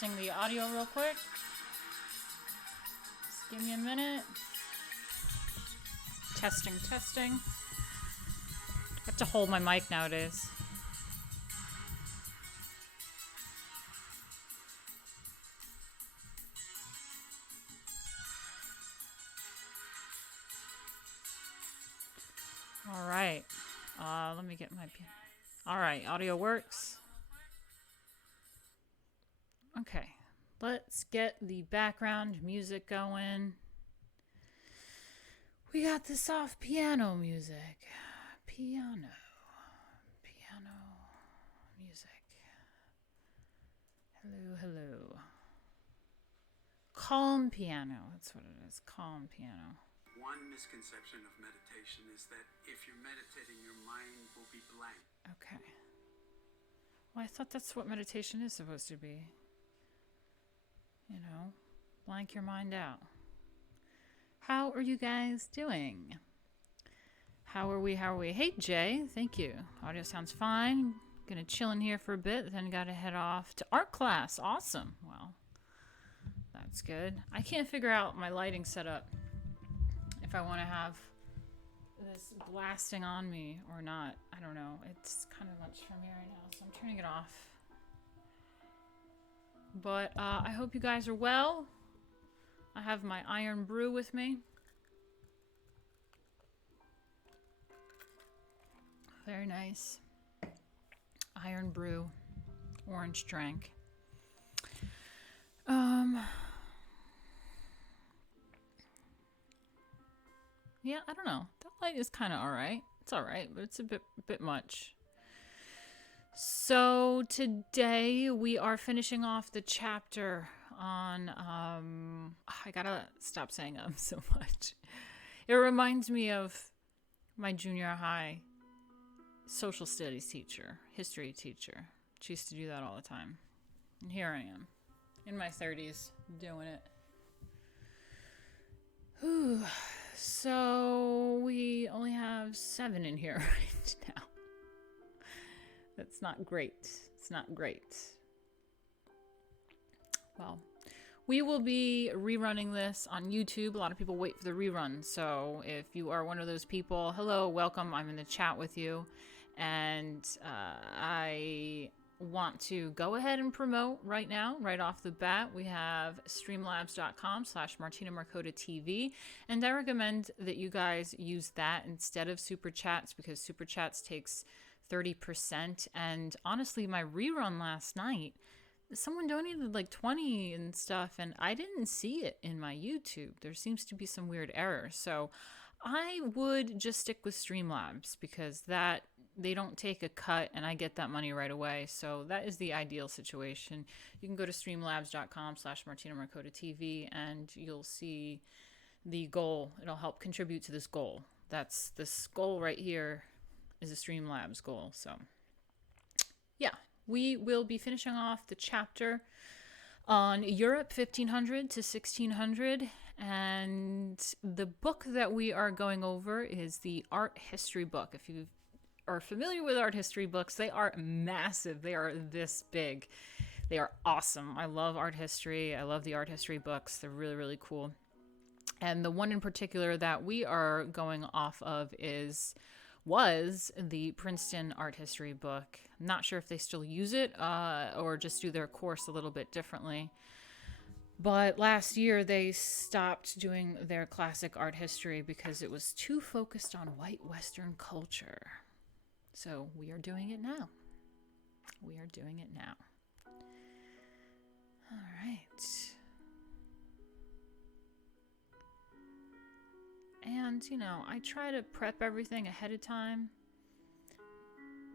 testing the audio real quick. Just give me a minute. Testing. I have to hold my mic nowadays. All right. Let me get my... All right, audio works. Okay, let's get the background music going. We got the soft piano music. Piano music. Hello. Calm piano, that's what it is, calm piano. One misconception of meditation is that if you're meditating, your mind will be blank. Okay. Well, I thought that's what meditation is supposed to be. You know, blank your mind out. How are you guys doing? How are we? Hey, Jay, thank you. Audio sounds fine. Gonna chill in here for a bit, then gotta head off to art class. Awesome. Well, that's good. I can't figure out my lighting setup. If I want to have this blasting on me or not, I don't know. It's kind of much for me right now, so I'm turning it off. But I hope you guys are well. I have my iron brew with me. Very nice. Iron brew, orange drink. Yeah, I don't know. That light is kind of all right. It's all right, but it's a bit much. So today we are finishing off the chapter on, I gotta stop saying so much. It reminds me of my junior high social studies teacher, history teacher. She used to do that all the time. And here I am, in my 30s, doing it. Whew. So we only have 7 in here right now. That's not great. It's not great. Well, we will be rerunning this on YouTube. A lot of people wait for the rerun. So if you are one of those people, hello, welcome. I'm in the chat with you. And I want to go ahead and promote right now, right off the bat. We have streamlabs.com/Martina Markota TV, and I recommend that you guys use that instead of super chats, because super chats takes 30%. And honestly, my rerun last night, someone donated like 20 and stuff, and I didn't see it in my YouTube. There seems to be some weird error. So I would just stick with Streamlabs, because that they don't take a cut and I get that money right away. So that is the ideal situation. You can go to streamlabs.com/Martina Markota TV and you'll see the goal. It'll help contribute to this goal. That's this goal right here is a Streamlabs goal. So yeah, we will be finishing off the chapter on Europe 1500 to 1600. And the book that we are going over is the art history book. If you are familiar with art history books, they are massive. They are this big. They are awesome. I love art history. I love the art history books. They're really, really cool. And the one in particular that we are going off of was the Princeton art history book. I'm not sure if they still use it or just do their course a little bit differently. But last year they stopped doing their classic art history because it was too focused on white Western culture. So we are doing it now. We are doing it now. All right. And, you know, I try to prep everything ahead of time,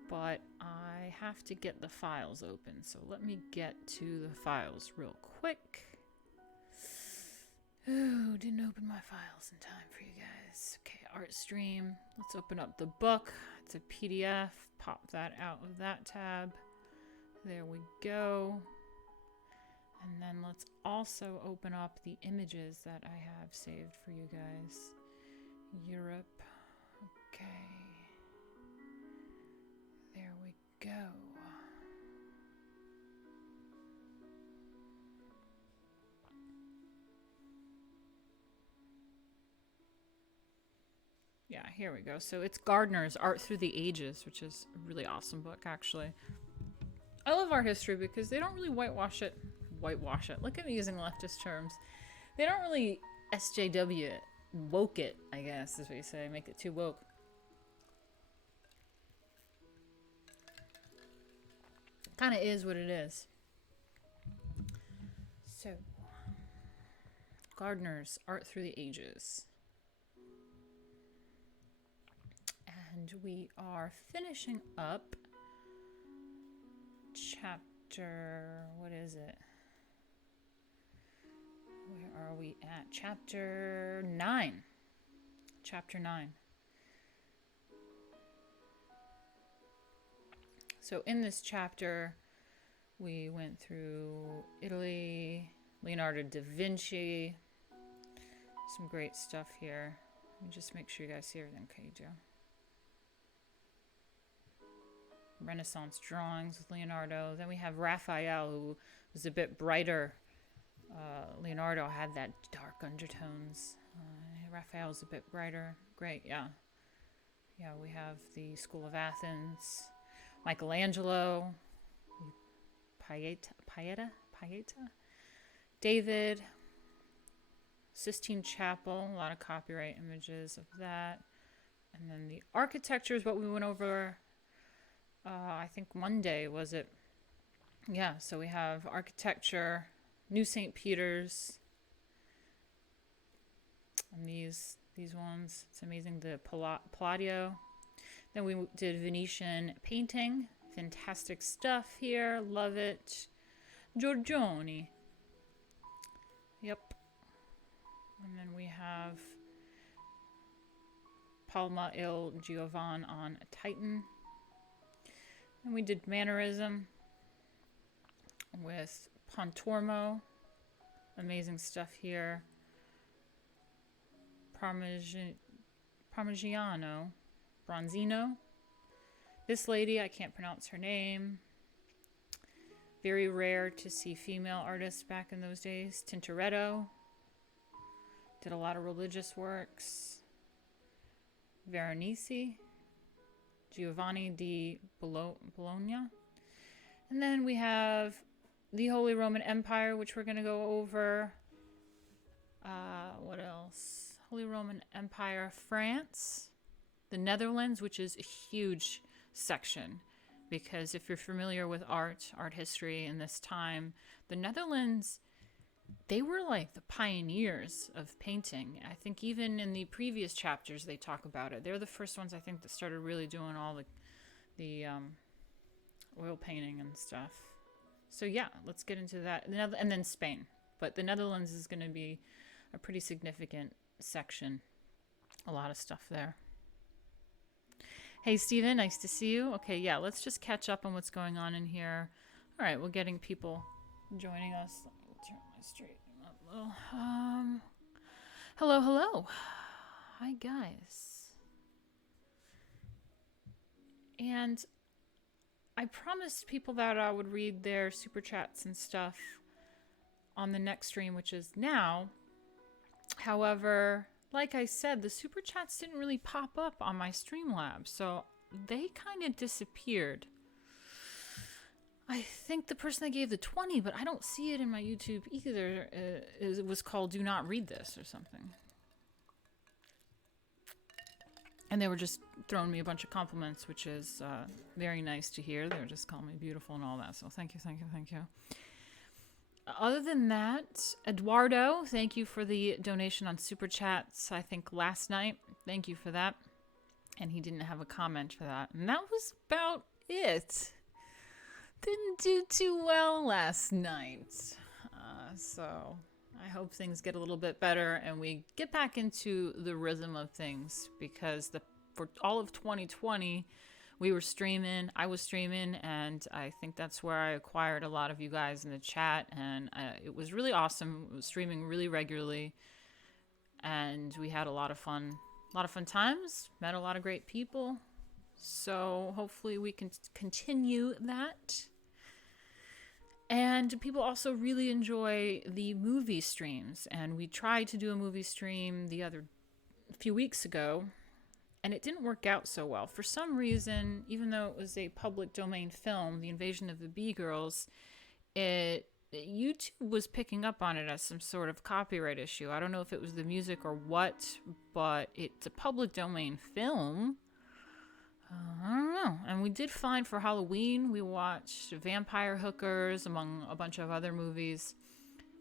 but I have to get the files open. So let me get to the files real quick. Oh, didn't open my files in time for you guys. Okay, art stream. Let's open up the book. It's a PDF. Pop that out of that tab. There we go. And then let's also open up the images that I have saved for you guys. Europe. Okay. There we go. Yeah, here we go. So it's Gardner's Art Through the Ages, which is a really awesome book, actually. I love art history because they don't really whitewash it. Whitewash it. Look at me using leftist terms. They don't really SJW it. Woke it, I guess, is what you say. Make it too woke. Kind of is what it is. So, Gardner's Art Through the Ages. And we are finishing up chapter, what is it? Where are we at? Chapter 9. Chapter 9. So in this chapter, we went through Italy, Leonardo da Vinci, some great stuff here. Let me just make sure you guys see everything. Okay, you do. Renaissance drawings with Leonardo. Then we have Raphael, who was a bit brighter. Leonardo had that dark undertones. Raphael's a bit brighter. Great, yeah. Yeah, we have the School of Athens. Michelangelo. Pieta. David. Sistine Chapel. A lot of copyright images of that. And then the architecture is what we went over, I think Monday, was it? Yeah, so we have architecture, New St. Peter's, and these ones. It's amazing, the Palladio. Then we did Venetian painting. Fantastic stuff here. Love it. Giorgione. Yep. And then we have Palma il Giovan on a Titan. And we did mannerism with Pontormo. Amazing stuff here. Parmigiano. Bronzino. This lady, I can't pronounce her name. Very rare to see female artists back in those days. Tintoretto. Did a lot of religious works. Veronese. Giovanni di Bologna. And then we have the Holy Roman Empire, which we're going to go over. What else? Holy Roman Empire, France. The Netherlands, which is a huge section. Because if you're familiar with art history in this time, the Netherlands, they were like the pioneers of painting. I think even in the previous chapters they talk about it. They're the first ones, I think, that started really doing all the oil painting and stuff. So yeah, let's get into that. And then Spain. But the Netherlands is going to be a pretty significant section. A lot of stuff there. Hey, Steven, nice to see you. Okay, yeah, let's just catch up on what's going on in here. All right, we're getting people joining us. I'll turn my straight up a little. Hello. Hi, guys. And I promised people that I would read their super chats and stuff on the next stream, which is now. However, like I said, the super chats didn't really pop up on my Streamlabs, so they kind of disappeared. I think the person that gave the 20, but I don't see it in my YouTube either. It was called "Do Not Read This" or something. And they were just throwing me a bunch of compliments, which is very nice to hear. They were just calling me beautiful and all that. So thank you. Other than that, Eduardo, thank you for the donation on Super Chats, I think last night. Thank you for that. And he didn't have a comment for that. And that was about it. Didn't do too well last night. So I hope things get a little bit better and we get back into the rhythm of things, because for all of 2020, we were streaming, I was streaming, and I think that's where I acquired a lot of you guys in the chat, and it was really awesome. It was streaming really regularly, and we had a lot of fun times, met a lot of great people, so hopefully we can continue that. And people also really enjoy the movie streams, and we tried to do a movie stream a few weeks ago, and it didn't work out so well. For some reason, even though it was a public domain film, The Invasion of the Bee Girls, YouTube was picking up on it as some sort of copyright issue. I don't know if it was the music or what, but it's a public domain film. I don't know. And we did find for Halloween, we watched Vampire Hookers, among a bunch of other movies.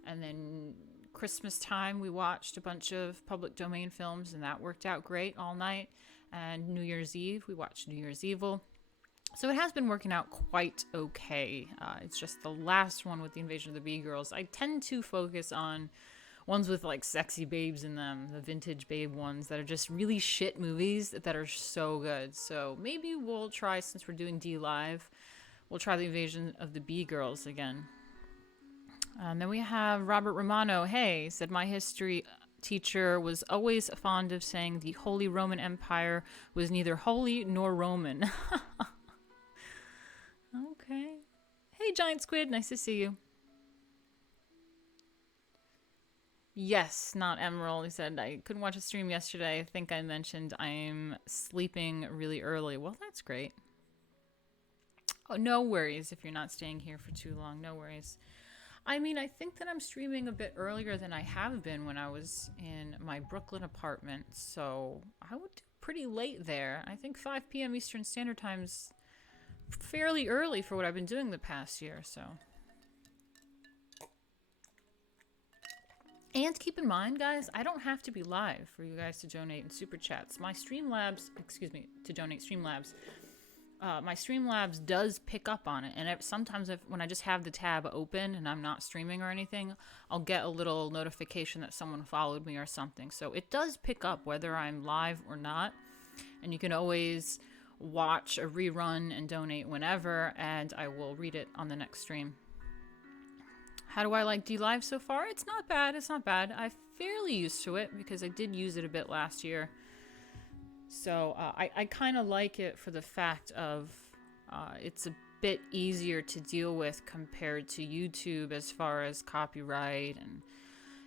And then Christmas time, we watched a bunch of public domain films, and that worked out great all night. And New Year's Eve, we watched New Year's Evil. So it has been working out quite okay. It's just the last one with The Invasion of the Bee Girls. I tend to focus on ones with like sexy babes in them, the vintage babe ones that are just really shit movies that are so good. So maybe we'll try, since we're doing D Live, we'll try The Invasion of the Bee Girls again. And then we have Robert Romano. Hey, said my history teacher was always fond of saying the Holy Roman Empire was neither holy nor Roman. Okay. Hey, Giant Squid. Nice to see you. Yes, not Emerald. He said, I couldn't watch a stream yesterday. I think I mentioned I'm sleeping really early. Well, that's great. Oh, no worries if you're not staying here for too long. No worries. I mean, I think that I'm streaming a bit earlier than I have been when I was in my Brooklyn apartment. So I would do pretty late there. I think 5 p.m. Eastern Standard Time's fairly early for what I've been doing the past year, so. And keep in mind, guys, I don't have to be live for you guys to donate in Super Chats. My Streamlabs, to donate Streamlabs. My Streamlabs does pick up on it, and sometimes when I just have the tab open and I'm not streaming or anything, I'll get a little notification that someone followed me or something. So it does pick up whether I'm live or not, and you can always watch a rerun and donate whenever, and I will read it on the next stream. How do I like D Live so far? It's not bad. It's not bad. I'm fairly used to it because I did use it a bit last year. So I kind of like it for the fact of it's a bit easier to deal with compared to YouTube as far as copyright and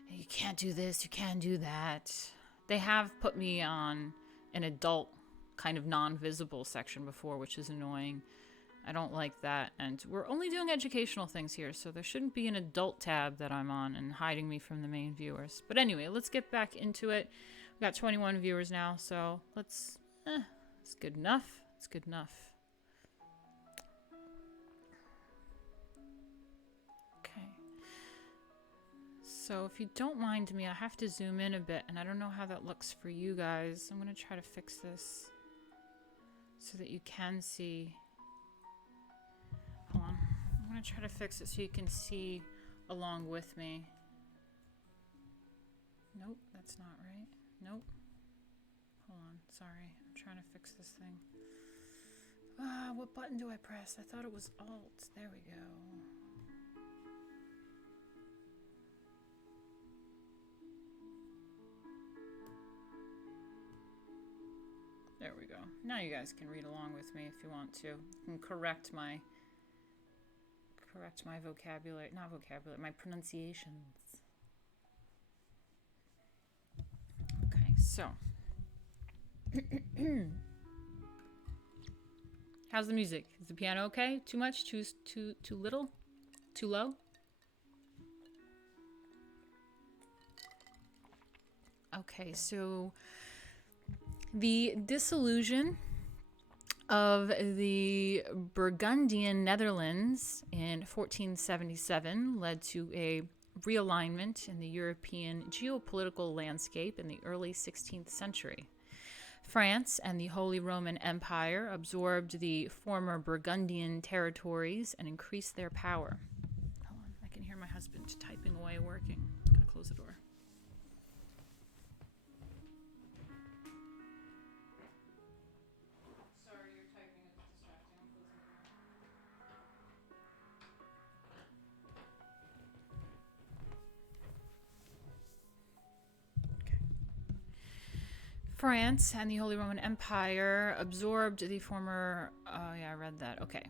you can't do this, you can't do that. They have put me on an adult kind of non-visible section before, which is annoying. I don't like that, and we're only doing educational things here, so there shouldn't be an adult tab that I'm on and hiding me from the main viewers. But anyway, let's get back into it. We've got 21 viewers now, so let's it's good enough. It's good enough. Okay, so if you don't mind me, I have to zoom in a bit, and I don't know how that looks for you guys. I'm gonna try to fix this so that you can see. Hold on. I'm going to try to fix it so you can see along with me. Nope, that's not right. Nope. Hold on. Sorry. I'm trying to fix this thing. What button do I press? I thought it was Alt. There we go. There we go. Now you guys can read along with me if you want to. You can correct my vocabulary, not vocabulary, my pronunciations. Okay, so. How's the music? Is the piano okay? Too much? Too little? Too low? Okay, so the dissolution of the Burgundian Netherlands in 1477 led to a realignment in the European geopolitical landscape in the early 16th century. France and the Holy Roman Empire absorbed the former Burgundian territories and increased their power. Hold on, I can hear my husband typing away, working. I'm gonna close the door. Sorry, you're typing. It's distracting. I'm closing the door. France and the Holy Roman Empire absorbed the former... Oh, yeah, I read that. Okay.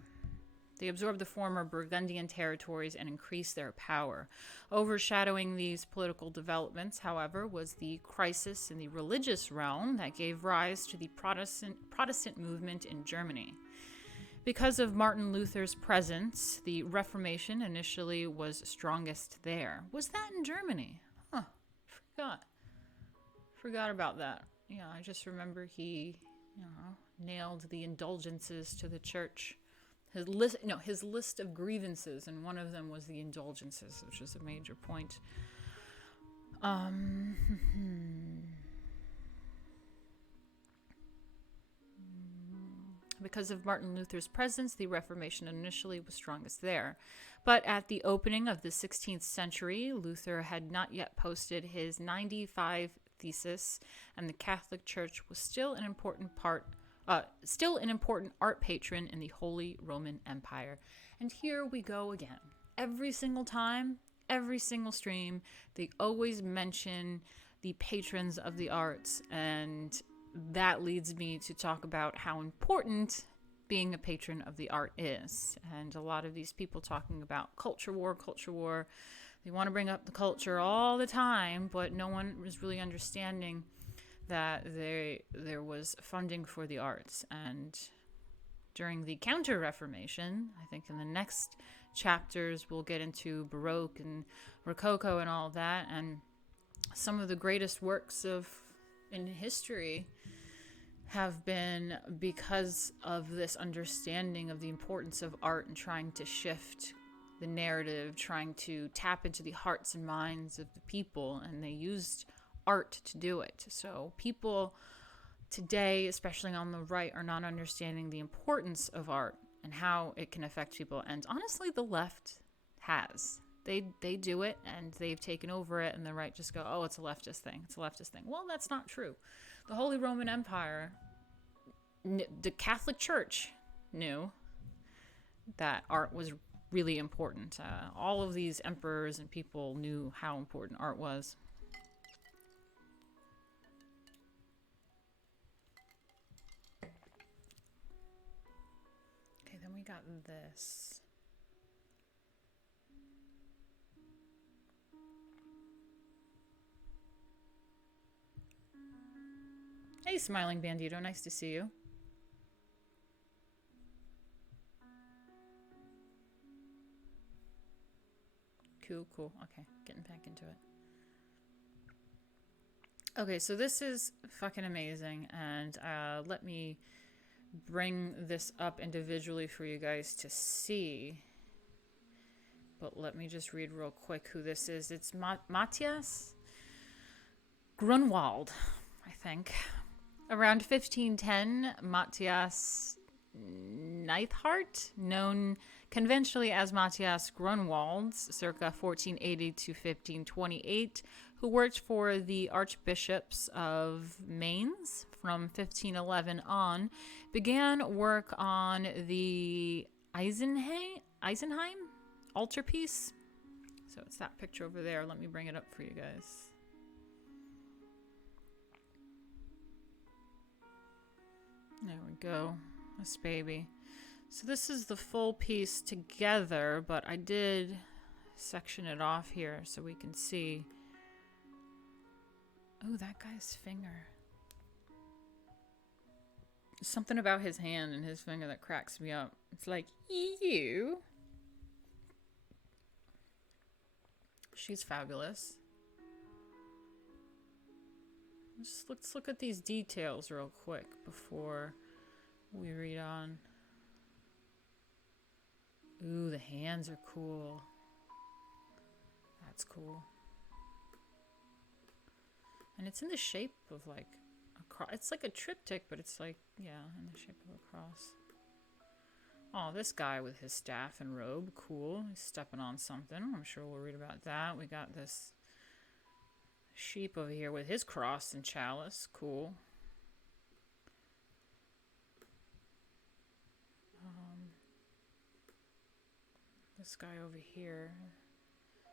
They absorbed the former Burgundian territories and increased their power. Overshadowing these political developments, however, was the crisis in the religious realm that gave rise to the Protestant movement in Germany. Because of Martin Luther's presence, the Reformation initially was strongest there. Was that in Germany? Huh. Forgot about that. Yeah, I just remember he, nailed the indulgences to the church. His list of grievances, and one of them was the indulgences, which is a major point. Because of Martin Luther's presence, the Reformation initially was strongest there. But at the opening of the 16th century, Luther had not yet posted his 95 Thesis, and the Catholic Church was still an important art patron in the Holy Roman Empire. And here we go again. Every single time, every single stream, they always mention the patrons of the arts, and that leads me to talk about how important being a patron of the art is. And a lot of these people talking about culture war. They want to bring up the culture all the time, but no one was really understanding that there was funding for the arts. And during the Counter-Reformation, I think in the next chapters we'll get into Baroque and Rococo and all of that, and some of the greatest works in history have been because of this understanding of the importance of art and trying to shift the narrative, trying to tap into the hearts and minds of the people, and they used art to do it. So people today, especially on the right, are not understanding the importance of art and how it can affect people. And honestly, the left has. They do it, and they've taken over it, and the right just go, oh, it's a leftist thing. It's a leftist thing. Well, that's not true. The Holy Roman Empire, the Catholic Church knew that art was really important. All of these emperors and people knew how important art was. Okay, then we got this. Hey, Smiling Bandito, nice to see you. Cool. Okay, getting back into it. Okay, so this is fucking amazing, and let me bring this up individually for you guys to see. But let me just read real quick who this is. It's Matthias Grünewald, I think. Around 1510, Matthias Neithart, known conventionally as Matthias Grünewald, circa 1480 to 1528, who worked for the archbishops of Mainz from 1511 on, began work on the Eisenheim altarpiece. So it's that picture over there. Let me bring it up for you guys. There we go. This baby. So this is the full piece together, but I did section it off here so we can see. Oh, that guy's finger. There's something about his hand and his finger that cracks me up. It's like, ew. She's fabulous. Let's look at these details real quick before we read on. Ooh, the hands are cool. That's cool. And it's in the shape of like a cross. It's like a triptych, but it's like, yeah, in the shape of a cross. Oh, this guy with his staff and robe, cool. He's stepping on something. I'm sure we'll read about that. We got this sheep over here with his cross and chalice, cool. This guy over here,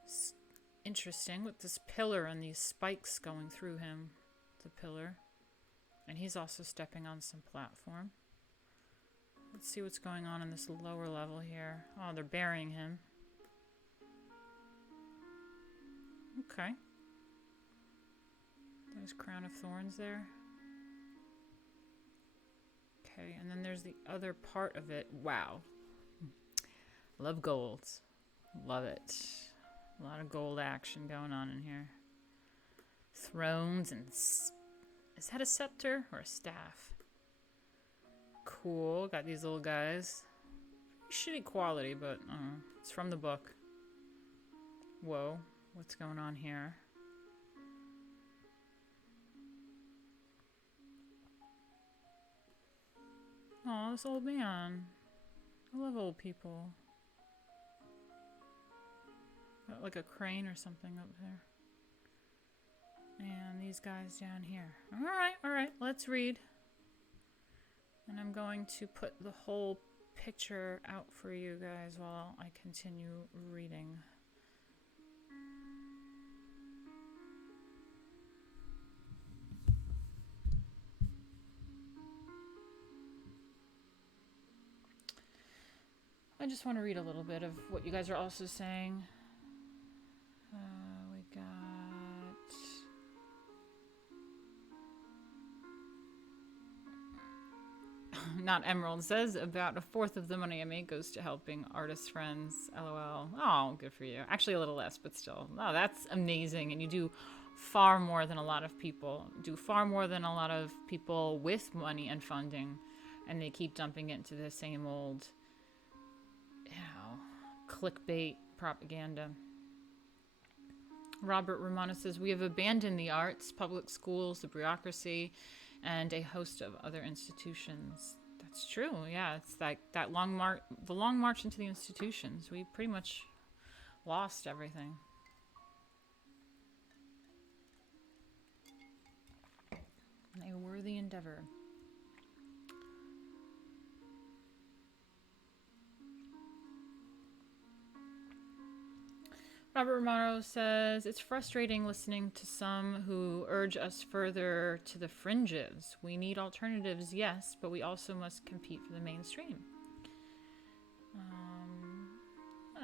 it's interesting with this pillar and these spikes going through him, the pillar. And he's also stepping on some platform. Let's see what's going on in this lower level here. Oh, they're burying him. Okay. There's crown of thorns there. Okay, and then there's the other part of it. Wow. Love gold. Love it. A lot of gold action going on in here. Thrones and... Is that a scepter or a staff? Cool. Got these little guys. Shitty quality, but it's from the book. Whoa. What's going on here? Oh, this old man. I love old people. Got like a crane or something up there. And these guys down here. All right, let's read. And I'm going to put the whole picture out for you guys while I continue reading. I just want to read a little bit of what you guys are also saying. We got... Not Emerald says about a fourth of the money I make goes to helping artist friends. LOL. Oh, good for you. Actually, a little less, but still. Oh, that's amazing. And you do far more than a lot of people. Do far more than a lot of people with money and funding. And they keep dumping it into the same old... clickbait propaganda. Robert Romano says, we have abandoned the arts, public schools, the bureaucracy, and a host of other institutions. That's true. Yeah, it's like that the long march into the institutions. We pretty much lost everything. A worthy endeavor. Robert Romano says, it's frustrating listening to some who urge us further to the fringes. We need alternatives, yes, but we also must compete for the mainstream.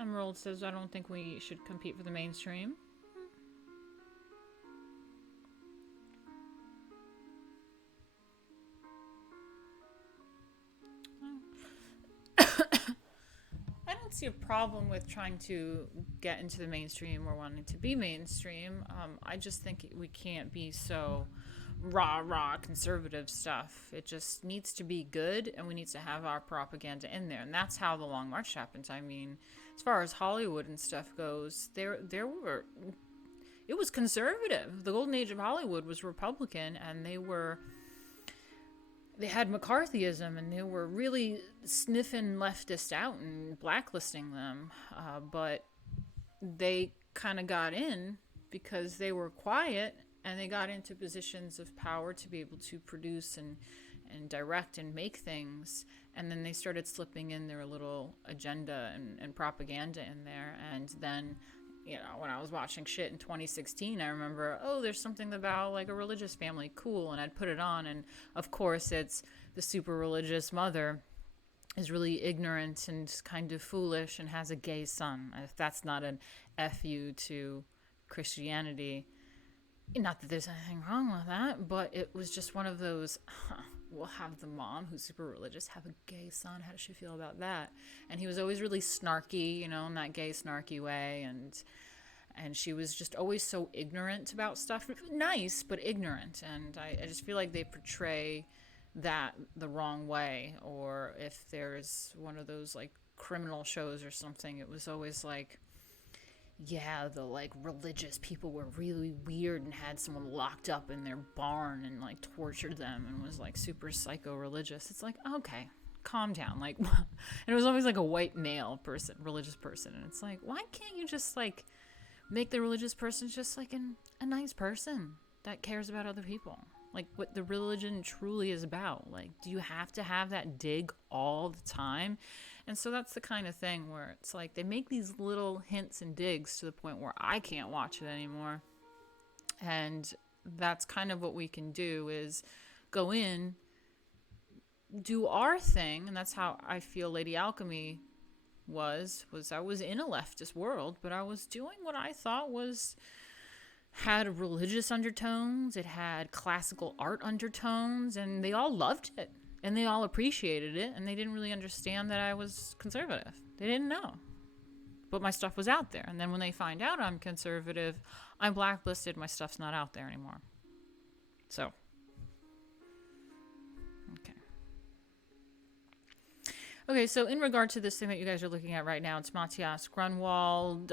Emerald says, I don't think we should compete for the mainstream. I don't see a problem with trying to get into the mainstream or wanting to be mainstream. I just think we can't be so rah conservative stuff. It just needs to be good, and we need to have our propaganda in there. And that's how the Long March happened. I mean, as far as Hollywood and stuff goes, it was conservative. The golden age of Hollywood was Republican, and they had McCarthyism, and they were really sniffing leftists out and blacklisting them. But they kind of got in because they were quiet, and they got into positions of power to be able to produce and direct and make things. And then they started slipping in their little agenda and propaganda in there. And then, you know, when I was watching shit in 2016, I remember, oh, there's something about like a religious family, cool, and I'd put it on, and of course it's the super religious mother is really ignorant and kind of foolish and has a gay son. If that's not an FU to Christianity, not that there's anything wrong with that, but it was just one of those, we'll have the mom who's super religious have a gay son. How does she feel about that? And he was always really snarky, you know, in that gay snarky way. And she was just always so ignorant about stuff. Nice, but ignorant. And I just feel like they portray that the wrong way. Or if there's one of those like criminal shows or something, it was always like, yeah, the like religious people were really weird and had someone locked up in their barn and like tortured them and was like super psycho religious. It's like, okay, calm down. Like, and it was always like a white male person, religious person. And it's like, why can't you just like make the religious person just like a nice person that cares about other people? Like what the religion truly is about. Like, do you have to have that dig all the time? And so that's the kind of thing where it's like they make these little hints and digs to the point where I can't watch it anymore. And that's kind of what we can do is go in, do our thing, and that's how I feel Lady Alchemy was I was in a leftist world, but I was doing what I thought had religious undertones, it had classical art undertones, and they all loved it, and they all appreciated it, and they didn't really understand that I was conservative. They didn't know. But my stuff was out there, and then when they find out I'm conservative, I'm blacklisted, my stuff's not out there anymore. So, Okay, so in regard to this thing that you guys are looking at right now, it's Matthias Grünewald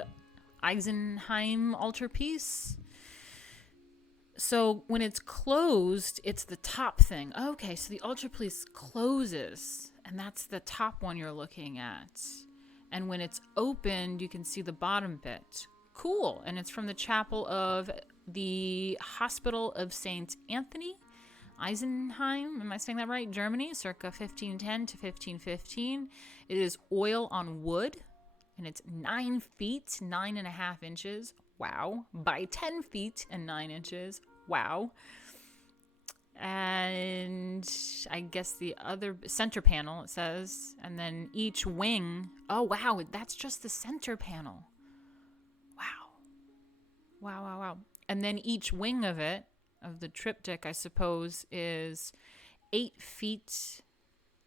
Eisenheim altarpiece. So when it's closed, it's the top thing. Okay, so the altarpiece closes, and that's the top one you're looking at. And when it's opened, you can see the bottom bit. Cool. And it's from the chapel of the Hospital of St. Anthony, Eisenheim, am I saying that right? Germany, circa 1510 to 1515. It is oil on wood, and it's 9 feet, 9.5 inches. Wow. By 10 feet and 9 inches. Wow. And I guess the other center panel, it says, and then each wing. Oh, wow. That's just the center panel. Wow. Wow, wow, wow. And then each wing of it, of the triptych, I suppose, is 8 feet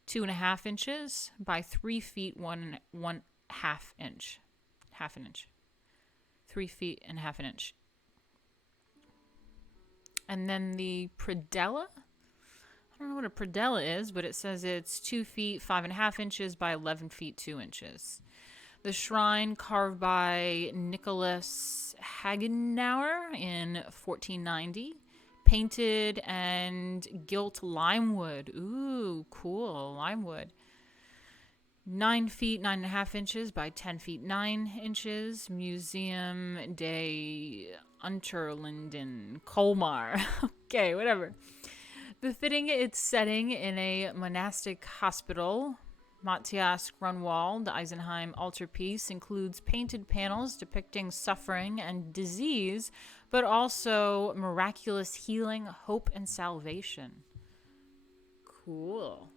2.5 inches by 3 feet 1.5 inch, half an inch, 3 feet and half an inch. And then the predella, I don't know what a predella is, but it says it's 2 feet 5.5 inches by 11 feet 2 inches. The shrine carved by Nicholas Hagenauer in 1490. Painted and gilt limewood. Ooh, cool. Limewood. 9 feet, 9.5 inches by 10 feet, 9 inches. Museum de Unterlinden, Colmar. Okay, whatever. Befitting its setting in a monastic hospital, Matthias Grünewald Eisenheim altarpiece includes painted panels depicting suffering and disease, but also miraculous healing, hope, and salvation. Cool.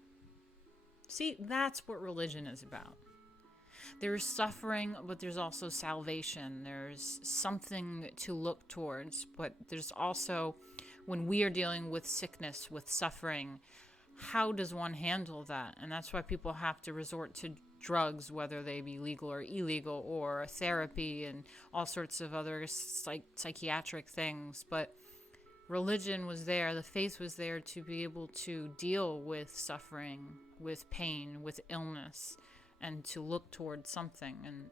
See, that's what religion is about. There's suffering, but there's also salvation. There's something to look towards, but there's also, when we are dealing with sickness, with suffering, how does one handle that? And that's why people have to resort to drugs, whether they be legal or illegal, or therapy and all sorts of other psychiatric things. But religion was there, the faith was there to be able to deal with suffering, with pain, with illness, and to look towards something. And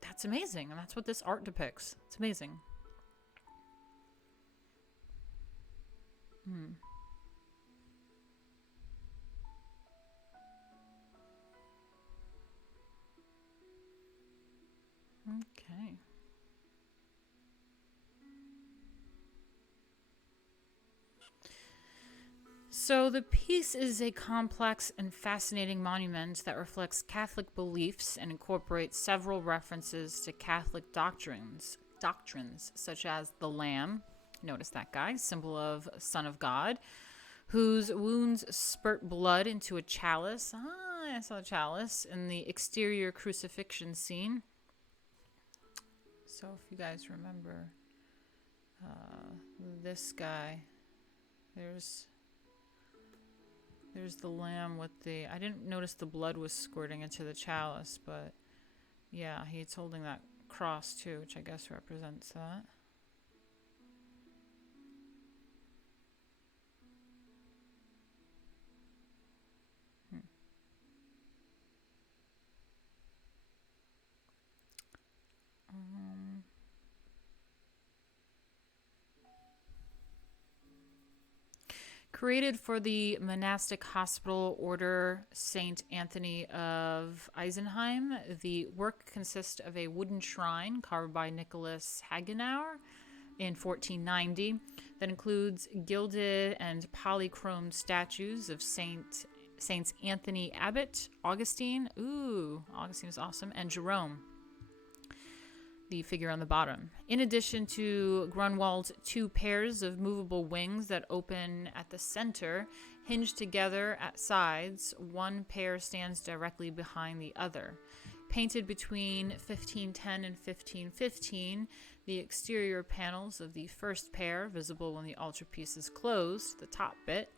that's amazing, and that's what this art depicts. It's amazing. Okay. So the piece is a complex and fascinating monument that reflects Catholic beliefs and incorporates several references to Catholic doctrines such as the Lamb, notice that guy, symbol of Son of God, whose wounds spurt blood into a chalice. I saw a chalice in the exterior crucifixion scene. So if you guys remember this guy, there's the lamb with the, I didn't notice the blood was squirting into the chalice, but yeah, he's holding that cross too, which I guess represents that. Created for the monastic hospital order St. Anthony of Eisenheim, the work consists of a wooden shrine carved by Nicholas Hagenauer in 1490 that includes gilded and polychrome statues of Saints Anthony Abbot, Augustine, Augustine is awesome, and Jerome, the figure on the bottom. In addition to Grünewald's 2 pairs of movable wings that open at the center, Hinged together at sides, one pair stands directly behind the other. Painted between 1510 and 1515, the exterior panels of the first pair, visible when the altarpiece is closed, the top bit,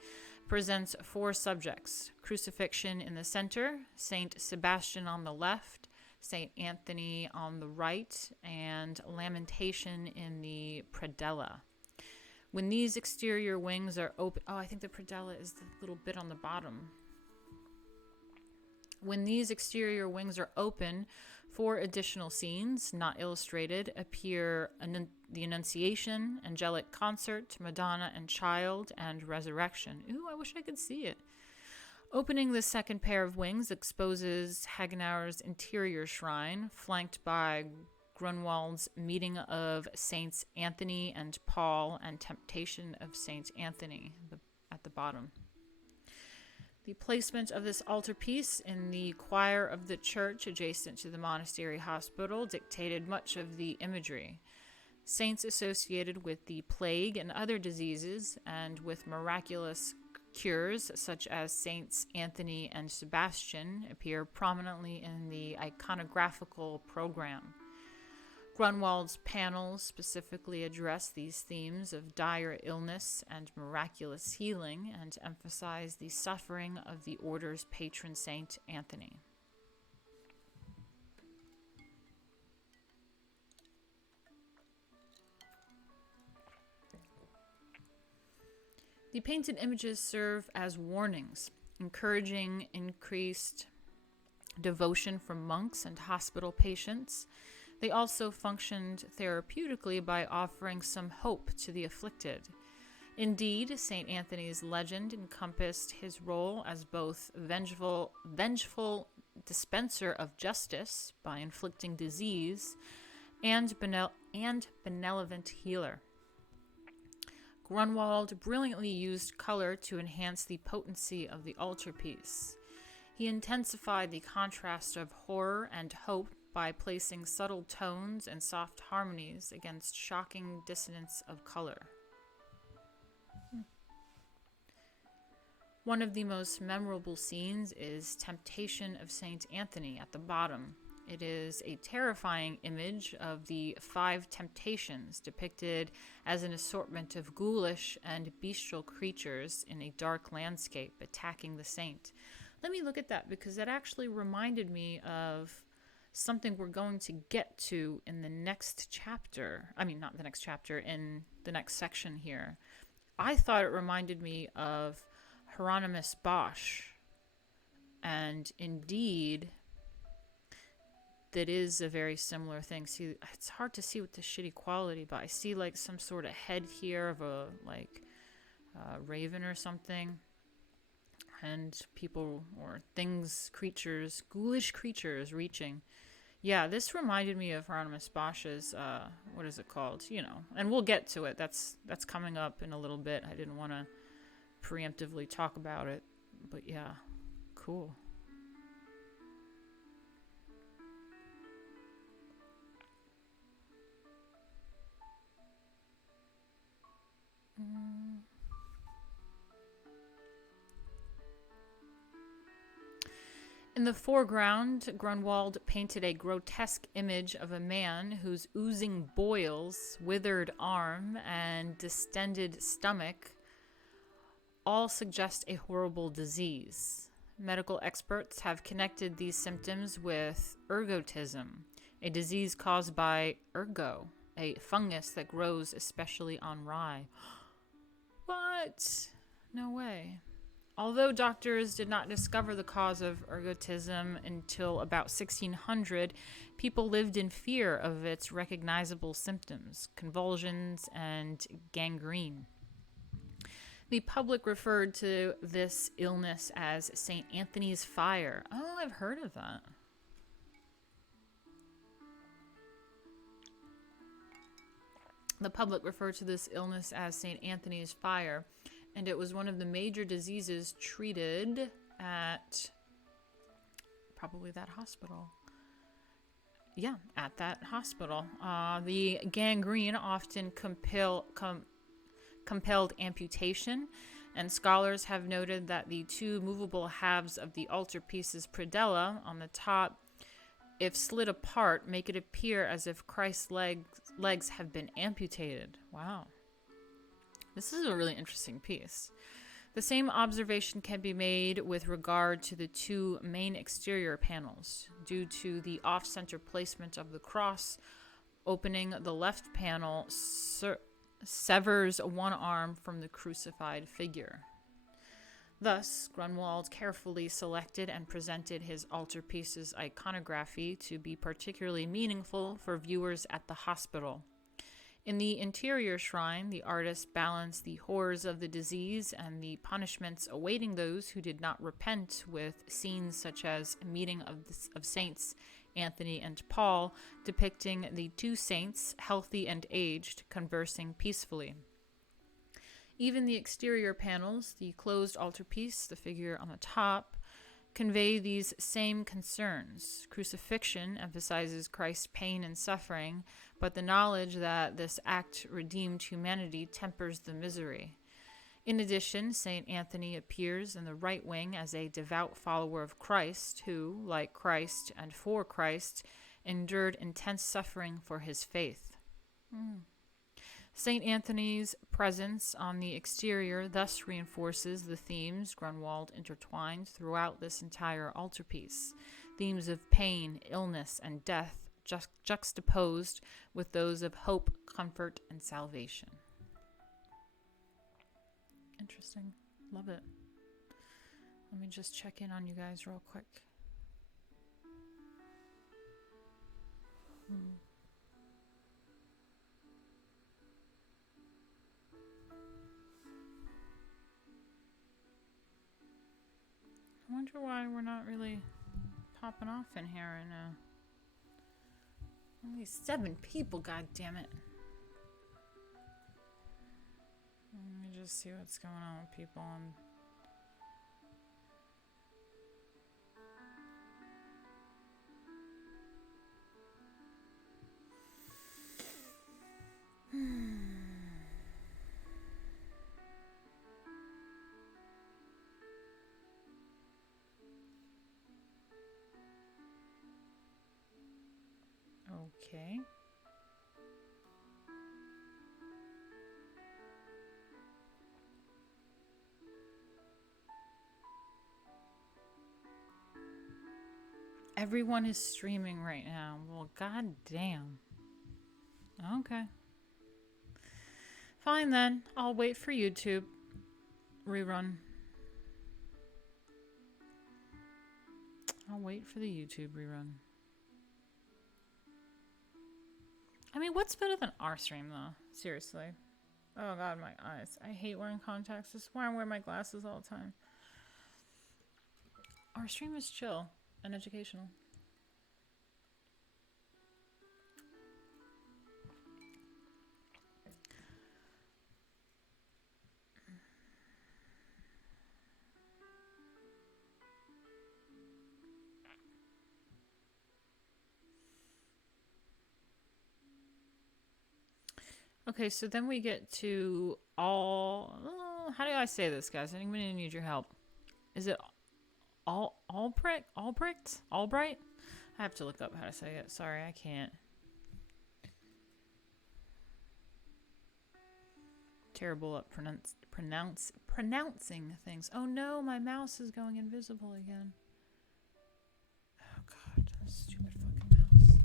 presents 4 subjects: Crucifixion in the center, Saint Sebastian on the left, Saint Anthony on the right, and Lamentation in the predella. When these exterior wings are open... Oh, I think the predella is the little bit on the bottom. When these exterior wings are open, 4 additional scenes, not illustrated, appear: the Annunciation, Angelic Concert, Madonna and Child, and Resurrection. Ooh, I wish I could see it. Opening the second pair of wings exposes Hagenauer's interior shrine, flanked by Grünewald's Meeting of Saints Anthony and Paul and Temptation of Saint Anthony at the bottom. The placement of this altarpiece in the choir of the church adjacent to the monastery hospital dictated much of the imagery. Saints associated with the plague and other diseases, and with miraculous cures such as Saints Anthony and Sebastian, appear prominently in the iconographical program. Grünewald's panels specifically address these themes of dire illness and miraculous healing, and emphasize the suffering of the order's patron saint, Anthony. The painted images serve as warnings, encouraging increased devotion from monks and hospital patients. They also functioned therapeutically by offering some hope to the afflicted. Indeed, St. Anthony's legend encompassed his role as both vengeful dispenser of justice by inflicting disease and benevolent healer. Grünewald brilliantly used color to enhance the potency of the altarpiece. He intensified the contrast of horror and hope by placing subtle tones and soft harmonies against shocking dissonance of color. One of the most memorable scenes is Temptation of Saint Anthony at the bottom. It is a terrifying image of the 5 temptations depicted as an assortment of ghoulish and bestial creatures in a dark landscape attacking the saint. Let me look at that, because that actually reminded me of something we're going to get to in the next chapter. I mean, not the next chapter, in the next section here. I thought it reminded me of Hieronymus Bosch. And indeed, that is a very similar thing. See, it's hard to see with the shitty quality, but I see like some sort of head here of a raven or something. And people or things, creatures, ghoulish creatures reaching. Yeah, this reminded me of Hieronymus Bosch's, what is it called? You know, and we'll get to it. That's coming up in a little bit. I didn't want to preemptively talk about it, but yeah, cool. In the foreground, Grünewald painted a grotesque image of a man whose oozing boils, withered arm, and distended stomach all suggest a horrible disease. Medical experts have connected these symptoms with ergotism, a disease caused by ergo, a fungus that grows especially on rye. What? No way. Although doctors did not discover the cause of ergotism until about 1600, people lived in fear of its recognizable symptoms, convulsions and gangrene. The public referred to this illness as St. Anthony's fire. Oh, I've heard of that. The public referred to this illness as St. Anthony's fire, and it was one of the major diseases treated at probably that hospital. Yeah, at that hospital. The gangrene often compelled amputation, And scholars have noted that the two movable halves of the altarpiece's predella on the top, if slid apart, make it appear as if Christ's legs have been amputated. Wow. This is a really interesting piece. The same observation can be made with regard to the two main exterior panels. Due to the off-center placement of the cross, opening the left panel severs one arm from the crucified figure. Thus, Grünewald carefully selected and presented his altarpiece's iconography to be particularly meaningful for viewers at the hospital. In the interior shrine, the artist balanced the horrors of the disease and the punishments awaiting those who did not repent with scenes such as a meeting of Saints Anthony and Paul, depicting the two saints, healthy and aged, conversing peacefully. Even the exterior panels, the closed altarpiece, the figure on the top, convey these same concerns. Crucifixion emphasizes Christ's pain and suffering, but the knowledge that this act redeemed humanity tempers the misery. In addition, St. Anthony appears in the right wing as a devout follower of Christ who, like Christ and for Christ, endured intense suffering for his faith. St. Anthony's presence on the exterior thus reinforces the themes Grünewald intertwined throughout this entire altarpiece, themes of pain, illness, and death juxtaposed with those of hope, comfort, and salvation. Interesting. Love it. Let me just check in on you guys real quick. I wonder why we're not really popping off in here right now. Only 7 people, god damn it. Let me just see what's going on with people on. Okay. Everyone is streaming right now. Well, god damn. Okay. Fine then. I'll wait for YouTube. Rerun. I'll wait for the YouTube rerun. I mean, what's better than our stream, though? Seriously. Oh, God, my eyes. I hate wearing contacts. This is why I wear my glasses all the time. Our stream is chill and educational. Okay, so then we get to how do I say this, guys? I'm going to need your help. Is it Albrecht? Albright? I have to look up how to say it. Sorry, I can't. Terrible at pronouncing things. Oh no, my mouse is going invisible again. Oh god, stupid fucking mouse.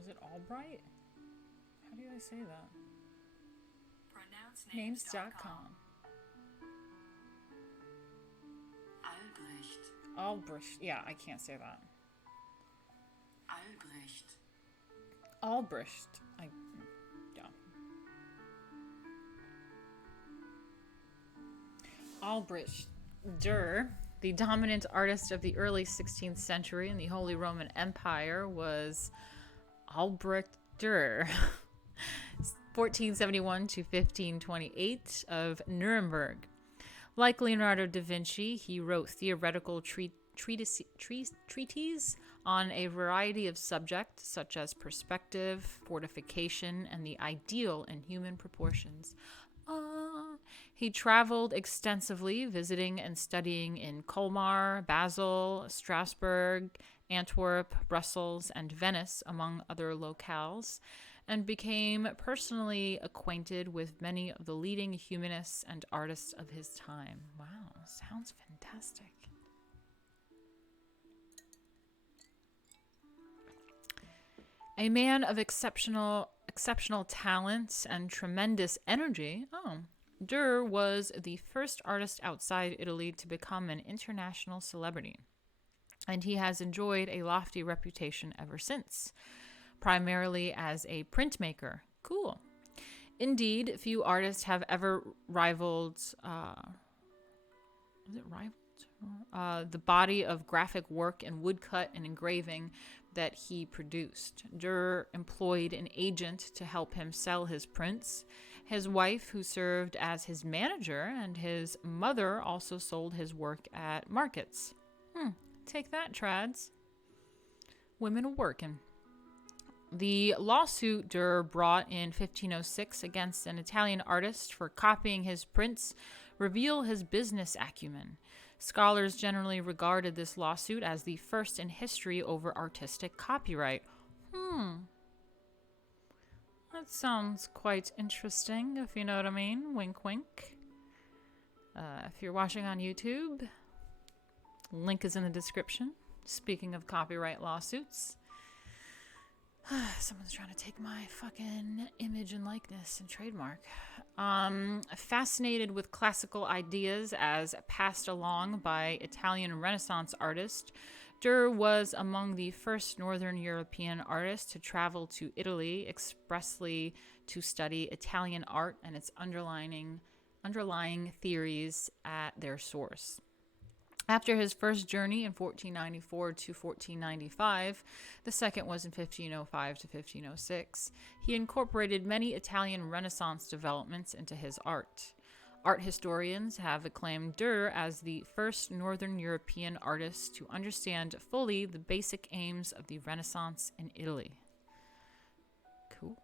Is it Albright? How do I say that? Names.com. Albrecht. Yeah, I can't say that. Albrecht. Yeah. Albrecht Dürer, the dominant artist of the early 16th century in the Holy Roman Empire, was Albrecht Dürer, 1471 to 1528 of Nuremberg. Like Leonardo da Vinci, he wrote theoretical treatises on a variety of subjects such as perspective, fortification, and the ideal in human proportions. He traveled extensively, visiting and studying in Colmar, Basel, Strasbourg, Antwerp, Brussels, and Venice, among other locales, and became personally acquainted with many of the leading humanists and artists of his time. Wow, sounds fantastic. A man of exceptional talent and tremendous energy, Dürer was the first artist outside Italy to become an international celebrity, and he has enjoyed a lofty reputation ever since, primarily as a printmaker. Cool. Indeed, few artists have ever rivaled, the body of graphic work and woodcut and engraving that he produced. Dürer employed an agent to help him sell his prints. His wife, who served as his manager, and his mother also sold his work at markets. Take that, trads. Women are working. The lawsuit Dürer brought in 1506 against an Italian artist for copying his prints reveal his business acumen. Scholars generally regarded this lawsuit as the first in history over artistic copyright. That sounds quite interesting, if you know what I mean. Wink, wink. If you're watching on YouTube, link is in the description. Speaking of copyright lawsuits, someone's trying to take my fucking image and likeness and trademark. Fascinated with classical ideas as passed along by Italian Renaissance artists, Dürer was among the first Northern European artists to travel to Italy expressly to study Italian art and its underlying theories at their source. After his first journey in 1494 to 1495, the second was in 1505 to 1506, he incorporated many Italian Renaissance developments into his art. Art historians have acclaimed Dürer as the first Northern European artist to understand fully the basic aims of the Renaissance in Italy. Cool.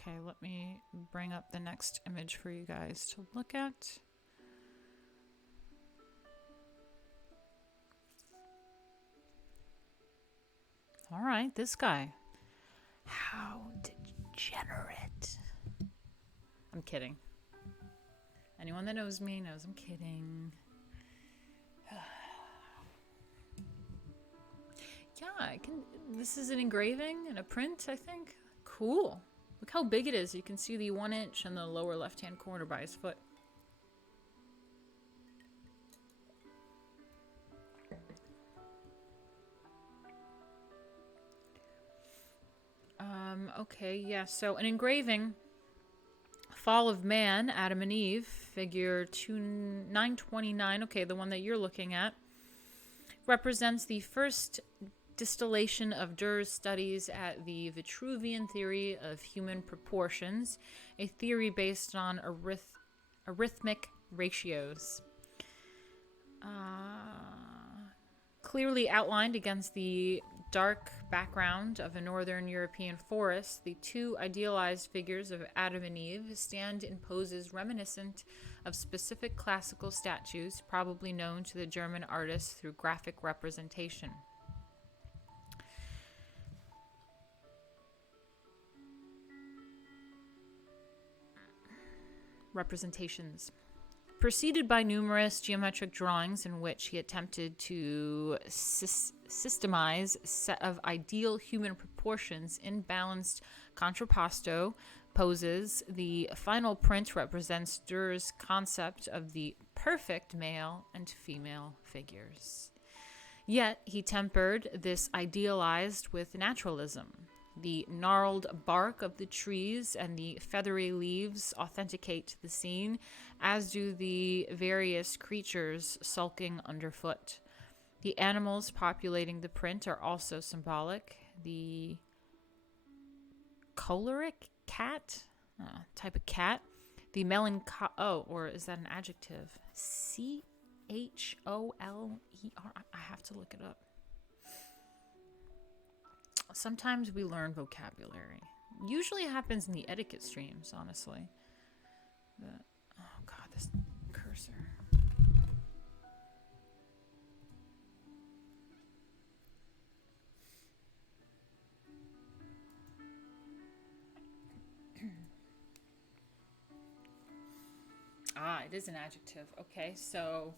Okay, let me bring up the next image for you guys to look at. All right, this guy. How degenerate. I'm kidding. Anyone that knows me knows I'm kidding. Yeah, I can. This is an engraving and a print, I think. Cool. Look how big it is. You can see the 1 inch in the lower left-hand corner by his foot. Okay, yeah, so an engraving, Fall of Man, Adam and Eve, figure 929, okay, the one that you're looking at, represents the first distillation of Dürer's studies at the Vitruvian theory of human proportions, a theory based on arithmetic ratios. Clearly outlined against the dark background of a northern European forest, the two idealized figures of Adam and Eve stand in poses reminiscent of specific classical statues, probably known to the German artists through graphic representations. Preceded by numerous geometric drawings in which he attempted to systemize a set of ideal human proportions in balanced contrapposto poses, the final print represents Dürer's concept of the perfect male and female figures. Yet he tempered this idealized with naturalism. The gnarled bark of the trees and the feathery leaves authenticate the scene, as do the various creatures sulking underfoot. The animals populating the print are also symbolic. The choleric cat, type of cat. The or is that an adjective? Choler. I have to look it up. Sometimes we learn vocabulary. Usually it happens in the etiquette streams, honestly. Oh God, this cursor. It is an adjective. Okay, so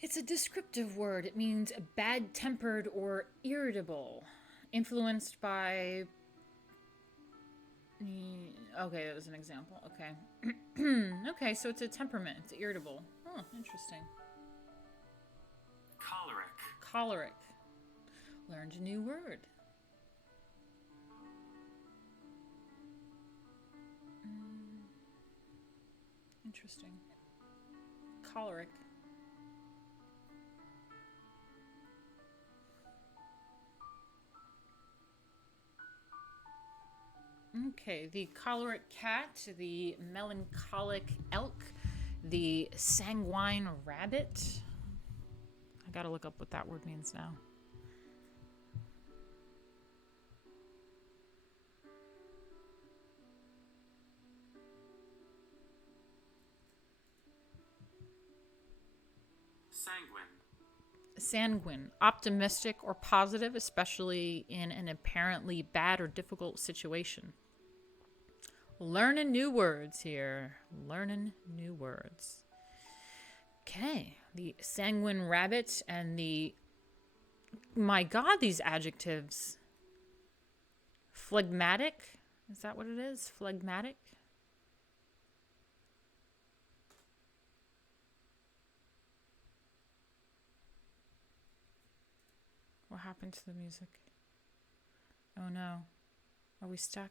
it's a descriptive word. It means bad-tempered or irritable, influenced by... Okay, that was an example. Okay. Okay, so it's a temperament. It's irritable. Oh, interesting. Choleric. Choleric. Learned a new word. Interesting. Choleric. Okay, the choleric cat, the melancholic elk, the sanguine rabbit. I gotta look up what that word means now. Sanguine, optimistic or positive, especially in an apparently bad or difficult situation. Learning new words here. Learning new words. Okay, the sanguine rabbit and the... My God, these adjectives. Phlegmatic. Is that what it is? Phlegmatic? What happened to the music? Oh no. Are we stuck?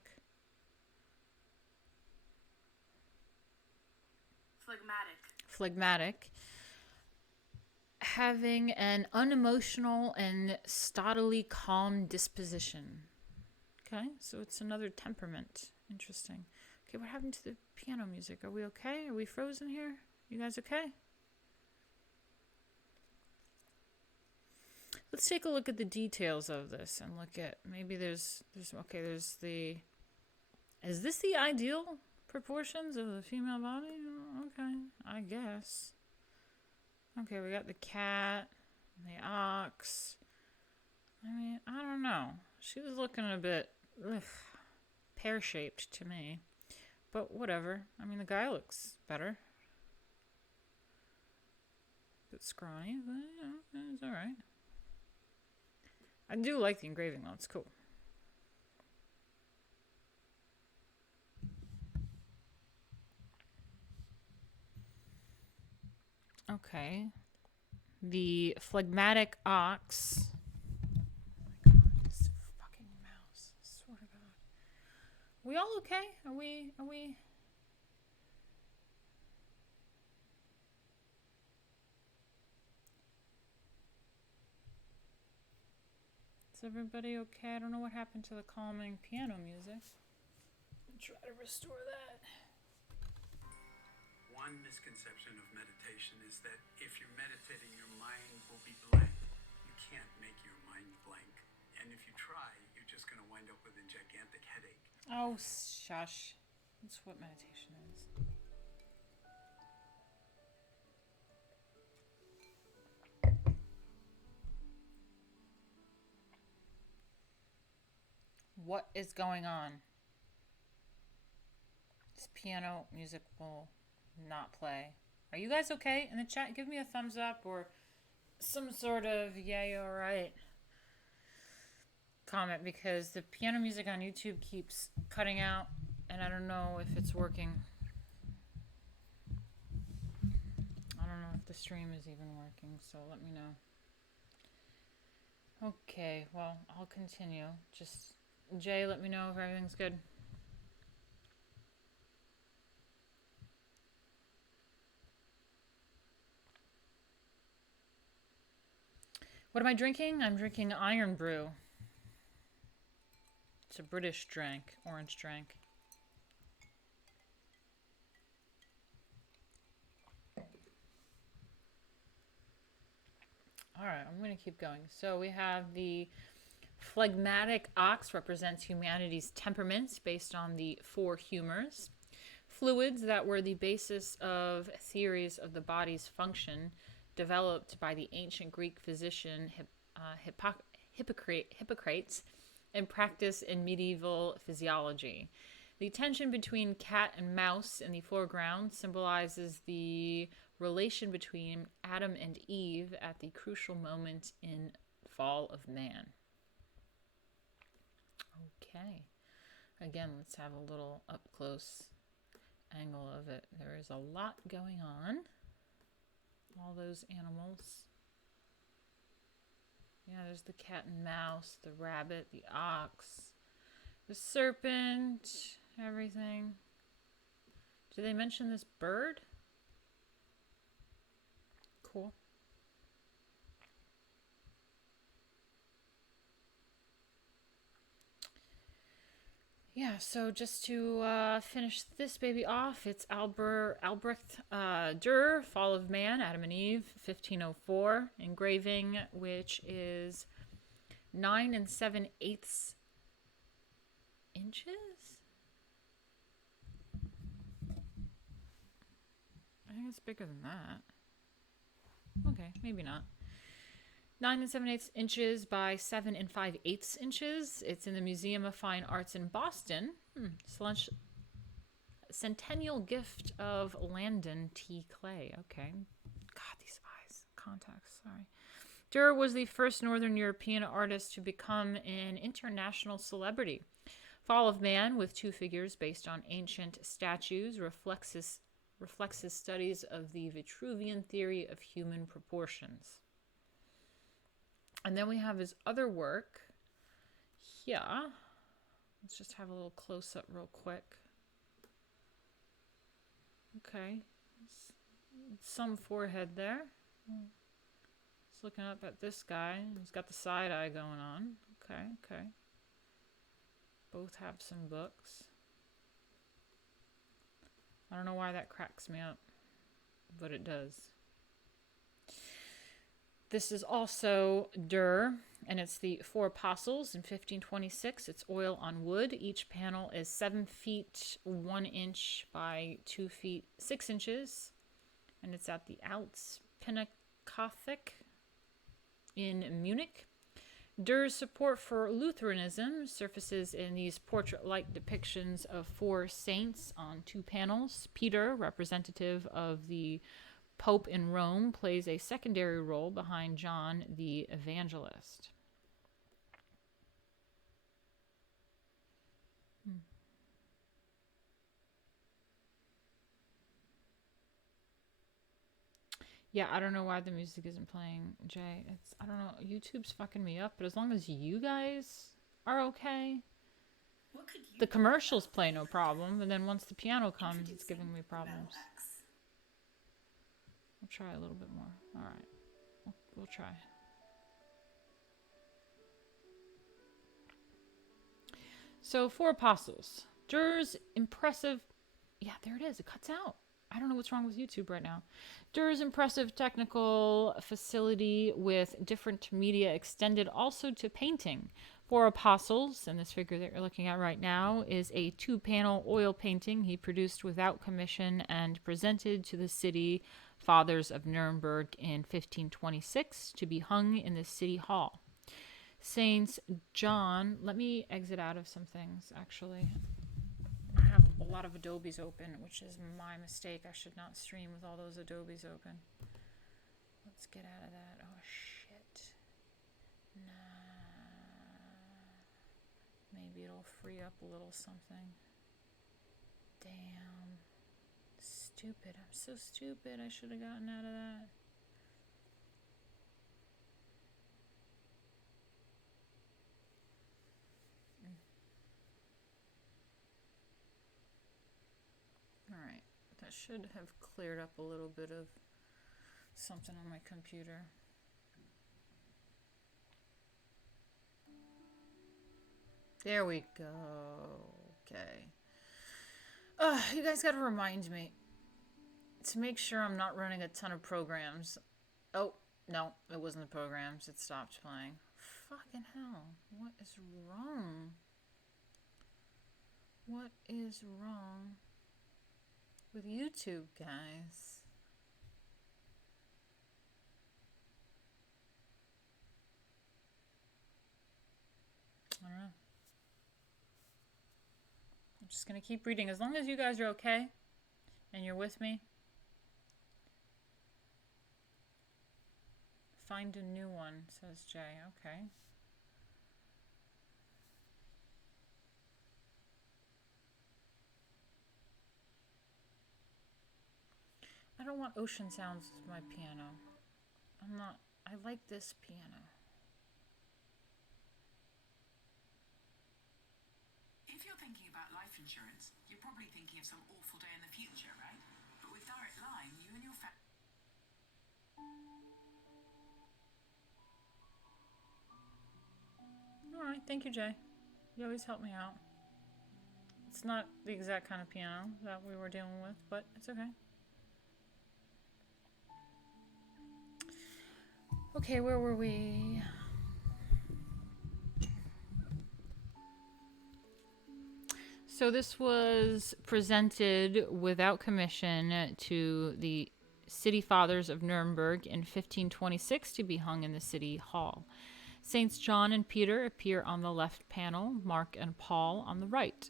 Phlegmatic. Having an unemotional and stoutily calm disposition. Okay, so it's another temperament. Interesting. Okay, what happened to the piano music? Are we okay? Are we frozen here? You guys okay? Let's take a look at the details of this and look at, maybe there's the, is this the ideal proportions of the female body? Okay, I guess. Okay, we got the cat, the ox. I mean, I don't know. She was looking a bit pear-shaped to me, but whatever. I mean, the guy looks better. A bit scrawny, but you know, it's all right. I do like the engraving though, it's cool. Okay. The phlegmatic ox. Oh my God, this fucking mouse. I swear to God. We all okay? Are we? Is everybody okay? I don't know what happened to the calming piano music. I'll try to restore that. One misconception of meditation is that if you're meditating, your mind will be blank. You can't make your mind blank. And if you try, you're just going to wind up with a gigantic headache. Oh, shush. That's what meditation is. What is going on? This piano music will not play. Are you guys okay? In the chat, give me a thumbs up or some sort of yay, alright comment, because the piano music on YouTube keeps cutting out and I don't know if it's working. I don't know if the stream is even working, so let me know. Okay, well, I'll continue. Just Jay, let me know if everything's good. What am I drinking? I'm drinking Iron Brew. It's a British drink, orange drink. All right, I'm going to keep going. So we have the phlegmatic ox represents humanity's temperaments based on the four humors. Fluids that were the basis of theories of the body's function developed by the ancient Greek physician Hippocrates and practiced in medieval physiology. The tension between cat and mouse in the foreground symbolizes the relation between Adam and Eve at the crucial moment in fall of man. Okay. Again, let's have a little up close angle of it. There is a lot going on. All those animals. Yeah, there's the cat and mouse, the rabbit, the ox, the serpent, everything. Do they mention this bird? Cool. Yeah, so just to finish this baby off, it's Albrecht Dürer, Fall of Man, Adam and Eve, 1504, engraving, which is 9 7/8 inches? I think it's bigger than that. Okay, maybe not. 9 7/8 inches by 7 5/8 inches. It's in the Museum of Fine Arts in Boston. Centennial gift of Landon T. Clay. Okay. God, these eyes. Contacts, sorry. Dürer was the first Northern European artist to become an international celebrity. Fall of Man, with two figures based on ancient statues, reflects his studies of the Vitruvian theory of human proportions. And then we have his other work here. Let's just have a little close-up real quick. Okay. Some forehead there. Just looking up at this guy. He's got the side eye going on. Okay. Both have some books. I don't know why that cracks me up, but it does. This is also Dürer, and it's the Four Apostles in 1526. It's oil on wood. Each panel is 7 feet 1 inch by 2 feet 6 inches, and it's at the Alts Pinakothek in Munich. Dürer's support for Lutheranism surfaces in these portrait-like depictions of four saints on 2 panels. Peter, representative of the Pope in Rome, plays a secondary role behind John the Evangelist. Yeah, I don't know why the music isn't playing, Jay. I don't know. YouTube's fucking me up, but as long as you guys are okay. The commercials play no problem, and then once the piano comes, it's giving me problems. We'll try a little bit more. All right. We'll try. So, Four Apostles. Dürer's impressive... Yeah, there it is. It cuts out. I don't know what's wrong with YouTube right now. Dürer's impressive technical facility with different media extended also to painting. Four Apostles, and this figure that you're looking at right now, is a 2-panel oil painting he produced without commission and presented to the city fathers of Nuremberg in 1526 to be hung in the city hall. Saints John, let me exit out of some things actually. I have a lot of Adobes open, which is my mistake. I should not stream with all those Adobes open. Let's get out of that. Oh shit. Nah. Maybe it'll free up a little something. Damn. Stupid. I'm so stupid. I should have gotten out of that. should have cleared up a little bit of something on my computer. There we go. Okay. You guys gotta remind me to make sure I'm not running a ton of programs. Oh, no, it wasn't the programs. It stopped playing. Fucking hell. What is wrong? What is wrong with YouTube, guys? I don't know. I'm just going to keep reading. As long as you guys are okay and you're with me. Find a new one, says Jay. Okay. I don't want ocean sounds with my piano. I like this piano. If you're thinking about life insurance, you're probably thinking of some awful day in the future, right? But with Direct Line, you and your family... Alright, thank you, Jay. You always help me out. It's not the exact kind of piano that we were dealing with, but it's okay. Okay, where were we? So this was presented without commission to the city fathers of Nuremberg in 1526 to be hung in the city hall. Saints John and Peter appear on the left panel, Mark and Paul on the right.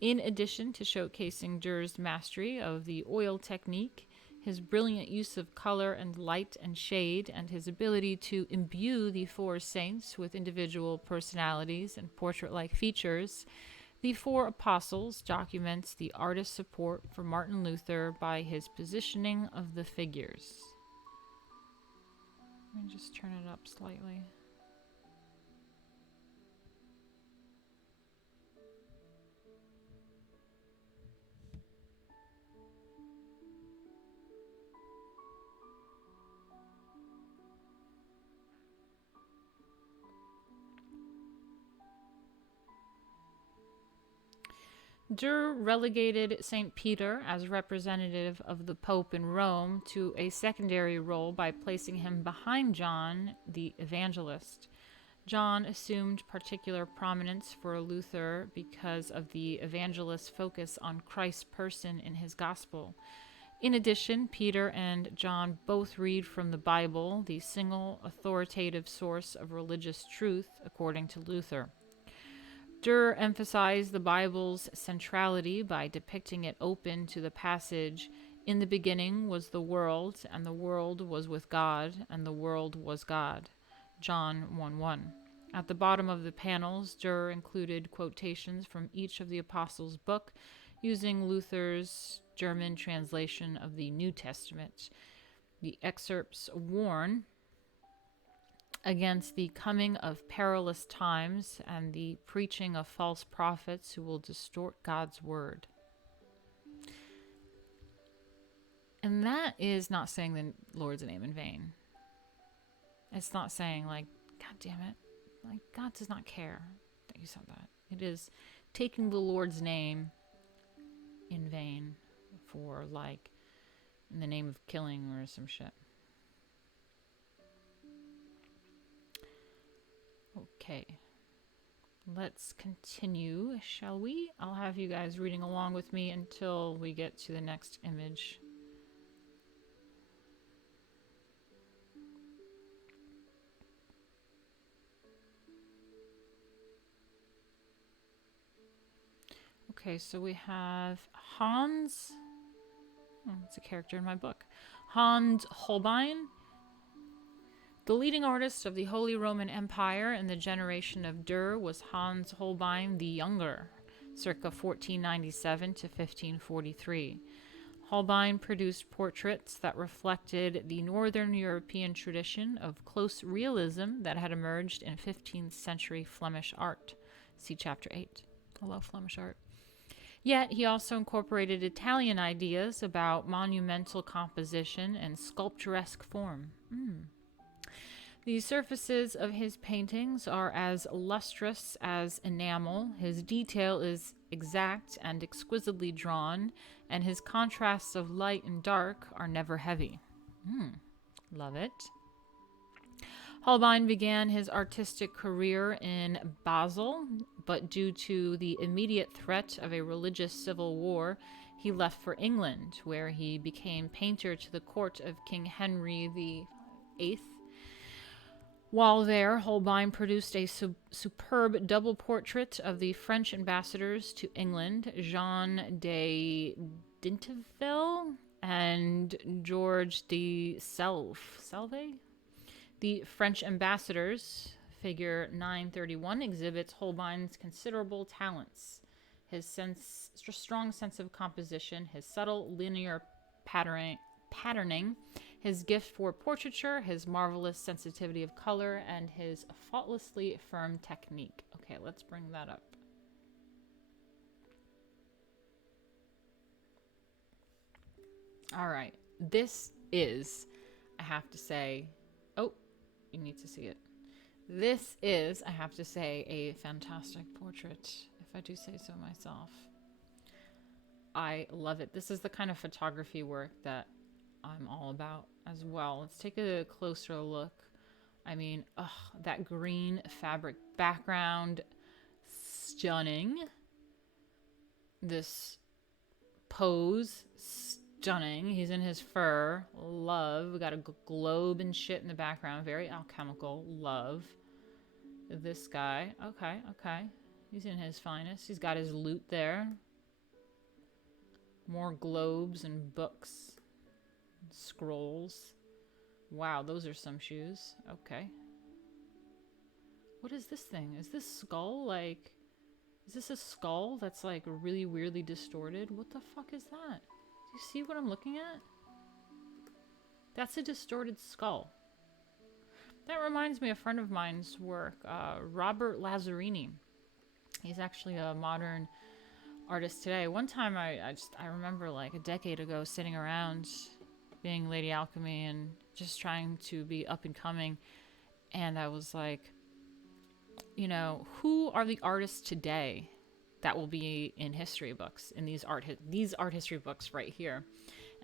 In addition to showcasing Dürer's mastery of the oil technique, his brilliant use of color and light and shade, and his ability to imbue the four saints with individual personalities and portrait-like features, the Four Apostles documents the artist's support for Martin Luther by his positioning of the figures. Let me just turn it up slightly. Dürer relegated St. Peter as representative of the Pope in Rome to a secondary role by placing him behind John the Evangelist. John assumed particular prominence for Luther because of the evangelist's focus on Christ's person in his gospel. In addition, Peter and John both read from the Bible, the single authoritative source of religious truth, according to Luther. Dürer emphasized the Bible's centrality by depicting it open to the passage, "In the beginning was the world, and the world was with God, and the world was God." John 1:1. At the bottom of the panels, Dürer included quotations from each of the apostles' book, using Luther's German translation of the New Testament. The excerpts warn against the coming of perilous times and the preaching of false prophets who will distort God's word. And that is not saying the Lord's name in vain. It's not saying, like, God damn it, like, God does not care that you said that. It is taking the Lord's name in vain for, like, in the name of killing or some shit. Okay, let's continue, shall we? I'll have you guys reading along with me until we get to the next image. Okay, so we have Hans. Oh, it's a character in my book. Hans Holbein. The leading artist of the Holy Roman Empire in the generation of Dürer was Hans Holbein the Younger, circa 1497 to 1543. Holbein produced portraits that reflected the Northern European tradition of close realism that had emerged in 15th century Flemish art. See Chapter 8. I love Flemish art. Yet he also incorporated Italian ideas about monumental composition and sculpturesque form. The surfaces of his paintings are as lustrous as enamel. His detail is exact and exquisitely drawn, and his contrasts of light and dark are never heavy. Love it. Holbein began his artistic career in Basel, but due to the immediate threat of a religious civil war, he left for England, where he became painter to the court of King Henry VIII. While there, Holbein produced a superb double portrait of the French ambassadors to England, Jean de Dinterville and George de Selve. The French ambassadors, figure 931, exhibits Holbein's considerable talents. His strong sense of composition, his subtle linear patterning, his gift for portraiture, his marvelous sensitivity of color, and his faultlessly firm technique. Okay, let's bring that up. All right, this is, I have to say, oh, you need to see it. This is, I have to say, a fantastic portrait, if I do say so myself. I love it. This is the kind of photography work that I'm all about as well. Let's take a closer look. I mean, that green fabric background, stunning. This pose, stunning. He's in his fur, love. We got a globe and shit in the background, very alchemical, love. This guy, okay. He's in his finest. He's got his lute there. More globes and books. Scrolls. Wow, those are some shoes. Okay. What is this thing? Is this skull like... Is this a skull that's like really weirdly distorted? What the fuck is that? Do you see what I'm looking at? That's a distorted skull. That reminds me of a friend of mine's work, Robert Lazzarini. He's actually a modern artist today. One time I remember like a decade ago sitting around being Lady Alchemy and just trying to be up and coming, and I was like, you know, who are the artists today that will be in history books, in these art history books right here?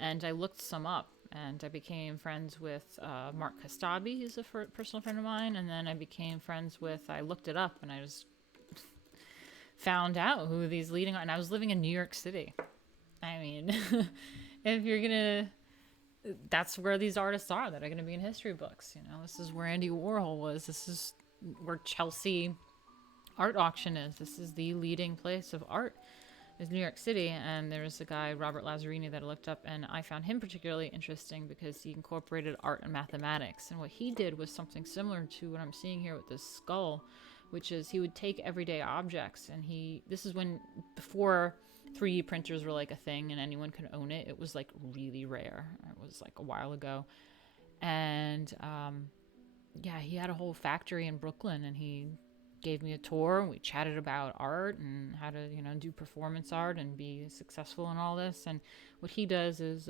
And I looked some up, and I became friends with Mark Kastabi, who's a personal friend of mine, and then I became friends with, I looked it up, and I just found out who these leading are, and I was living in New York City. I mean, if you're gonna, that's where these artists are that are gonna be in history books. You know, this is where Andy Warhol was. This is where Chelsea Art Auction is. This is the leading place of art, is New York City. And there's a guy, Robert Lazzarini, that I looked up, and I found him particularly interesting because he incorporated art and mathematics. And what he did was something similar to what I'm seeing here with this skull, which is he would take everyday objects, and this is when, before 3D printers were like a thing and anyone could own it. It was like really rare. It was like a while ago. And yeah, he had a whole factory in Brooklyn, and he gave me a tour, and we chatted about art and how to, you know, do performance art and be successful in all this. And what he does is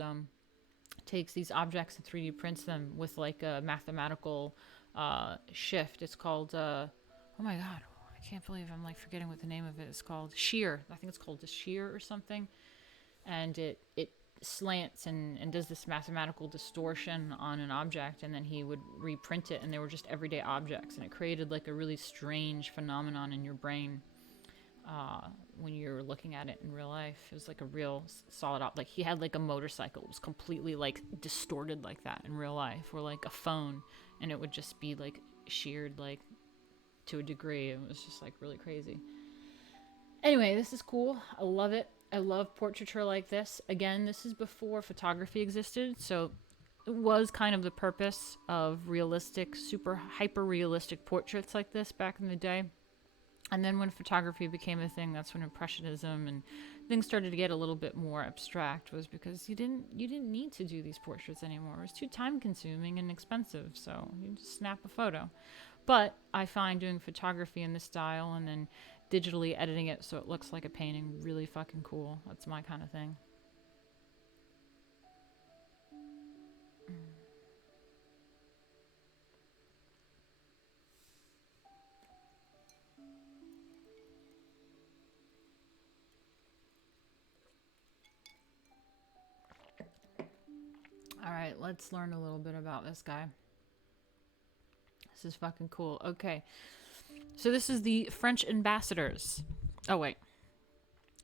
takes these objects and 3D prints them with like a mathematical shift. It's called oh my god, I can't believe I'm like forgetting what the name of it is called. Shear. I think it's called the shear or something. And it slants and does this mathematical distortion on an object, and then he would reprint it, and they were just everyday objects, and it created like a really strange phenomenon in your brain when you're looking at it in real life. It was like a real solid like he had like a motorcycle. It was completely like distorted like that in real life, or like a phone, and it would just be like sheared like to a degree. It was just like really crazy. Anyway, this is cool. I love it. I love portraiture like this. Again, this is before photography existed, so it was kind of the purpose of realistic, super hyper realistic portraits like this back in the day. And then when photography became a thing, that's when Impressionism and things started to get a little bit more abstract, was because you didn't need to do these portraits anymore. It was too time consuming and expensive, so you just snap a photo. But I find doing photography in this style and then digitally editing it so it looks like a painting. Really fucking cool. That's my kind of thing. All right, let's learn a little bit about this guy. This is fucking cool. Okay. So this is the French ambassadors. Oh, wait.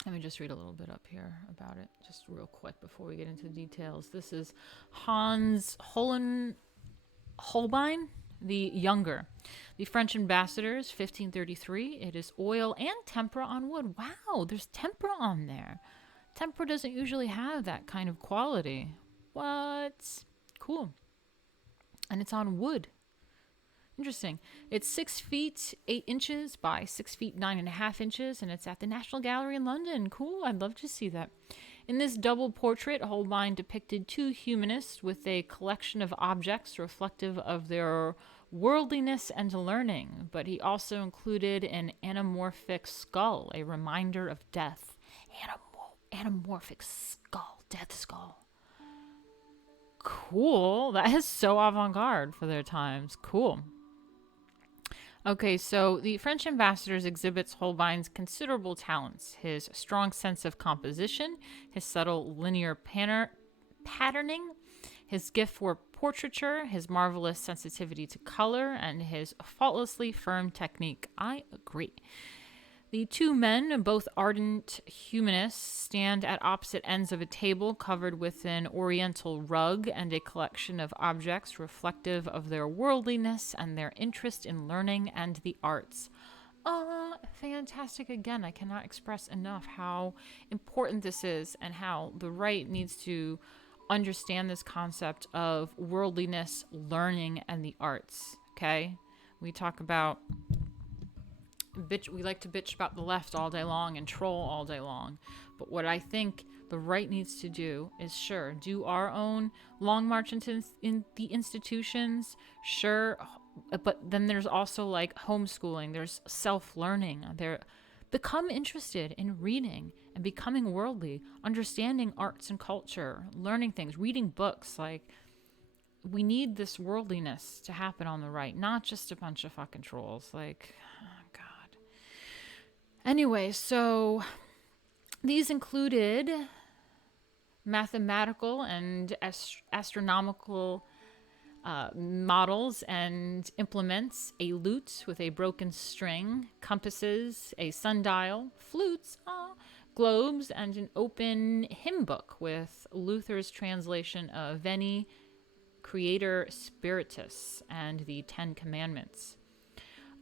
Let me just read a little bit up here about it, just real quick before we get into details. This is Hans Holbein the Younger. The French ambassadors, 1533. It is oil and tempera on wood. Wow, there's tempera on there. Tempera doesn't usually have that kind of quality. What? Cool. And it's on wood. Interesting. It's 6 feet 8 inches by 6 feet 9.5 inches, and it's at the National Gallery in London. Cool. I'd love to see that. In this double portrait, Holbein depicted two humanists with a collection of objects reflective of their worldliness and learning, but he also included an anamorphic skull, a reminder of death. Anamorphic skull, death skull. Cool. That is so avant-garde for their times. Cool. Okay, so the French ambassadors exhibits Holbein's considerable talents, his strong sense of composition, his subtle linear patterning, his gift for portraiture, his marvelous sensitivity to color, and his faultlessly firm technique. I agree. The two men, both ardent humanists, stand at opposite ends of a table covered with an oriental rug and a collection of objects reflective of their worldliness and their interest in learning and the arts. Fantastic. Again, I cannot express enough how important this is and how the right needs to understand this concept of worldliness, learning, and the arts. Okay? We talk about we like to bitch about the left all day long and troll all day long. But what I think the right needs to do is, sure, do our own long march into the institutions, sure, but then there's also like homeschooling, there's self-learning, become interested in reading and becoming worldly, understanding arts and culture, learning things, reading books. Like, we need this worldliness to happen on the right, not just a bunch of fucking trolls. Like, oh God. Anyway, so these included mathematical and astronomical models and implements, a lute with a broken string, compasses, a sundial, flutes, globes, and an open hymn book with Luther's translation of Veni Creator Spiritus and the Ten Commandments.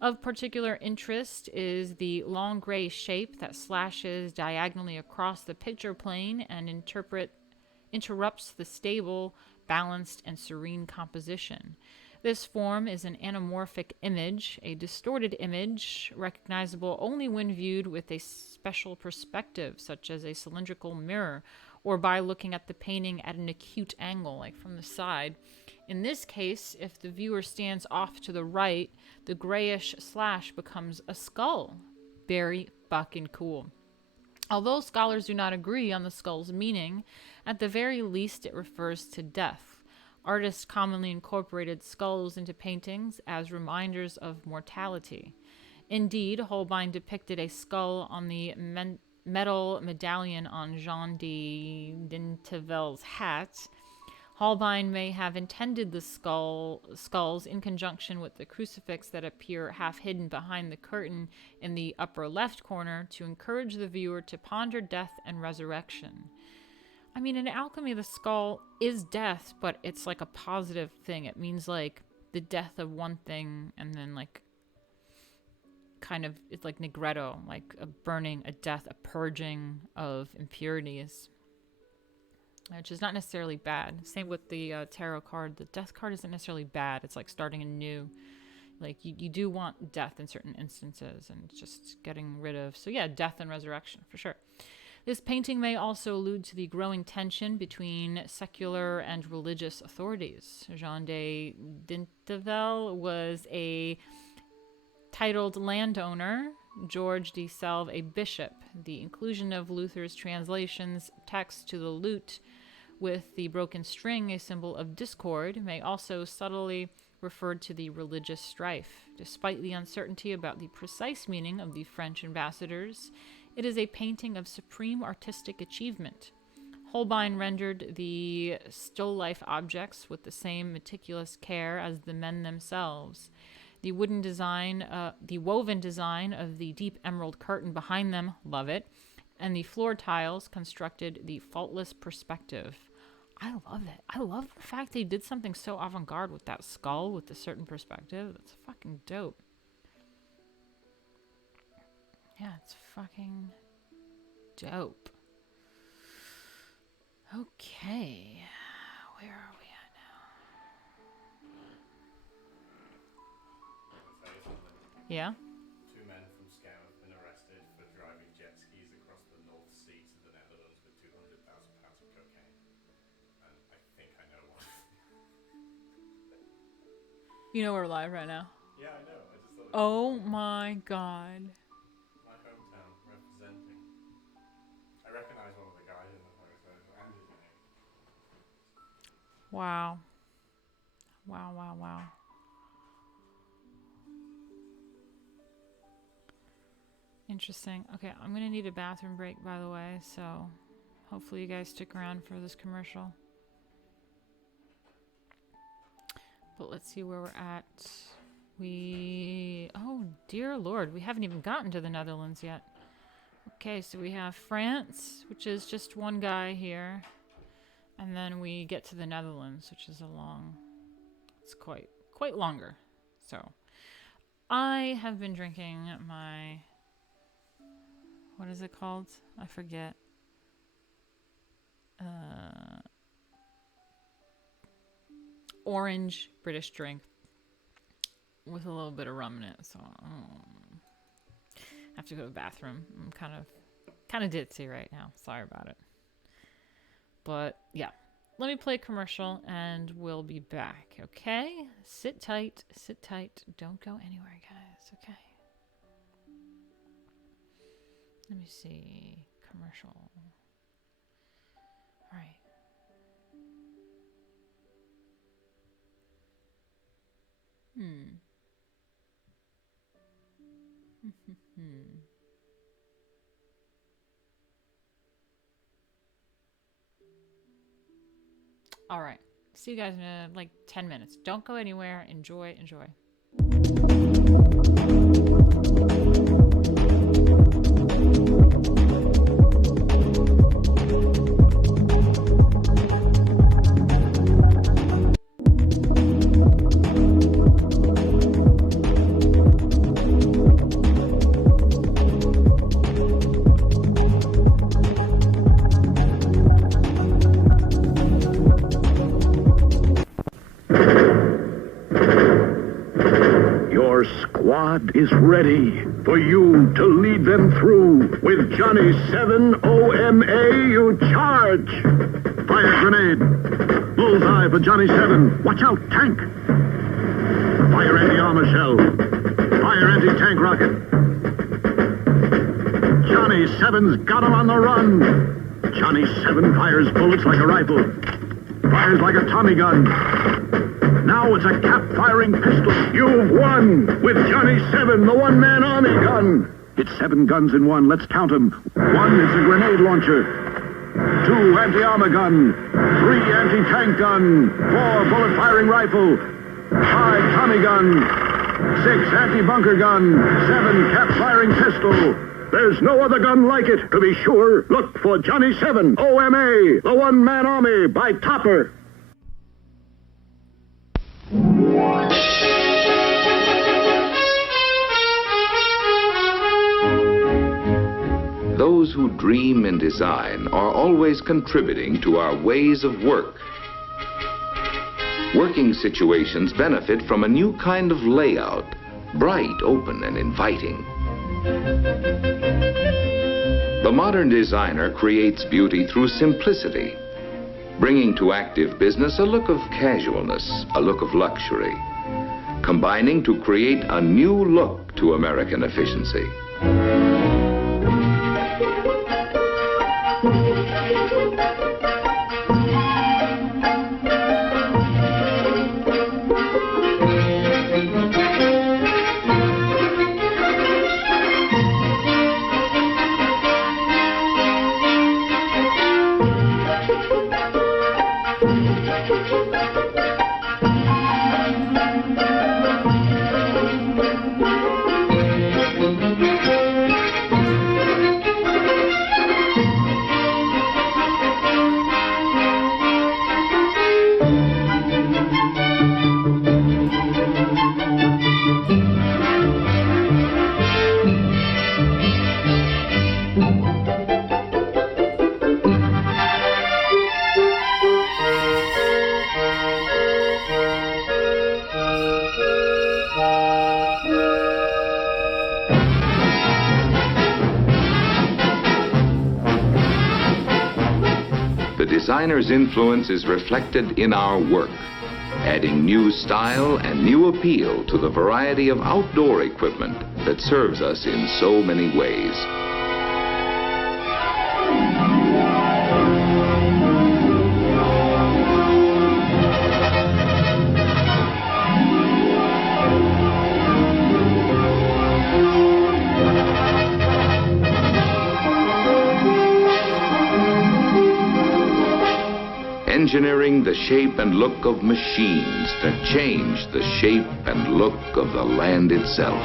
Of particular interest is the long gray shape that slashes diagonally across the picture plane and interrupts the stable, balanced, and serene composition. This form is an anamorphic image, a distorted image, recognizable only when viewed with a special perspective, such as a cylindrical mirror, or by looking at the painting at an acute angle, like from the side. In this case, if the viewer stands off to the right, the grayish slash becomes a skull. Very fucking cool. Although scholars do not agree on the skull's meaning, at the very least it refers to death. Artists commonly incorporated skulls into paintings as reminders of mortality. Indeed, Holbein depicted a skull on the metal medallion on Jean de Dintevel's hat. Holbein may have intended the skulls in conjunction with the crucifix that appear half hidden behind the curtain in the upper left corner to encourage the viewer to ponder death and resurrection. I mean, in alchemy, the skull is death, but it's like a positive thing. It means like the death of one thing, and then like kind of, it's like Negretto, like a burning, a death, a purging of impurities, which is not necessarily bad. Same with the tarot card. The death card isn't necessarily bad. It's like starting anew. Like you do want death in certain instances and just getting rid of. So yeah, death and resurrection for sure. This painting may also allude to the growing tension between secular and religious authorities. Jean de Dintevel was a titled landowner George de Selve a bishop. The inclusion of Luther's translations text to the lute with the broken string, a symbol of discord, may also subtly refer to the religious strife. Despite the uncertainty about the precise meaning of the French ambassadors, it is a painting of supreme artistic achievement. Holbein rendered the still life objects with the same meticulous care as the men themselves. The woven design of the deep emerald curtain behind them, love it, and the floor tiles constructed the faultless perspective. I love it. I love the fact they did something so avant-garde with that skull with a certain perspective. That's fucking dope. Yeah, it's fucking dope. Okay, where are we at now? Yeah? 2 men from Scout have been arrested for driving jet skis across the North Sea to the Netherlands with 200,000 pounds of cocaine. And I think I know one. You know we're live right now. Yeah, I know. I just thought. Oh my god. My hometown representing. I recognize one of the guys in the photos and his name. Wow. Wow, wow, wow. Interesting. Okay, I'm going to need a bathroom break, by the way, so hopefully you guys stick around for this commercial. But let's see where we're at. Oh, dear Lord, we haven't even gotten to the Netherlands yet. Okay, so we have France, which is just one guy here. And then we get to the Netherlands, which is it's quite longer. So I have been drinking my, what is it called? I forget. Orange British drink with a little bit of rum in it. So I have to go to the bathroom. I'm kind of ditzy right now. Sorry about it. But yeah, let me play a commercial and we'll be back. Okay? Sit tight. Don't go anywhere, guys. Okay. Let me see. Commercial. All right. All right. See you guys in like 10 minutes. Don't go anywhere. Enjoy. Is ready for you to lead them through. With Johnny 7 OMA, you charge. Fire grenade. Bullseye for Johnny 7. Watch out, tank. Fire anti-armor shell. Fire anti-tank rocket. Johnny 7's got him on the run. Johnny 7 fires bullets like a rifle. Fires like a Tommy gun. Now it's a cap-firing pistol. You've won with Johnny 7, the one-man army gun. It's 7 guns in one. Let's count them. 1 is a grenade launcher. 2 anti-armor gun. 3 anti-tank gun. 4 bullet-firing rifle. 5 Tommy gun. 6 anti-bunker gun. 7 cap-firing pistol. There's no other gun like it. To be sure, look for Johnny 7, OMA, the one-man army by Topper. Those who dream and design are always contributing to our ways of work. Working situations benefit from a new kind of layout, bright, open, and inviting. The modern designer creates beauty through simplicity, bringing to active business a look of casualness, a look of luxury, combining to create a new look to American efficiency. The designer's influence is reflected in our work, adding new style and new appeal to the variety of outdoor equipment that serves us in so many ways. Engineering the shape and look of machines that change the shape and look of the land itself.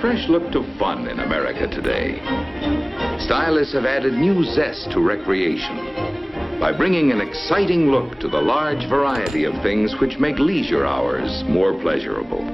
Fresh look to fun in America today. Stylists have added new zest to recreation by bringing an exciting look to the large variety of things which make leisure hours more pleasurable.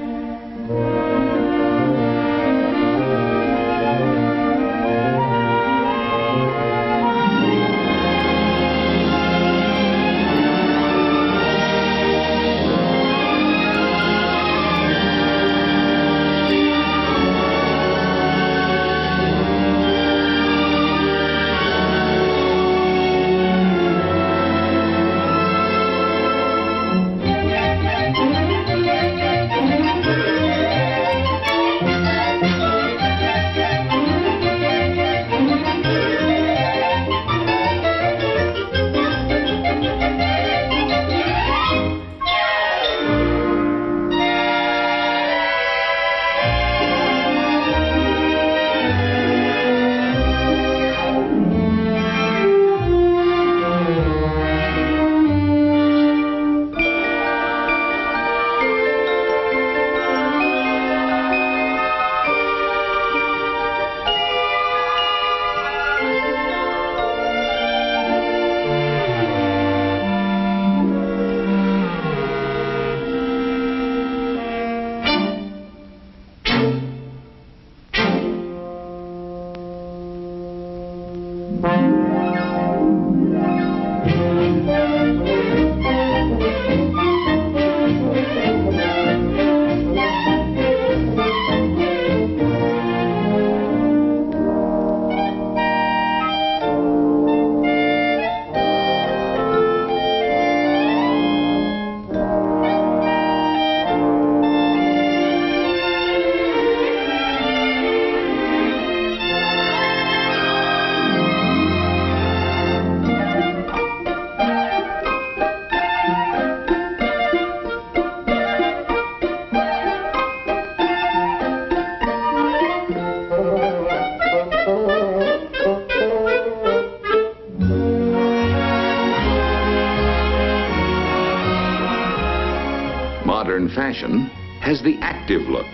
Modern fashion has the active look,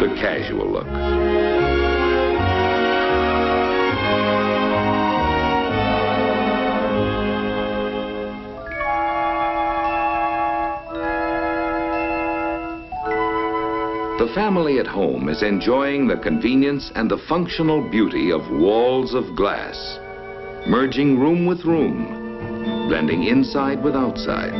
the casual look. The family at home is enjoying the convenience and the functional beauty of walls of glass, merging room with room, blending inside with outside.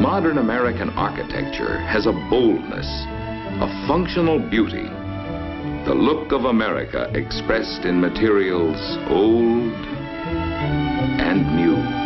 Modern American architecture has a boldness, a functional beauty, the look of America expressed in materials old and new.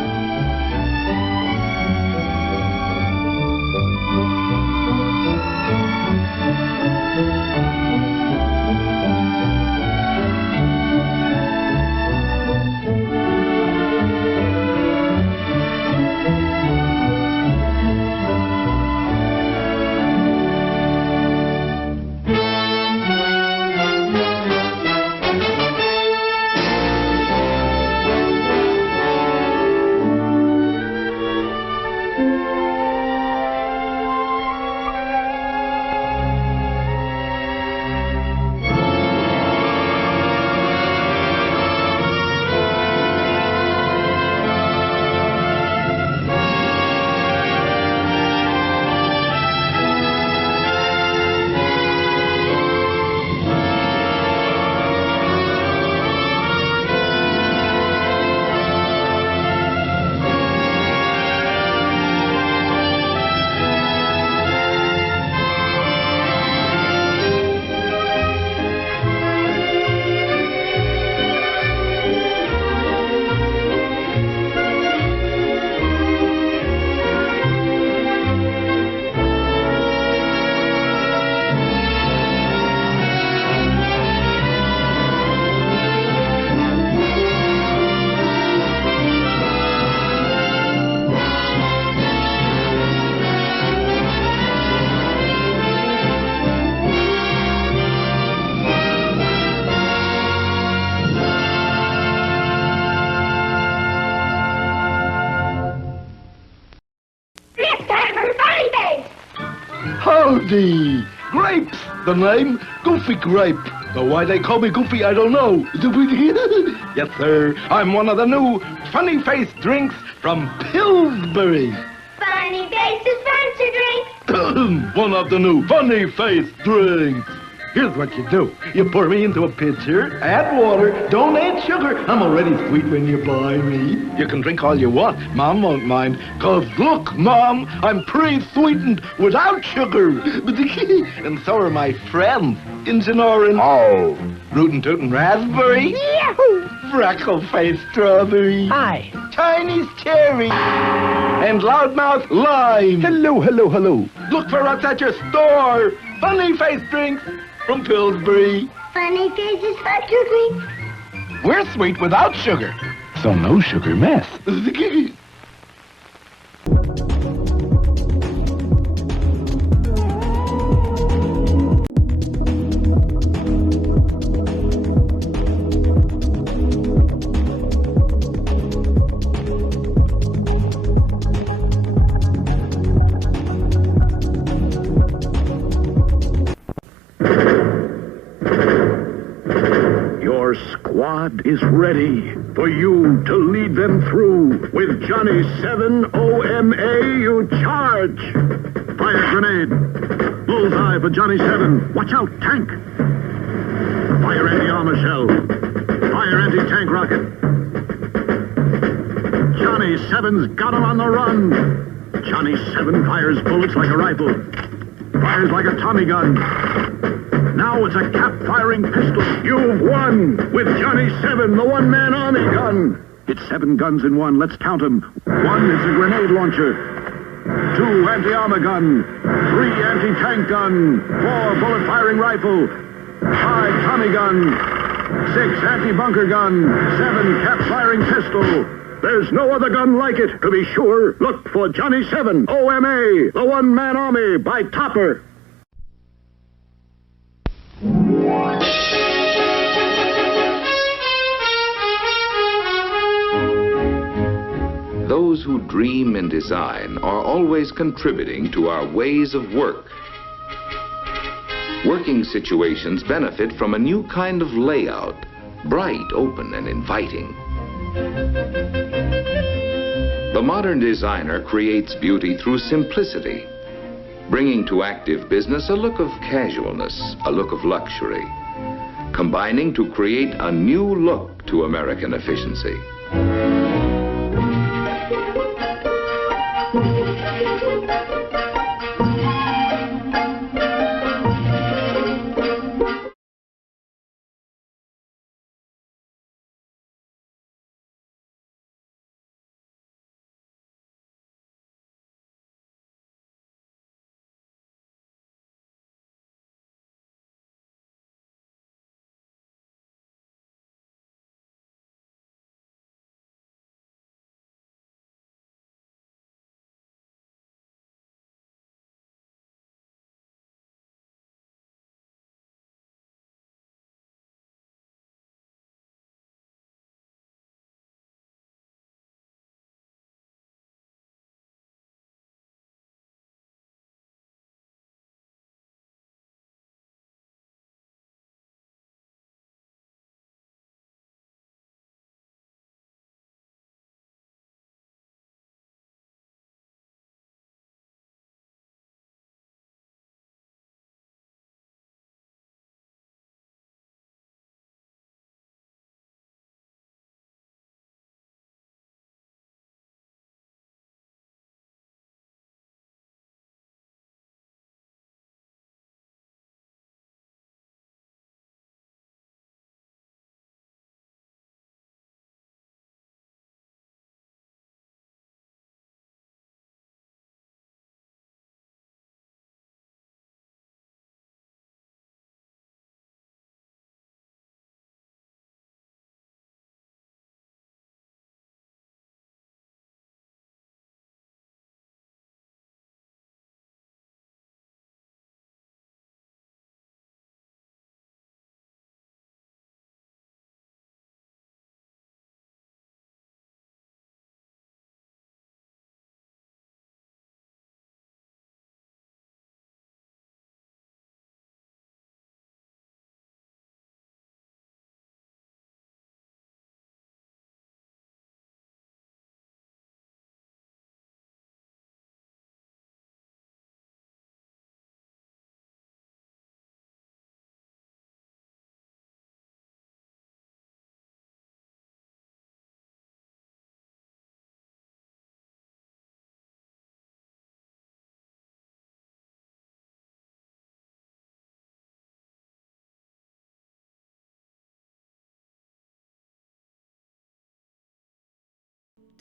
Howdy! Grapes, the name. Goofy Grape. Though why they call me Goofy, I don't know. Yes, sir. I'm one of the new funny-faced drinks from Pillsbury. Funny faces, fancy drink. One of the new funny-faced drinks. Here's what you do. You pour me into a pitcher, add water, don't add sugar. I'm already sweet when you buy me. You can drink all you want. Mom won't mind. 'Cause look, Mom, I'm pre-sweetened without sugar. And so are my friends. Injun Orange. Oh. Rootin' Tootin' Raspberry. Yahoo! Freckle-faced Strawberry. Hi. Chinese Cherry. And Loudmouth Lime. Hello, hello, hello. Look for us at your store. Funny-faced drinks from Pillsbury. Funny faces, fancy drink. We're sweet without sugar, so no sugar mess. Your squad is ready for you to lead them through. With Johnny 7 OMA, you charge. Fire grenade. Bullseye for Johnny 7. Watch out, tank. Fire anti-armor shell. Fire anti-tank rocket. Johnny 7's got him on the run. Johnny 7 fires bullets like a rifle. Fires like a Tommy gun. Now it's a cap-firing pistol. You've won with Johnny 7, the one-man army gun. It's 7 guns in one. Let's count them. One is a grenade launcher. 2 anti-armor gun, 3 anti-tank gun, 4 bullet-firing rifle, 5 Tommy gun, 6 anti-bunker gun, 7 cap-firing pistol. There's no other gun like it. To be sure, look for Johnny 7, OMA, the one-man army by Topper. Those who dream and design are always contributing to our ways of work. Working situations benefit from a new kind of layout, bright, open, and inviting. The modern designer creates beauty through simplicity, bringing to active business a look of casualness, a look of luxury, combining to create a new look to American efficiency.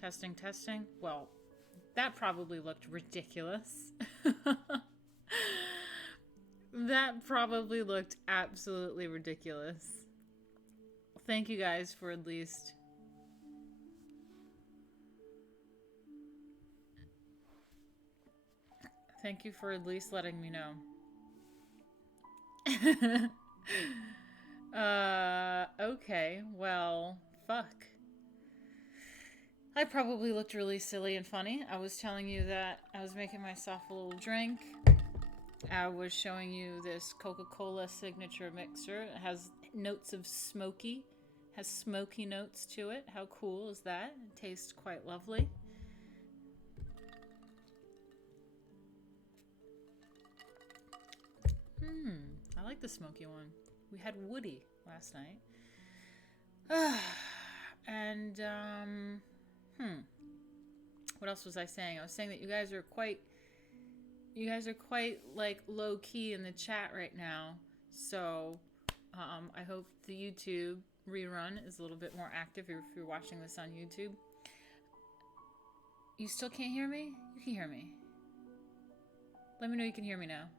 Testing, testing. Well, that probably looked ridiculous. That probably looked absolutely ridiculous. Thank you guys for at least... Thank you for at least letting me know. Okay, well, fuck. I probably looked really silly and funny. I was telling you that I was making myself a little drink. I was showing you this Coca-Cola signature mixer. It has notes of smoky. Has smoky notes to it. How cool is that? It tastes quite lovely. I like the smoky one. We had Woody last night. And, what else was I saying? I was saying that you guys are quite like low key in the chat right now. So, I hope the YouTube rerun is a little bit more active if you're watching this on YouTube. You still can't hear me? You can hear me. Let me know you can hear me now.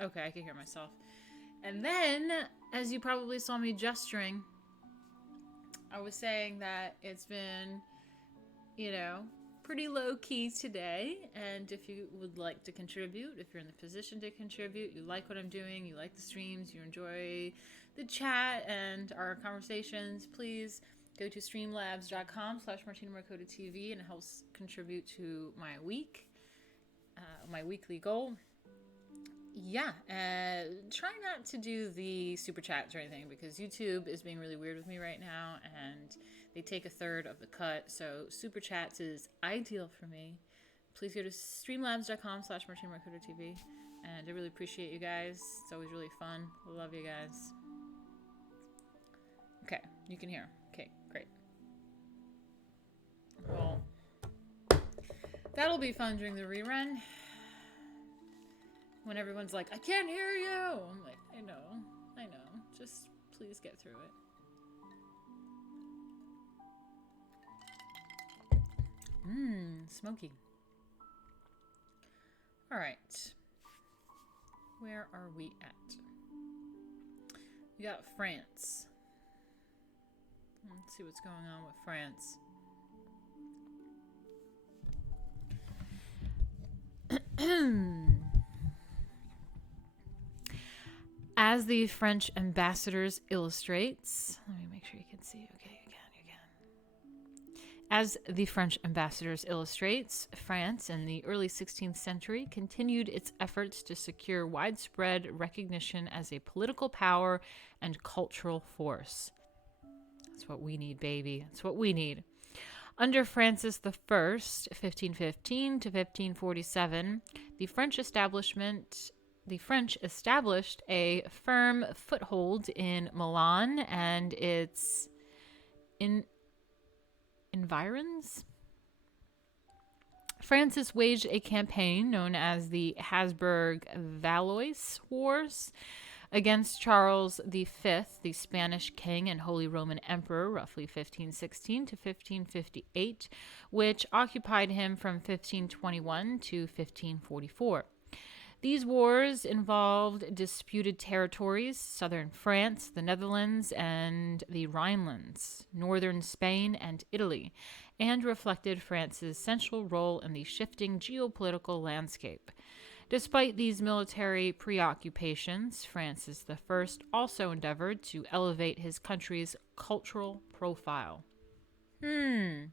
Okay, I can hear myself. And then, as you probably saw me gesturing, I was saying that it's been, pretty low key today. And if you would like to contribute, if you're in the position to contribute, you like what I'm doing, you like the streams, you enjoy the chat and our conversations, please go to streamlabs.com/Martina Markota TV, and it helps contribute to my week, my weekly goal. Yeah, try not to do the super chats or anything, because YouTube is being really weird with me right now, and they take a third of the cut. So super chats is ideal for me. Please go to streamlabs.com/Martina Markota TV, and I really appreciate you guys. It's always really fun. I love you guys. Okay, you can hear. Okay, great. Well, that'll be fun during the rerun. When everyone's like, I can't hear you. I'm like, I know. Just please get through it. Smoky. All right. Where are we at? We got France. Let's see what's going on with France. As the French ambassadors illustrates, let me make sure you can see. Okay, you can. As the French ambassadors illustrates, France in the early 16th century continued its efforts to secure widespread recognition as a political power and cultural force. That's what we need, baby. That's what we need. Under Francis I, 1515 to 1547, the French established a firm foothold in Milan and its environs. Francis waged a campaign known as the Habsburg-Valois Wars against Charles V, the Spanish king and Holy Roman Emperor, roughly 1516 to 1558, which occupied him from 1521 to 1544. These wars involved disputed territories, southern France, the Netherlands, and the Rhinelands, northern Spain, and Italy, and reflected France's central role in the shifting geopolitical landscape. Despite these military preoccupations, Francis I also endeavored to elevate his country's cultural profile. If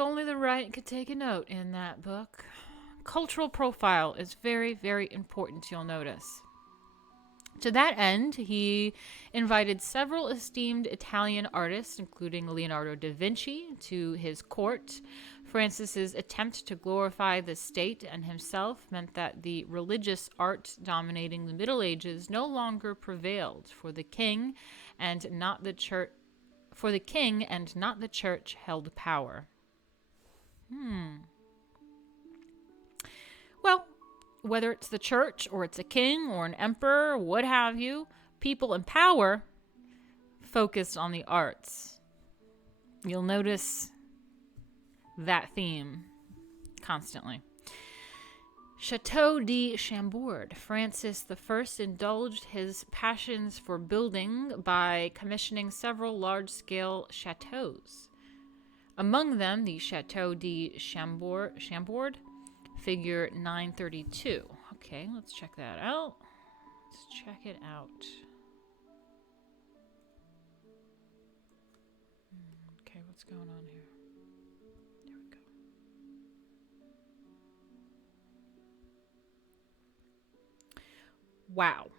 only the right could take a note in that book. Cultural profile is very, very important, you'll notice. To that end, he invited several esteemed Italian artists, including Leonardo da Vinci, to his court. Francis's attempt to glorify the state and himself meant that the religious art dominating the Middle Ages no longer prevailed, for the king and not the church held power. Well, whether it's the church or it's a king or an emperor, what have you, people in power focused on the arts. You'll notice that theme constantly. Château de Chambord. Francis I indulged his passions for building by commissioning several large-scale chateaux. Among them, the Château de Chambord, figure 932. Okay, let's check that out. Let's check it out. Okay, what's going on here? There we go. Wow.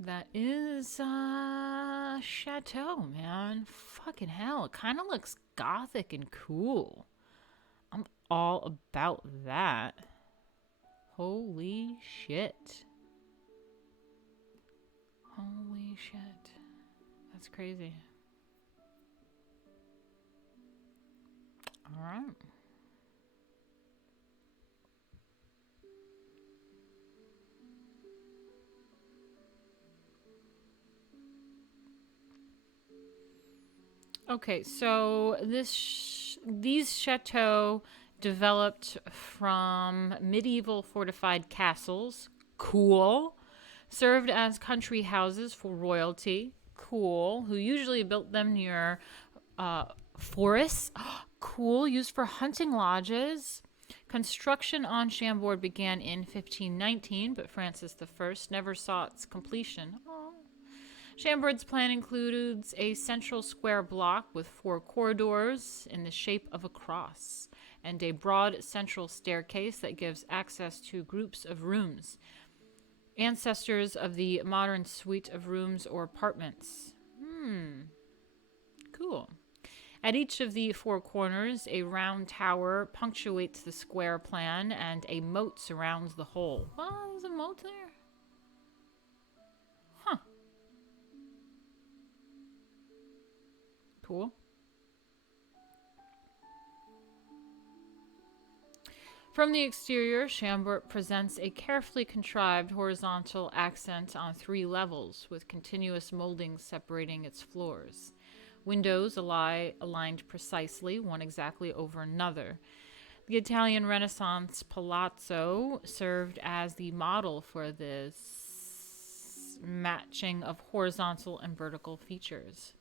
That is a chateau, man. Fucking hell. It kind of looks gothic and cool. I'm all about that. Holy shit. Holy shit. That's crazy. All right. Okay, so these chateaux developed from medieval fortified castles. Cool. Served as country houses for royalty. Cool. Who usually built them near forests. Cool. Used for hunting lodges. Construction on Chambord began in 1519, but Francis I never saw its completion. Aww. Chambord's plan includes a central square block with 4 corridors in the shape of a cross, and a broad central staircase that gives access to groups of rooms, ancestors of the modern suite of rooms or apartments. Cool. At each of the 4 corners, a round tower punctuates the square plan, and a moat surrounds the whole. Well, there's a moat there? Huh. Cool. From the exterior, Chambord presents a carefully contrived horizontal accent on 3 levels, with continuous moldings separating its floors. Windows aligned precisely, one exactly over another. The Italian Renaissance palazzo served as the model for this matching of horizontal and vertical features.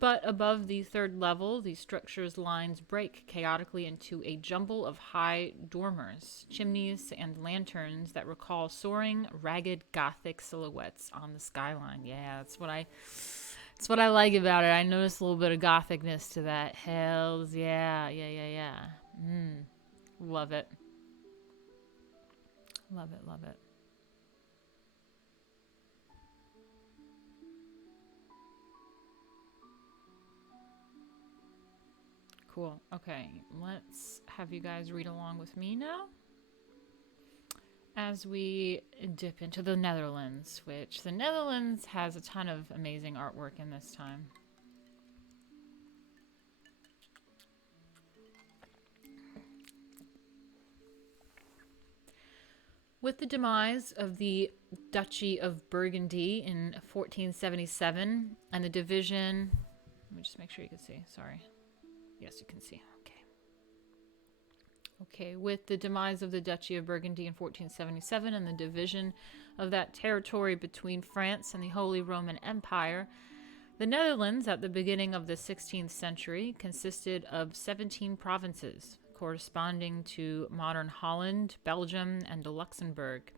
But above the 3rd level, the structure's lines break chaotically into a jumble of high dormers, chimneys, and lanterns that recall soaring, ragged Gothic silhouettes on the skyline. Yeah, that's what I like about it. I noticed a little bit of Gothicness to that. Hells yeah. Love it. Love it. Cool. Okay, let's have you guys read along with me now as we dip into the Netherlands, which the Netherlands has a ton of amazing artwork in this time. With the demise of the Duchy of Burgundy in 1477 and the division, let me just make sure you can see, sorry. Yes, you can see. Okay, with the demise of the Duchy of Burgundy in 1477 and the division of that territory between France and the Holy Roman Empire, the Netherlands at the beginning of the 16th century consisted of 17 provinces, corresponding to modern Holland, Belgium, and Luxembourg.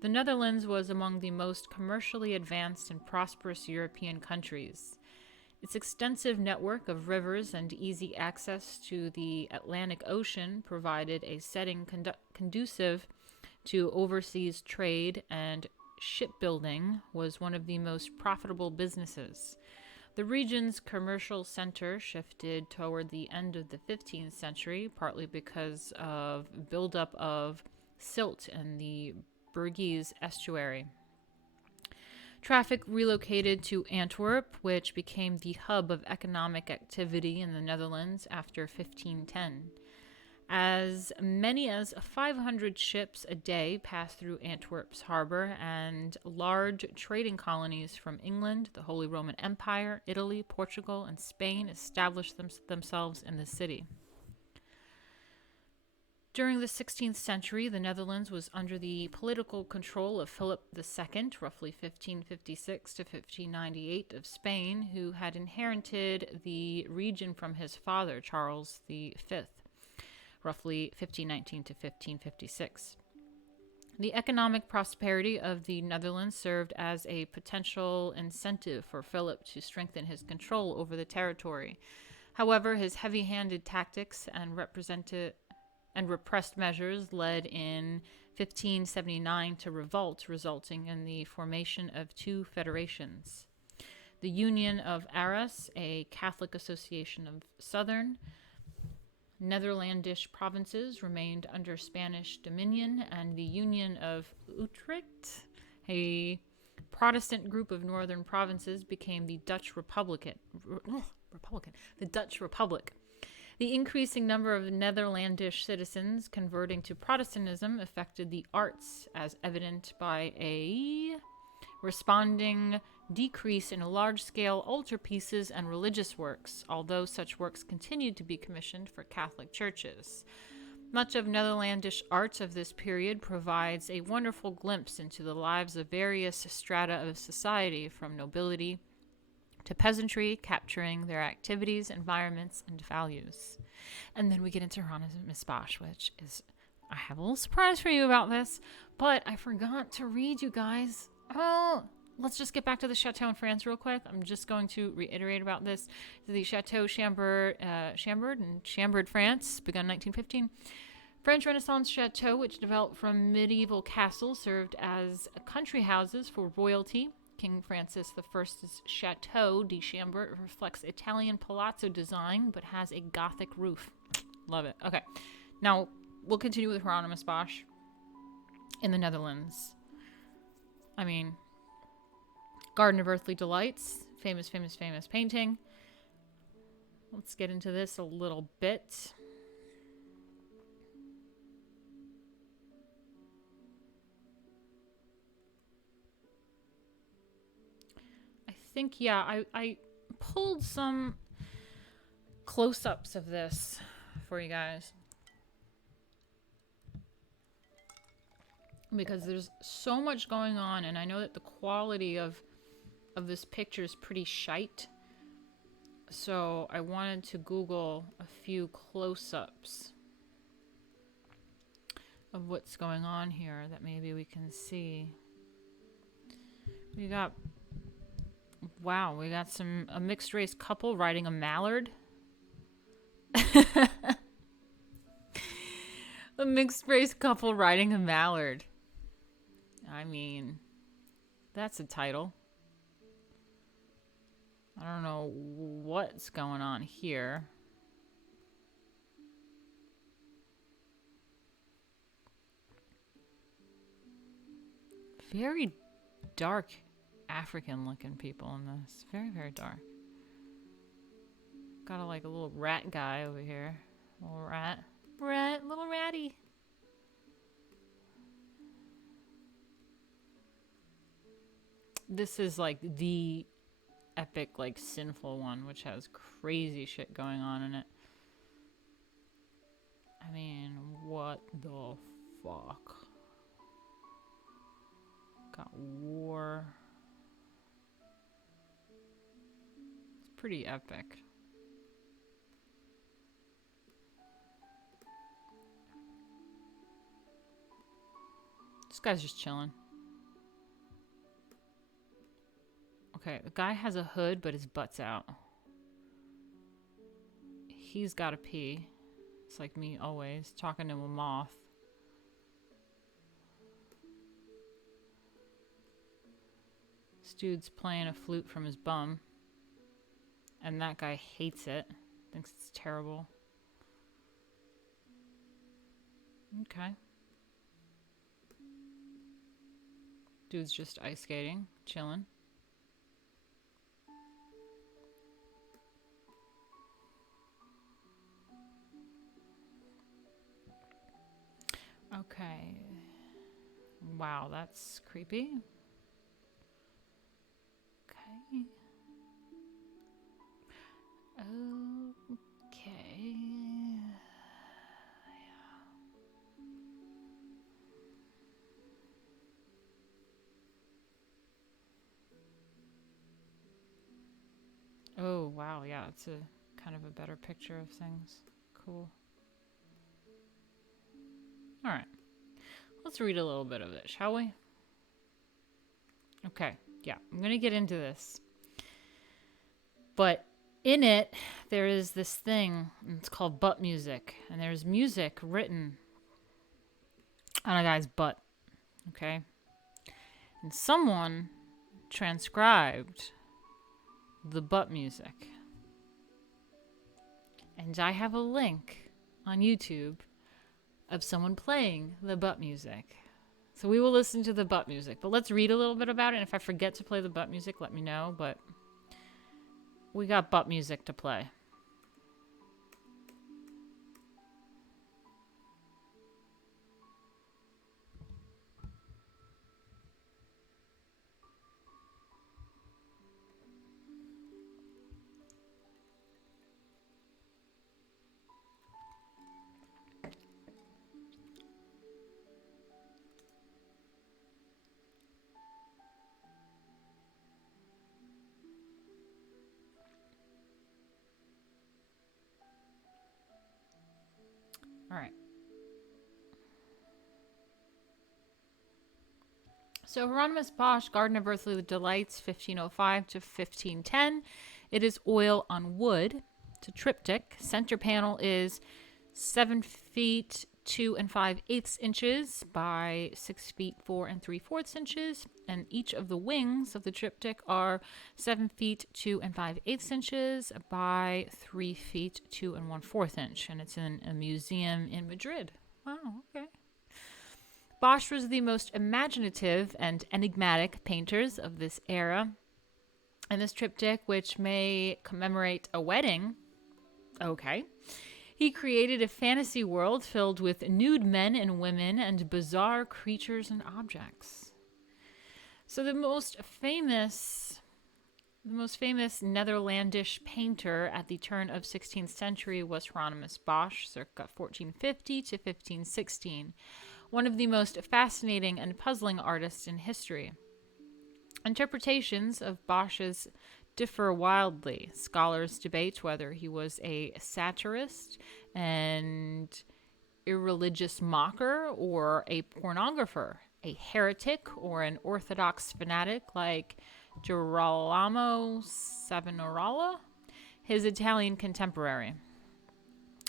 The Netherlands was among the most commercially advanced and prosperous European countries. Its extensive network of rivers and easy access to the Atlantic Ocean provided a setting conducive to overseas trade, and shipbuilding was one of the most profitable businesses. The region's commercial center shifted toward the end of the 15th century, partly because of buildup of silt in the Bergese estuary. Traffic relocated to Antwerp, which became the hub of economic activity in the Netherlands after 1510. As many as 500 ships a day passed through Antwerp's harbor, and large trading colonies from England, the Holy Roman Empire, Italy, Portugal, and Spain established themselves in the city. During the 16th century, the Netherlands was under the political control of Philip II, roughly 1556 to 1598, of Spain, who had inherited the region from his father, Charles V, roughly 1519 to 1556. The economic prosperity of the Netherlands served as a potential incentive for Philip to strengthen his control over the territory. However, his heavy-handed tactics and repressed measures led in 1579 to revolt, resulting in the formation of 2 federations. The Union of Arras, a Catholic association of southern Netherlandish provinces, remained under Spanish dominion, and the Union of Utrecht, a Protestant group of northern provinces, became the Dutch Republic. The increasing number of Netherlandish citizens converting to Protestantism affected the arts, as evident by a responding decrease in large-scale altarpieces and religious works, although such works continued to be commissioned for Catholic churches. Much of Netherlandish art of this period provides a wonderful glimpse into the lives of various strata of society, from nobility to peasantry, capturing their activities, environments, and values. And then we get into Hieronymus Bosch, which is, I have a little surprise for you about this, but I forgot to read, you guys. Oh, let's just get back to the chateau in France real quick. I'm just going to reiterate about this. The Château Chambord in Chambord, France, begun in 1915. French Renaissance chateau, which developed from medieval castles, served as country houses for royalty. King Francis I's Château de Chambord reflects Italian palazzo design, but has a Gothic roof. Love it. Okay, now we'll continue with Hieronymus Bosch in the Netherlands. I mean, Garden of Earthly Delights, famous painting. Let's get into this a little bit. I think, yeah, I pulled some close-ups of this for you guys, because there's so much going on, and I know that the quality of this picture is pretty shite, so I wanted to Google a few close-ups of what's going on here that maybe we can see. We got a mixed race couple riding a mallard. A mixed race couple riding a mallard. I mean, that's a title. I don't know what's going on here. Very dark African looking people in this. Very, very dark. Got a little rat guy over here. Little little ratty. This is the epic, sinful one, which has crazy shit going on in it. I mean, what the fuck? Got war. It's pretty epic. This guy's just chilling. Okay, the guy has a hood, but his butt's out. He's gotta pee. It's like me always, talking to a moth. This dude's playing a flute from his bum. And that guy hates it. Thinks it's terrible. Okay. Dude's just ice skating, chilling. Okay. Wow, that's creepy. Okay. Okay. Oh, wow, yeah, it's a kind of a better picture of things. Cool. All right. Let's read a little bit of it, shall we? Okay, yeah, I'm going to get into this. But in it, there is this thing, and it's called butt music. And there's music written on a guy's butt, okay? And someone transcribed the butt music. And I have a link on YouTube of someone playing the butt music. So we will listen to the butt music. But let's read a little bit about it. And if I forget to play the butt music, let me know. But we got butt music to play. All right. So Hieronymus Bosch, Garden of Earthly Delights, 1505 to 1510. It is oil on wood. It's a triptych. Center panel is 7 feet 2 5/8 inches by 6 feet 4 3/4 inches, and each of the wings of the triptych are 7 feet 2 5/8 inches by 3 feet 2 1/4 inch, and it's in a museum in Madrid. Wow, okay. Bosch was the most imaginative and enigmatic painters of this era, and this triptych, which may commemorate a wedding, okay, he created a fantasy world filled with nude men and women and bizarre creatures and objects. So the most famous Netherlandish painter at the turn of 16th century was Hieronymus Bosch, circa 1450 to 1516, one of the most fascinating and puzzling artists in history. Interpretations of Bosch's differ wildly. Scholars debate whether he was a satirist, an irreligious mocker, or a pornographer, a heretic, or an orthodox fanatic like Girolamo Savonarola, his Italian contemporary.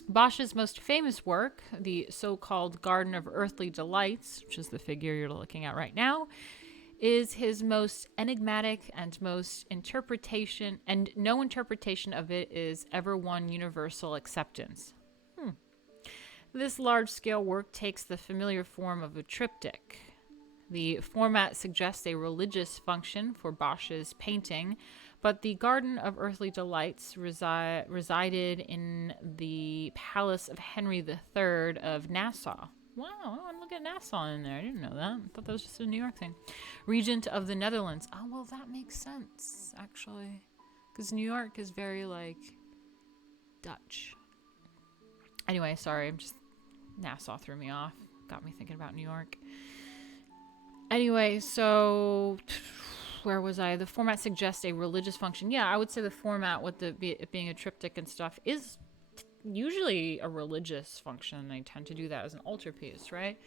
Bosch's most famous work, the so-called Garden of Earthly Delights, which is the figure you're looking at right now, is his most enigmatic and most interpretation, and no interpretation of it is ever won universal acceptance. This large-scale work takes the familiar form of a triptych. The format suggests a religious function for Bosch's painting, but the Garden of Earthly Delights resided in the palace of Henry III of Nassau. Wow, look at Nassau in there. I didn't know that. I thought that was just a New York thing. Regent of the Netherlands. Oh, well, that makes sense, actually. Because New York is very, like, Dutch. Anyway, sorry. Nassau threw me off. Got me thinking about New York. Anyway, so where was I? The format suggests a religious function. Yeah, I would say the format with it being a triptych and stuff is usually a religious function. They tend to do that as an altarpiece, right?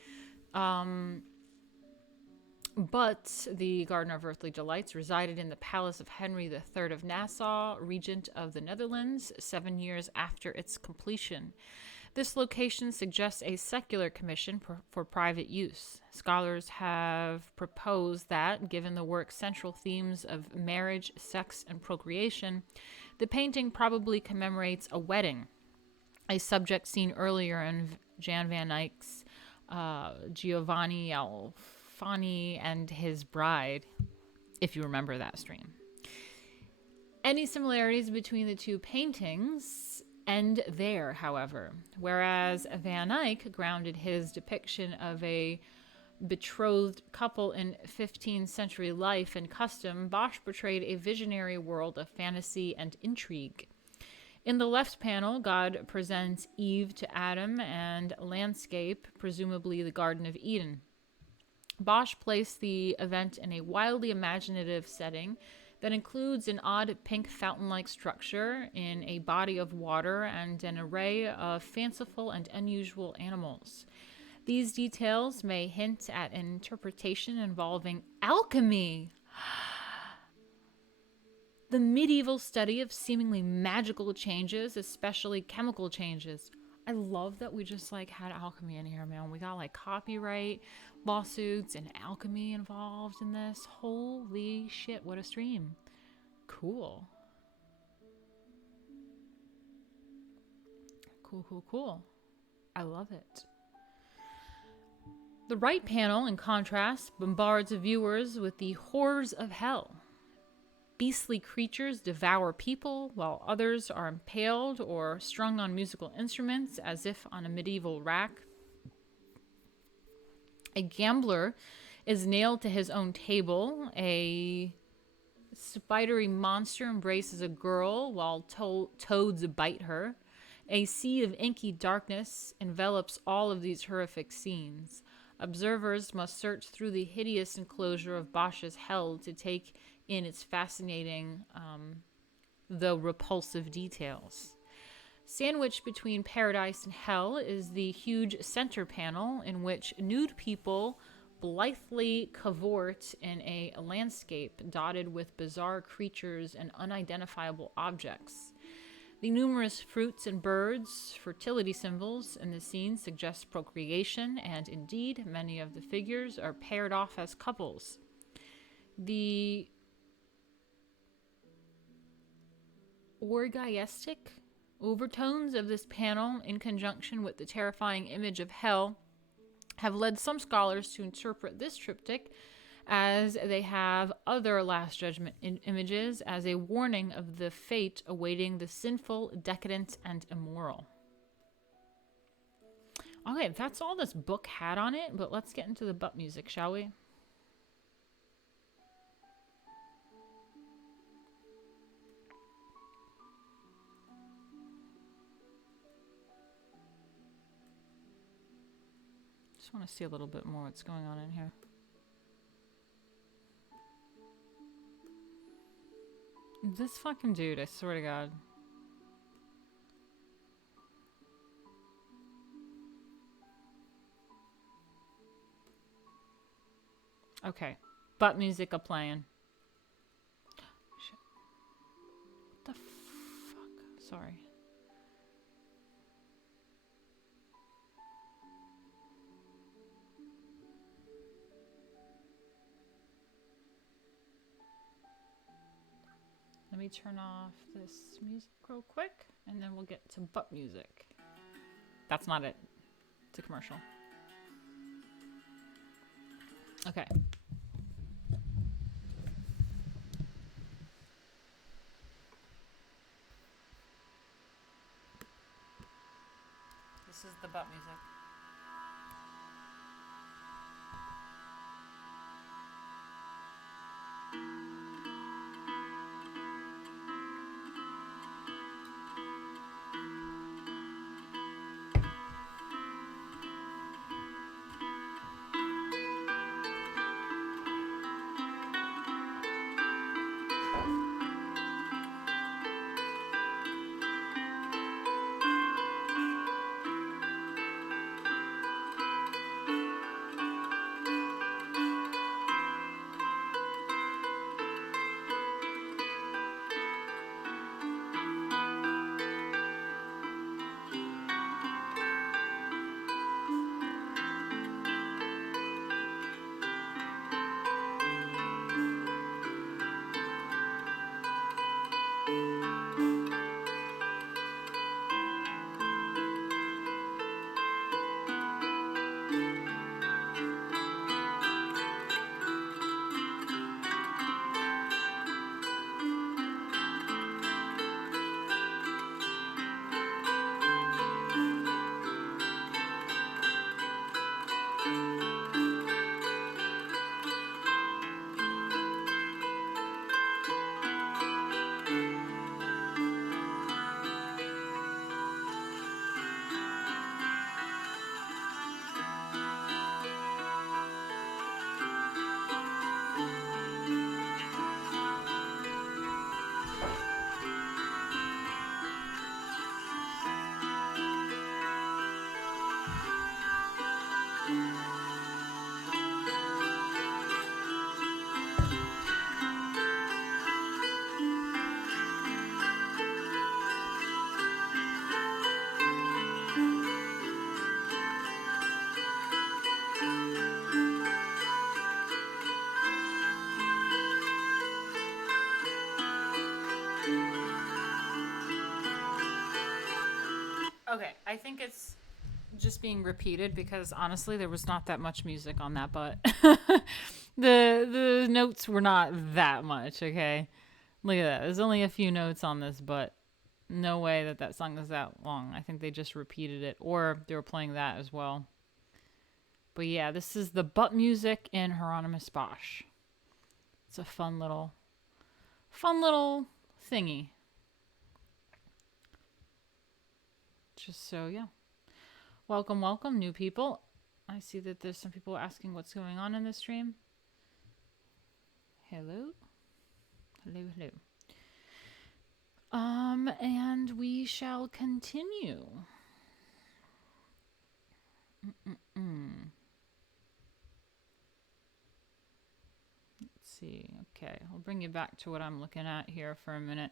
But the Garden of Earthly Delights resided in the palace of Henry III of Nassau, Regent of the Netherlands, 7 years after its completion. This location suggests a secular commission for private use. Scholars have proposed that, given the work's central themes of marriage, sex, and procreation, the painting probably commemorates a wedding, a subject seen earlier in Jan van Eyck's Giovanni Alfani and His Bride, if you remember that stream. Any similarities between the two paintings end there, however. Whereas Van Eyck grounded his depiction of a betrothed couple in 15th century life and custom, Bosch portrayed a visionary world of fantasy and intrigue. In the left panel, God presents Eve to Adam and landscape, presumably the Garden of Eden. Bosch placed the event in a wildly imaginative setting that includes an odd pink fountain-like structure in a body of water and an array of fanciful and unusual animals. These details may hint at an interpretation involving alchemy, the medieval study of seemingly magical changes, especially chemical changes. I love that we just had alchemy in here, man. We got copyright lawsuits and alchemy involved in this. Holy shit, what a stream. Cool. Cool. I love it. The right panel, in contrast, bombards viewers with the horrors of hell. Beastly creatures devour people, while others are impaled or strung on musical instruments as if on a medieval rack. A gambler is nailed to his own table. A spidery monster embraces a girl while toads bite her. A sea of inky darkness envelops all of these horrific scenes. Observers must search through the hideous enclosure of Bosch's hell to take in its fascinating, though repulsive details. Sandwiched between paradise and hell is the huge center panel in which nude people blithely cavort in a landscape dotted with bizarre creatures and unidentifiable objects. The numerous fruits and birds, fertility symbols in the scene suggest procreation, and indeed, many of the figures are paired off as couples. The orgiastic overtones of this panel, in conjunction with the terrifying image of hell, have led some scholars to interpret this triptych, as they have other Last Judgment images, as a warning of the fate awaiting the sinful, decadent, and immoral. Okay, that's all this book had on it, but let's get into the butt music, shall we? Just want to see a little bit more what's going on in here. This fucking dude, I swear to God. Okay. Butt music a playing. Shit. What the fuck? Sorry. Let me turn off this music real quick, and then we'll get to butt music. That's not it. It's a commercial. Okay. This is the butt music. Okay, I think it's just being repeated because honestly there was not that much music on that butt. The notes were not that much, okay? Look at that. There's only a few notes on this, but no way that that song is that long. I think they just repeated it, or they were playing that as well. But yeah, this is the butt music in Hieronymus Bosch. It's a fun little thingy. Just so, yeah. Welcome, welcome, new people. I see that there's some people asking what's going on in this stream. Hello? Hello, hello. And we shall continue. Let's see. Okay, I'll bring you back to what I'm looking at here for a minute.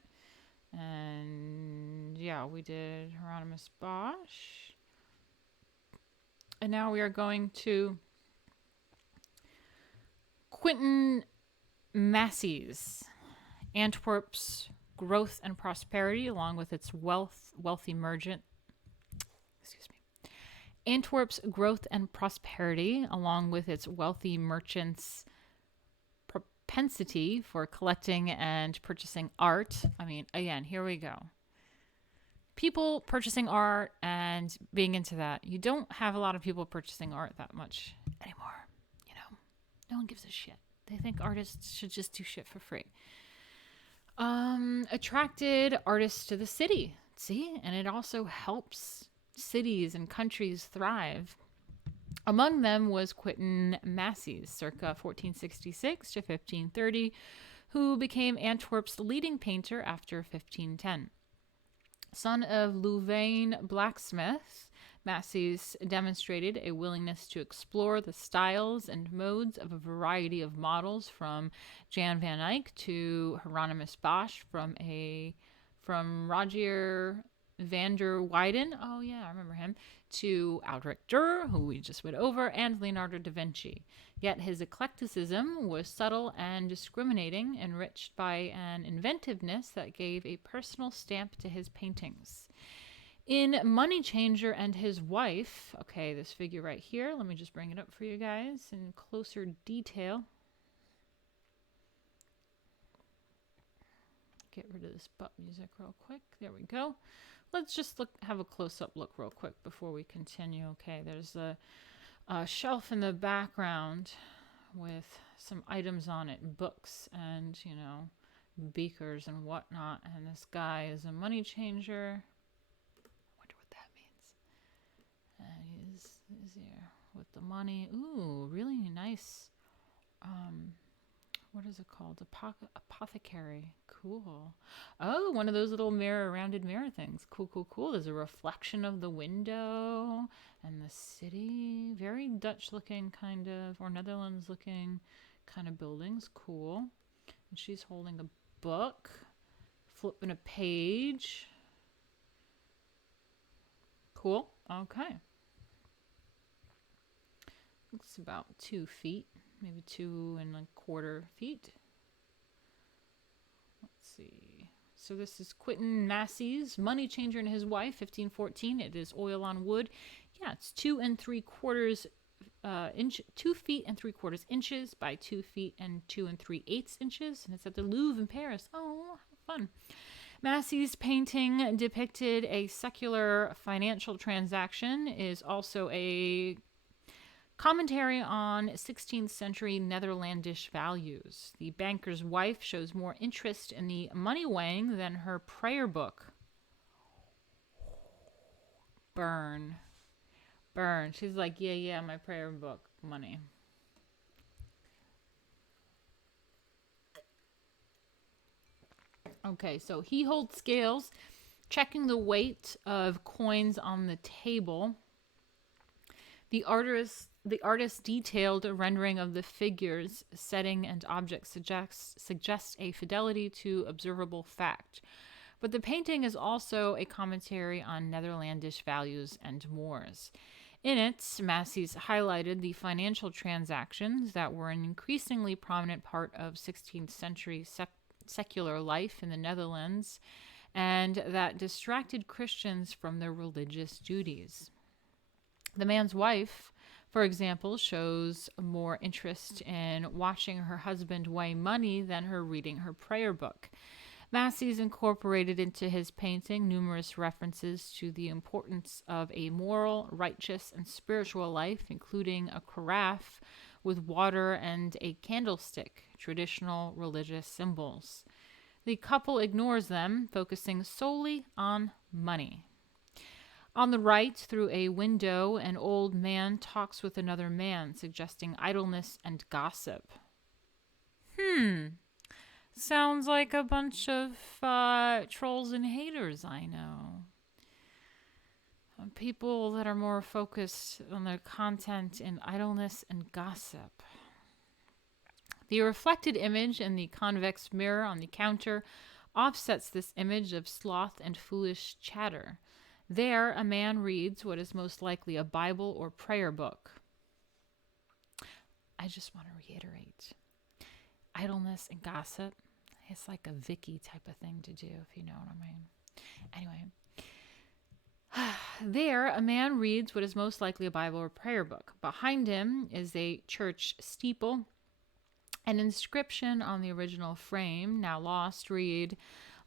And yeah, we did Hieronymus Bosch. And now we are going to Quinten Massys, Antwerp's growth and prosperity, along with its wealthy merchant. Antwerp's growth and prosperity, along with its wealthy merchants' propensity for collecting and purchasing art. I mean, again, here we go. People purchasing art and being into that. You don't have a lot of people purchasing art that much anymore. You know, no one gives a shit. They think artists should just do shit for free. Attracted artists to the city. See? And it also helps cities and countries thrive. Among them was Quinten Massys, circa 1466 to 1530, who became Antwerp's leading painter after 1510. Son of Louvain blacksmith, Massys demonstrated a willingness to explore the styles and modes of a variety of models, from Jan van Eyck to Hieronymus Bosch, from Rogier van der Weyden, oh yeah, I remember him, to Albrecht Dürer, who we just went over, and Leonardo da Vinci. Yet his eclecticism was subtle and discriminating, enriched by an inventiveness that gave a personal stamp to his paintings. In Money Changer and His Wife, okay, this figure right here, let me just bring it up for you guys in closer detail. Get rid of this butt music real quick. There we go. Let's just have a close-up look real quick before we continue. Okay, there's a shelf in the background with some items on it, books and, you know, beakers and whatnot. And this guy is a money changer. I wonder what that means. And he's here with the money. Ooh, really nice. What is it called? Apothecary. Cool. Oh, one of those little rounded mirror things. Cool. There's a reflection of the window and the city. Very Dutch looking kind of, or Netherlands looking kind of buildings. Cool. And she's holding a book, flipping a page. Cool. Okay. Looks about 2 feet. Maybe 2.25 feet. Let's see. So this is Quinten Massys, Money Changer and His Wife, 1514. It is oil on wood. Yeah, it's 2 3/4 2 feet and 3/4 inches by 2 feet and 2 3/8 inches, and it's at the Louvre in Paris. Oh, fun. Massys' painting depicted a secular financial transaction, is also a commentary on 16th century Netherlandish values. The banker's wife shows more interest in the money weighing than her prayer book. Burn. She's like, yeah, my prayer book, money. Okay, so he holds scales, checking the weight of coins on the table. The artist's detailed rendering of the figures, setting, and objects suggests a fidelity to observable fact. But the painting is also a commentary on Netherlandish values and mores. In it, Massys highlighted the financial transactions that were an increasingly prominent part of 16th century secular life in the Netherlands, and that distracted Christians from their religious duties. The man's wife, for example, shows more interest in watching her husband weigh money than her reading her prayer book. Massys incorporated into his painting numerous references to the importance of a moral, righteous, and spiritual life, including a carafe with water and a candlestick, traditional religious symbols. The couple ignores them, focusing solely on money. On the right, through a window, an old man talks with another man, suggesting idleness and gossip. Sounds like a bunch of trolls and haters I know. People that are more focused on their content in idleness and gossip. The reflected image in the convex mirror on the counter offsets this image of sloth and foolish chatter. There, a man reads what is most likely a Bible or prayer book. I just want to reiterate. Idleness and gossip, it's like a Vicky type of thing to do, if you know what I mean. Anyway. There, a man reads what is most likely a Bible or prayer book. Behind him is a church steeple. An inscription on the original frame, now lost, read,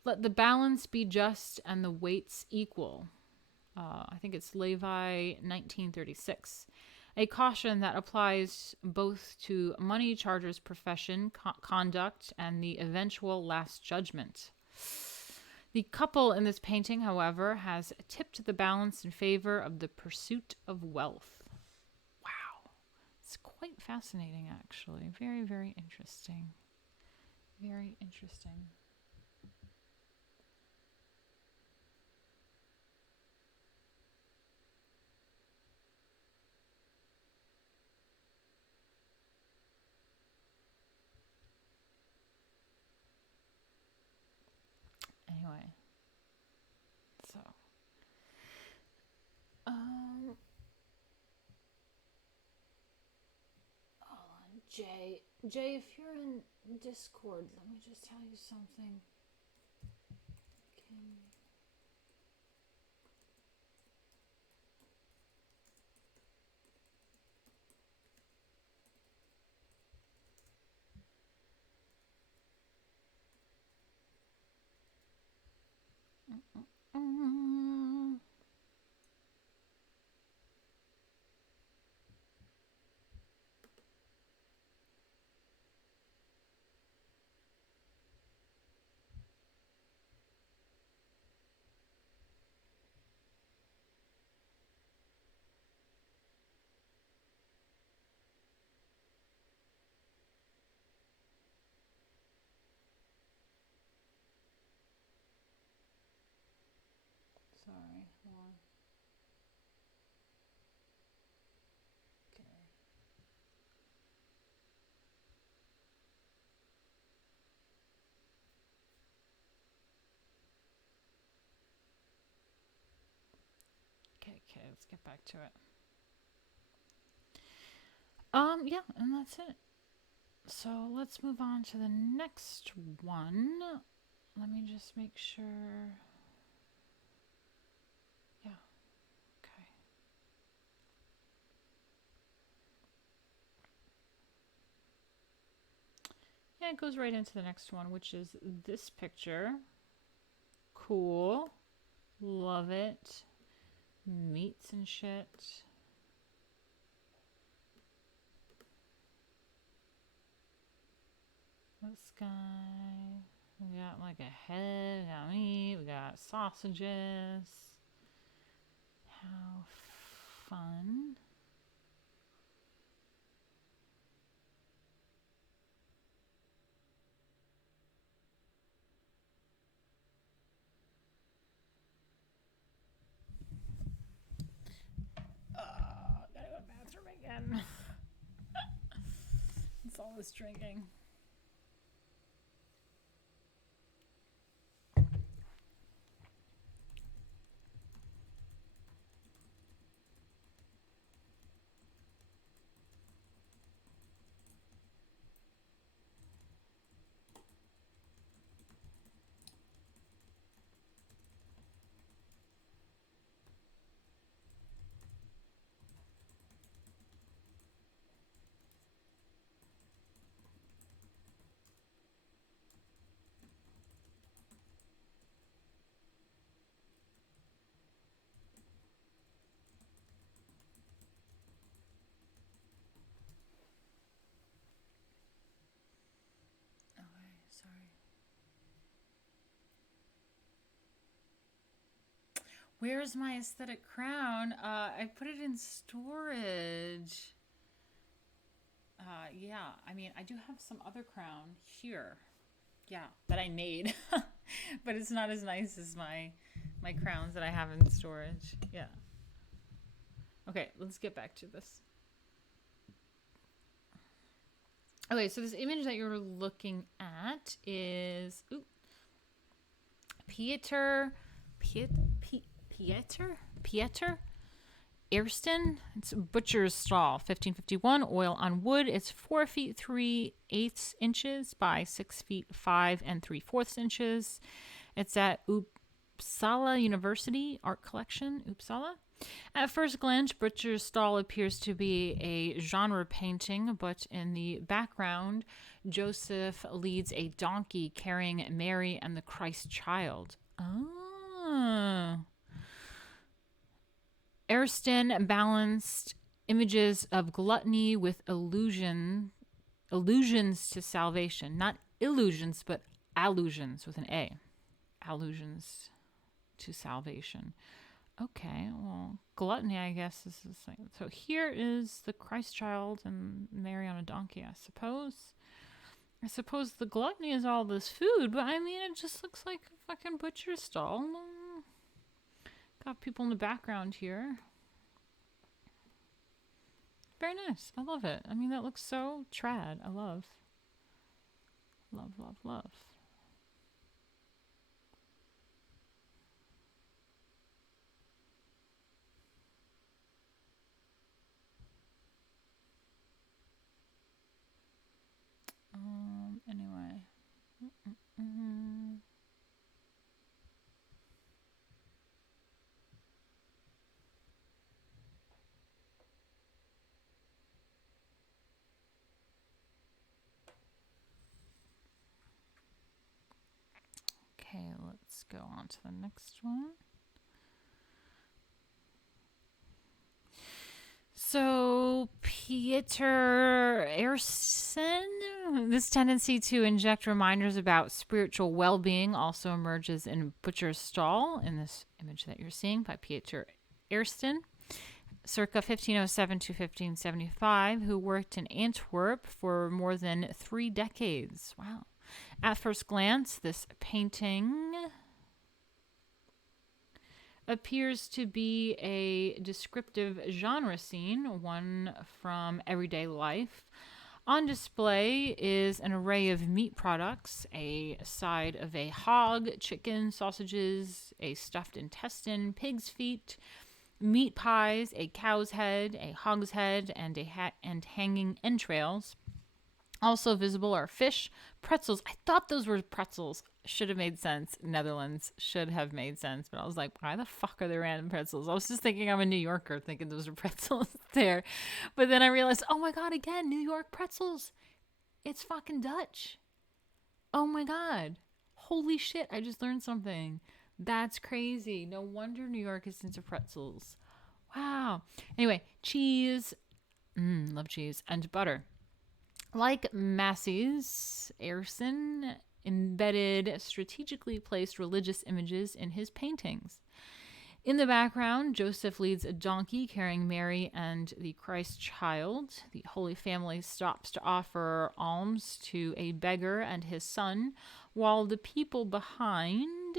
"Let the balance be just and the weights equal." I think it's Levi 1936. A caution that applies both to money charger's profession, conduct, and the eventual last judgment. The couple in this painting, however, has tipped the balance in favor of the pursuit of wealth. Wow. It's quite fascinating, actually. Very, very interesting. Very interesting. Anyway, so, hold on, Jay, if you're in Discord, let me just tell you something. Sorry, hold on. Okay. Okay, let's get back to it. Yeah, and that's it. So let's move on to the next one. Let me just make sure. Yeah, okay. Yeah, it goes right into the next one, which is this picture. Cool. Love it. Meats and shit. This guy. We got like a head, we got meat, we got sausages. How fun. Gotta go to the bathroom again. It's all this drinking. Sorry. Where's my aesthetic crown? I put it in storage. Yeah, I mean, I do have some other crown here. Yeah, that I made. But it's not as nice as my crowns that I have in storage. Yeah. Okay, let's get back to this. Okay, so this image that you're looking at is Pieter Aertsen. It's butcher's stall, 1551, oil on wood. It's 4 feet 3/8 inches by 6 feet 5 3/4 inches. It's at Uppsala University Art Collection, Uppsala. At first glance, butcher's stall appears to be a genre painting, but in the background, Joseph leads a donkey carrying Mary and the Christ child. Oh. Aertsen balanced images of gluttony with allusions to salvation. Not illusions, but allusions with an A. Allusions to salvation. Okay, well, gluttony, I guess, is the same. So here is the Christ child and Mary on a donkey, I suppose. I suppose the gluttony is all this food, but I mean, it just looks like a fucking butcher's stall. Got people in the background here. Very nice. I love it. I mean, that looks so trad. I love. Love, love, love. Anyway. Okay, let's go on to the next one. So, Pieter Aertsen, this tendency to inject reminders about spiritual well-being also emerges in Butcher's Stall, in this image that you're seeing by Pieter Aertsen, circa 1507 to 1575, who worked in Antwerp for more than 3 decades. Wow. At first glance, this painting appears to be a descriptive genre scene, one from everyday life. On display is an array of meat products, a side of a hog, chicken, sausages, a stuffed intestine, pig's feet, meat pies, a cow's head, a hog's head, and hanging entrails. Also visible are fish, pretzels. I thought those were pretzels. Should have made sense. Netherlands should have made sense. But I was like, why the fuck are there random pretzels? I was just thinking I'm a New Yorker thinking those are pretzels there. But then I realized, oh my God, again, New York pretzels. It's fucking Dutch. Oh my God. Holy shit, I just learned something. That's crazy. No wonder New York is into pretzels. Wow. Anyway, cheese. Love cheese. And butter. Like Massys, Aertsen embedded strategically placed religious images in his paintings. In the background, Joseph leads a donkey carrying Mary and the Christ child. The Holy Family stops to offer alms to a beggar and his son, while the people behind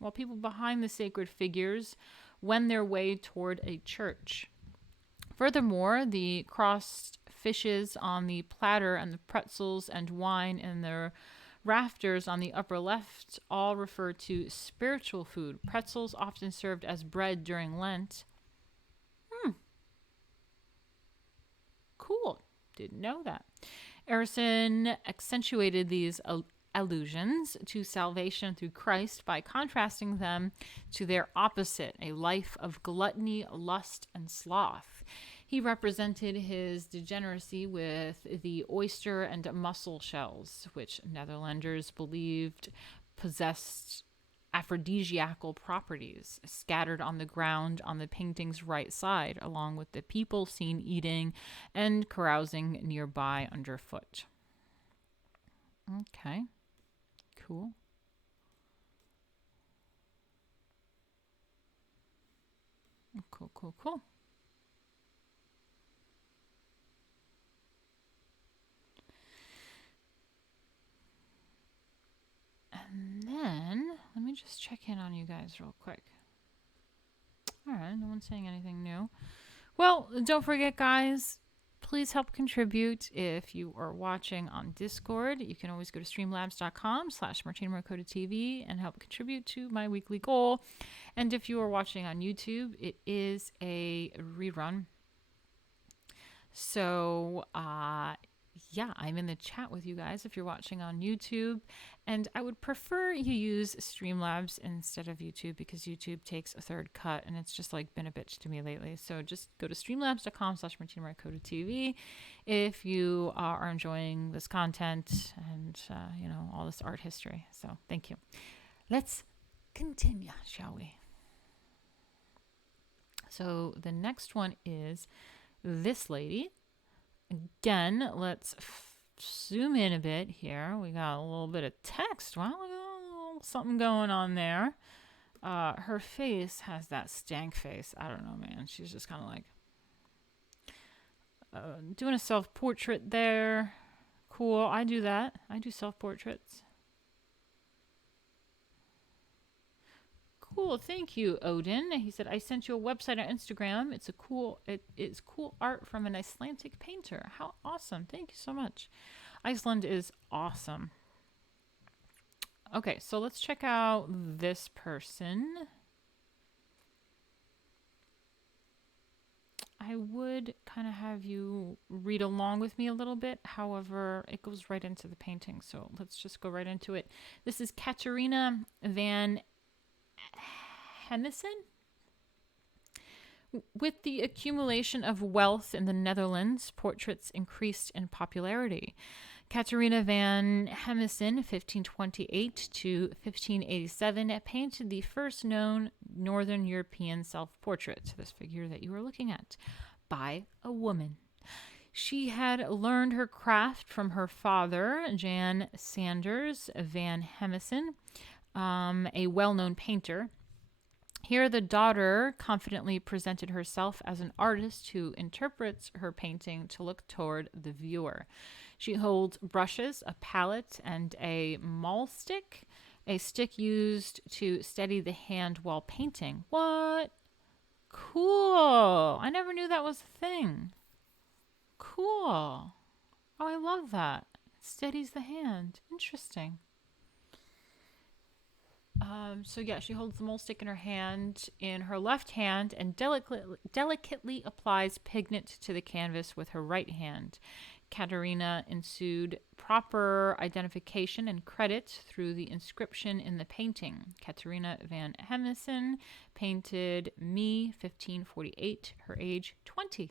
the sacred figures wend their way toward a church. Furthermore, the crossed fishes on the platter and the pretzels and wine in the rafters on the upper left all refer to spiritual food. Pretzels often served as bread during Lent. Cool. Didn't know that. Aertsen accentuated these allusions to salvation through Christ by contrasting them to their opposite, a life of gluttony, lust, and sloth. He represented his degeneracy with the oyster and mussel shells, which Netherlanders believed possessed aphrodisiacal properties, scattered on the ground on the painting's right side, along with the people seen eating and carousing nearby underfoot. Okay. Cool. Cool. just check in on you guys real quick. All right, no one's saying anything new. Well, don't forget, guys, please help contribute. If you are watching on Discord, you can always go to streamlabs.com/Martina Markota TV and help contribute to my weekly goal. And if you are watching on YouTube, it is a rerun. So, yeah, I'm in the chat with you guys if you're watching on YouTube. And I would prefer you use Streamlabs instead of YouTube because YouTube takes a third cut and it's just like been a bitch to me lately. So just go to streamlabs.com/Martina Markota TV if you are enjoying this content and, you know, all this art history. So thank you. Let's continue, shall we? So the next one is this lady. Again, let's zoom in a bit here. We got a little bit of text. Wow, we got a little something going on there. Her face has that stank face. I don't know, man. She's just kind of like doing a self-portrait there. Cool. I do that. I do self-portraits. Cool, thank you, Odin. He said, I sent you a website on Instagram. It is cool art from an Icelandic painter. How awesome. Thank you so much. Iceland is awesome. Okay, so let's check out this person. I would kind of have you read along with me a little bit. However, it goes right into the painting. So let's just go right into it. This is Caterina van Hemessen. With the accumulation of wealth in the Netherlands, portraits increased in popularity. Caterina van Hemessen, 1528 to 1587, painted the first known Northern European self-portrait, this figure that you are looking at, by a woman. She had learned her craft from her father, Jan Sanders van Hemessen, a well-known painter. Here, the daughter confidently presented herself as an artist who interprets her painting to look toward the viewer. She holds brushes, a palette, and a maul stick, a stick used to steady the hand while painting. What? Cool. I never knew that was a thing. Cool. Oh, I love that. It steadies the hand. Interesting. So yeah, she holds the mole stick in her hand, in her left hand, and delicately applies pigment to the canvas with her right hand. Caterina ensued proper identification and credit through the inscription in the painting. Caterina van Hemessen painted me, 1548, her age 20.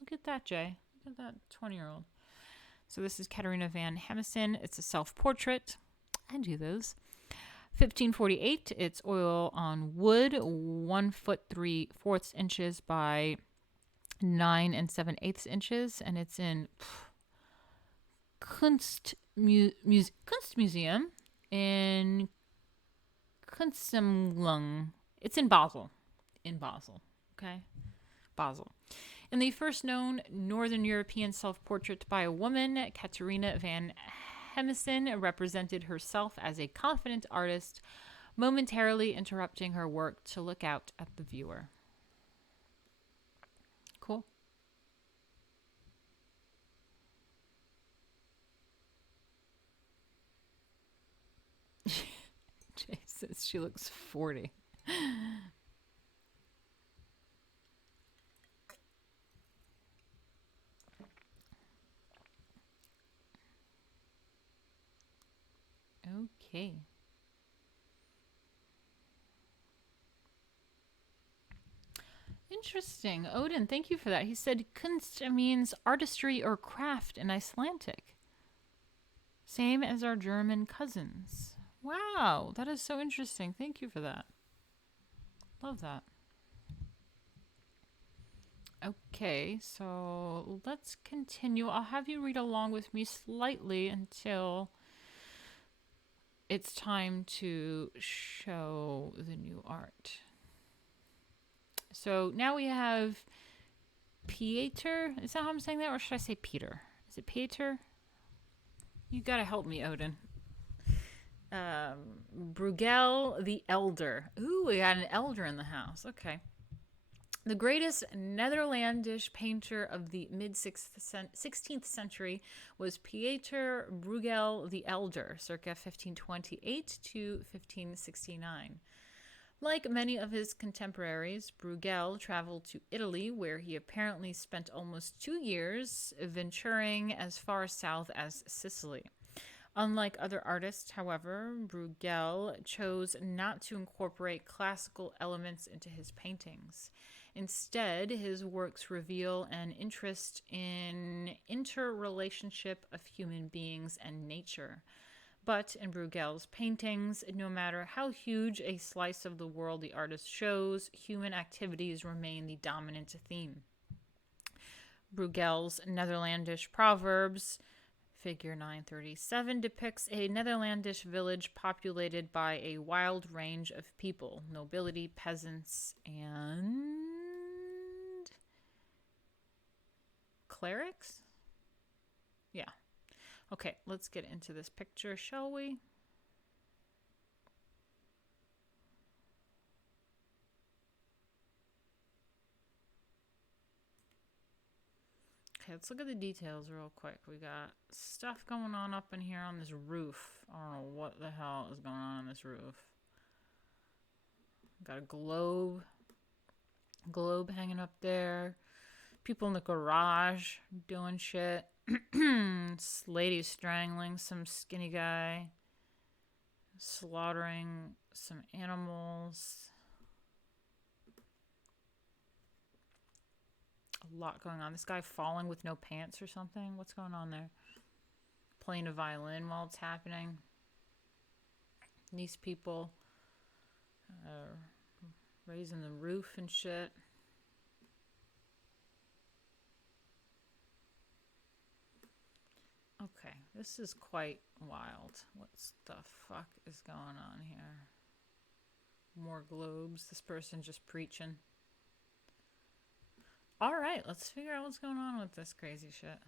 Look at that, Jay. Look at that 20-year-old. So this is Caterina van Hemessen. It's a self-portrait. I do those. 1548, it's oil on wood, 1 foot 3/4 inches by 9 7/8 inches, and it's in Kunstmuseum in Kunstsammlung. It's in Basel. Okay? Basel. In the first known Northern European self-portrait by a woman, Caterina van Hemessen represented herself as a confident artist, momentarily interrupting her work to look out at the viewer. Cool. Jay says she looks 40. Okay. Interesting. Odin, thank you for that. He said Kunst means artistry or craft in Icelandic. Same as our German cousins. Wow, that is so interesting. Thank you for that. Love that. Okay, so let's continue. I'll have you read along with me slightly until it's time to show the new art. So now we have Pieter. Is that how I'm saying that? Or should I say Peter? Is it Pieter? You gotta help me, Odin. Bruegel the Elder. Ooh, we got an elder in the house. Okay. The greatest Netherlandish painter of the mid-16th century was Pieter Bruegel the Elder, circa 1528 to 1569. Like many of his contemporaries, Bruegel traveled to Italy, where he apparently spent almost 2 years venturing as far south as Sicily. Unlike other artists, however, Bruegel chose not to incorporate classical elements into his paintings. Instead, his works reveal an interest in interrelationship of human beings and nature. But in Bruegel's paintings, no matter how huge a slice of the world the artist shows, human activities remain the dominant theme. Bruegel's Netherlandish proverbs, figure 937, depicts a Netherlandish village populated by a wild range of people, nobility, peasants, and clerics? Yeah. Okay, let's get into this picture, shall we? Okay, let's look at the details real quick. We got stuff going on up in here on this roof. I don't know what the hell is going on this roof. Got a globe hanging up there. People in the garage doing shit. This lady strangling some skinny guy. Slaughtering some animals. A lot going on. This guy falling with no pants or something. What's going on there? Playing a violin while it's happening. These people raising the roof and shit. Okay, this is quite wild. What the fuck is going on here? More globes. This person just preaching. All right, let's figure out what's going on with this crazy shit.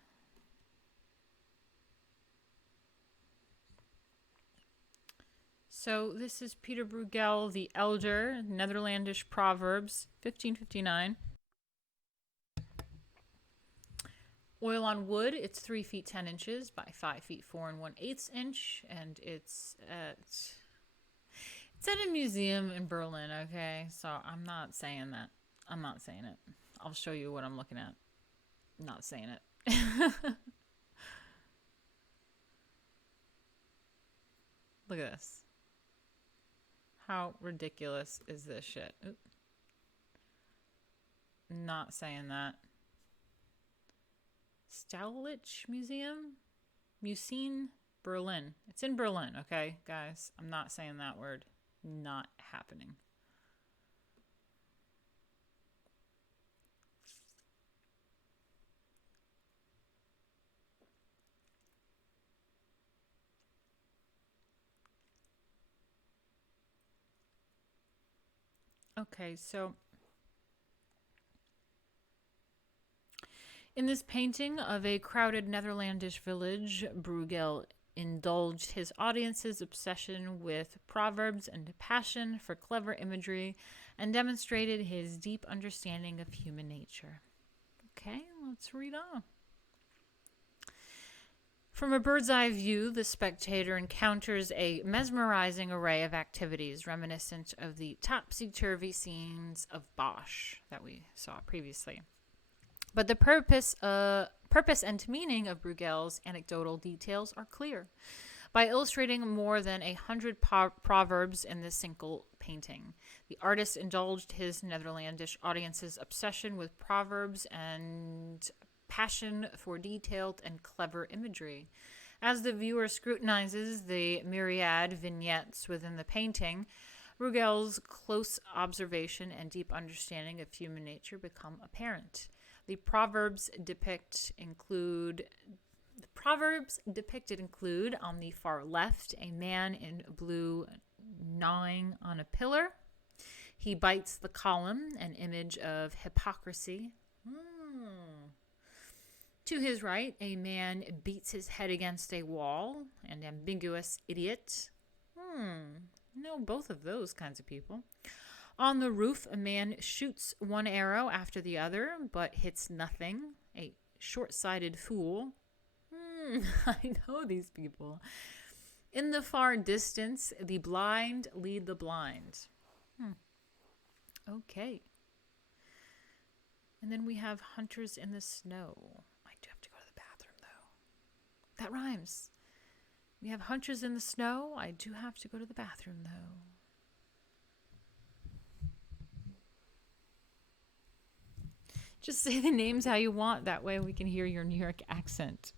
So this is Pieter Bruegel the Elder, Netherlandish Proverbs, 1559. Oil on wood, it's 3 feet 10 inches by 5 feet 4 1/8 inch, and it's at a museum in Berlin, okay? So I'm not saying that. I'm not saying it. I'll show you what I'm looking at. I'm not saying it. Look at this. How ridiculous is this shit? Oop. Not saying that. Staulich Museum, Berlin. It's in Berlin, okay, guys? I'm not saying that word. Not happening. Okay, so in this painting of a crowded Netherlandish village, Bruegel indulged his audience's obsession with proverbs and passion for clever imagery and demonstrated his deep understanding of human nature. Okay, let's read on. From a bird's eye view, the spectator encounters a mesmerizing array of activities reminiscent of the topsy-turvy scenes of Bosch that we saw previously. But the purpose and meaning of Bruegel's anecdotal details are clear. By illustrating more than 100 proverbs in this single painting, the artist indulged his Netherlandish audience's obsession with proverbs and passion for detailed and clever imagery. As the viewer scrutinizes the myriad vignettes within the painting, Bruegel's close observation and deep understanding of human nature become apparent. The proverbs depicted include, on the far left, a man in blue gnawing on a pillar. He bites the column, an image of hypocrisy. To his right, a man beats his head against a wall, an ambiguous idiot. No, both of those kinds of people. On the roof, a man shoots one arrow after the other, but hits nothing. A short-sighted fool. I know these people. In the far distance, the blind lead the blind. Okay. And then we have hunters in the snow. I do have to go to the bathroom, though. That rhymes. We have hunters in the snow. I do have to go to the bathroom, though. Just say the names how you want. That way we can hear your New York accent.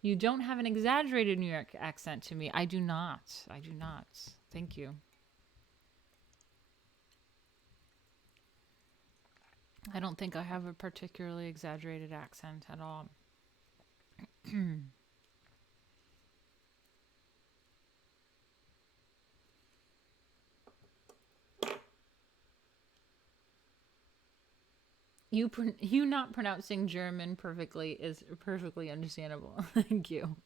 You don't have an exaggerated New York accent to me. I do not. I do not. Thank you. I don't think I have a particularly exaggerated accent at all. You not pronouncing German perfectly is perfectly understandable. Thank you.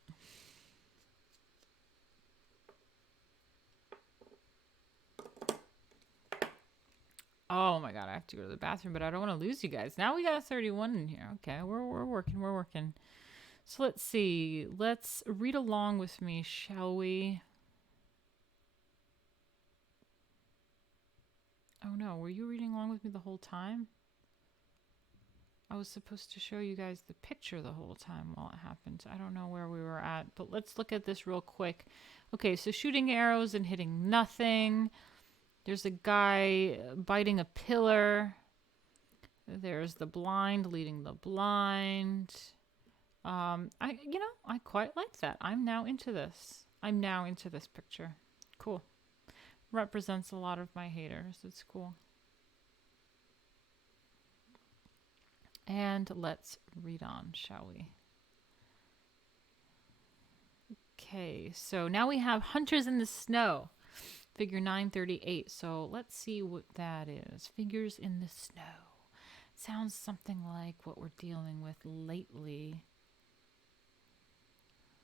Oh my god, I have to go to the bathroom, but I don't want to lose you guys. Now we got 31 in here. Okay, we're working. So let's see. Let's read along with me, shall we? Oh no, were you reading along with me the whole time? I was supposed to show you guys the picture the whole time while it happened. I don't know where we were at, but let's look at this real quick. Okay, so shooting arrows and hitting nothing. There's a guy biting a pillar. There's the blind leading the blind. I quite like that. I'm now into this picture. Cool. Represents a lot of my haters. It's cool. And let's read on, shall we? Okay, so now we have Hunters in the Snow, figure 938. So let's see what that is. Figures in the snow. Sounds something like what we're dealing with lately.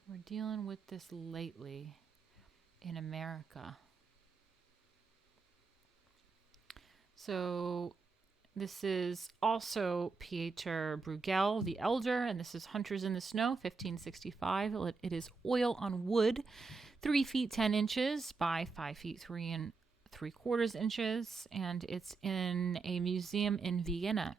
We're dealing with this lately in America. So this is also Pieter Bruegel the Elder, and this is Hunters in the Snow, 1565. It is oil on wood, 3 feet 10 inches by 5 feet 3 3/4 inches, and it's in a museum in Vienna.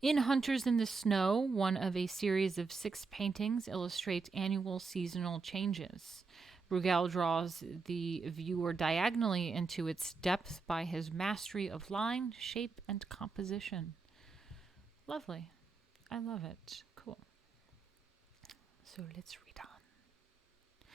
In Hunters in the Snow, one of a series of 6 paintings illustrates annual seasonal changes. Bruegel draws the viewer diagonally into its depth by his mastery of line, shape, and composition. Lovely. I love it. Cool. So let's read on.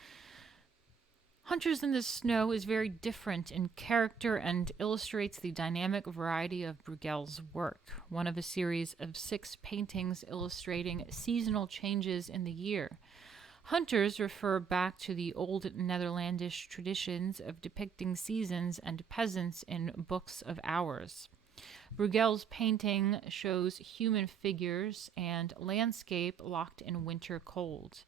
Hunters in the Snow is very different in character and illustrates the dynamic variety of Bruegel's work, one of a series of 6 paintings illustrating seasonal changes in the year. Hunters refer back to the old Netherlandish traditions of depicting seasons and peasants in books of hours. Bruegel's painting shows human figures and landscape locked in winter cold.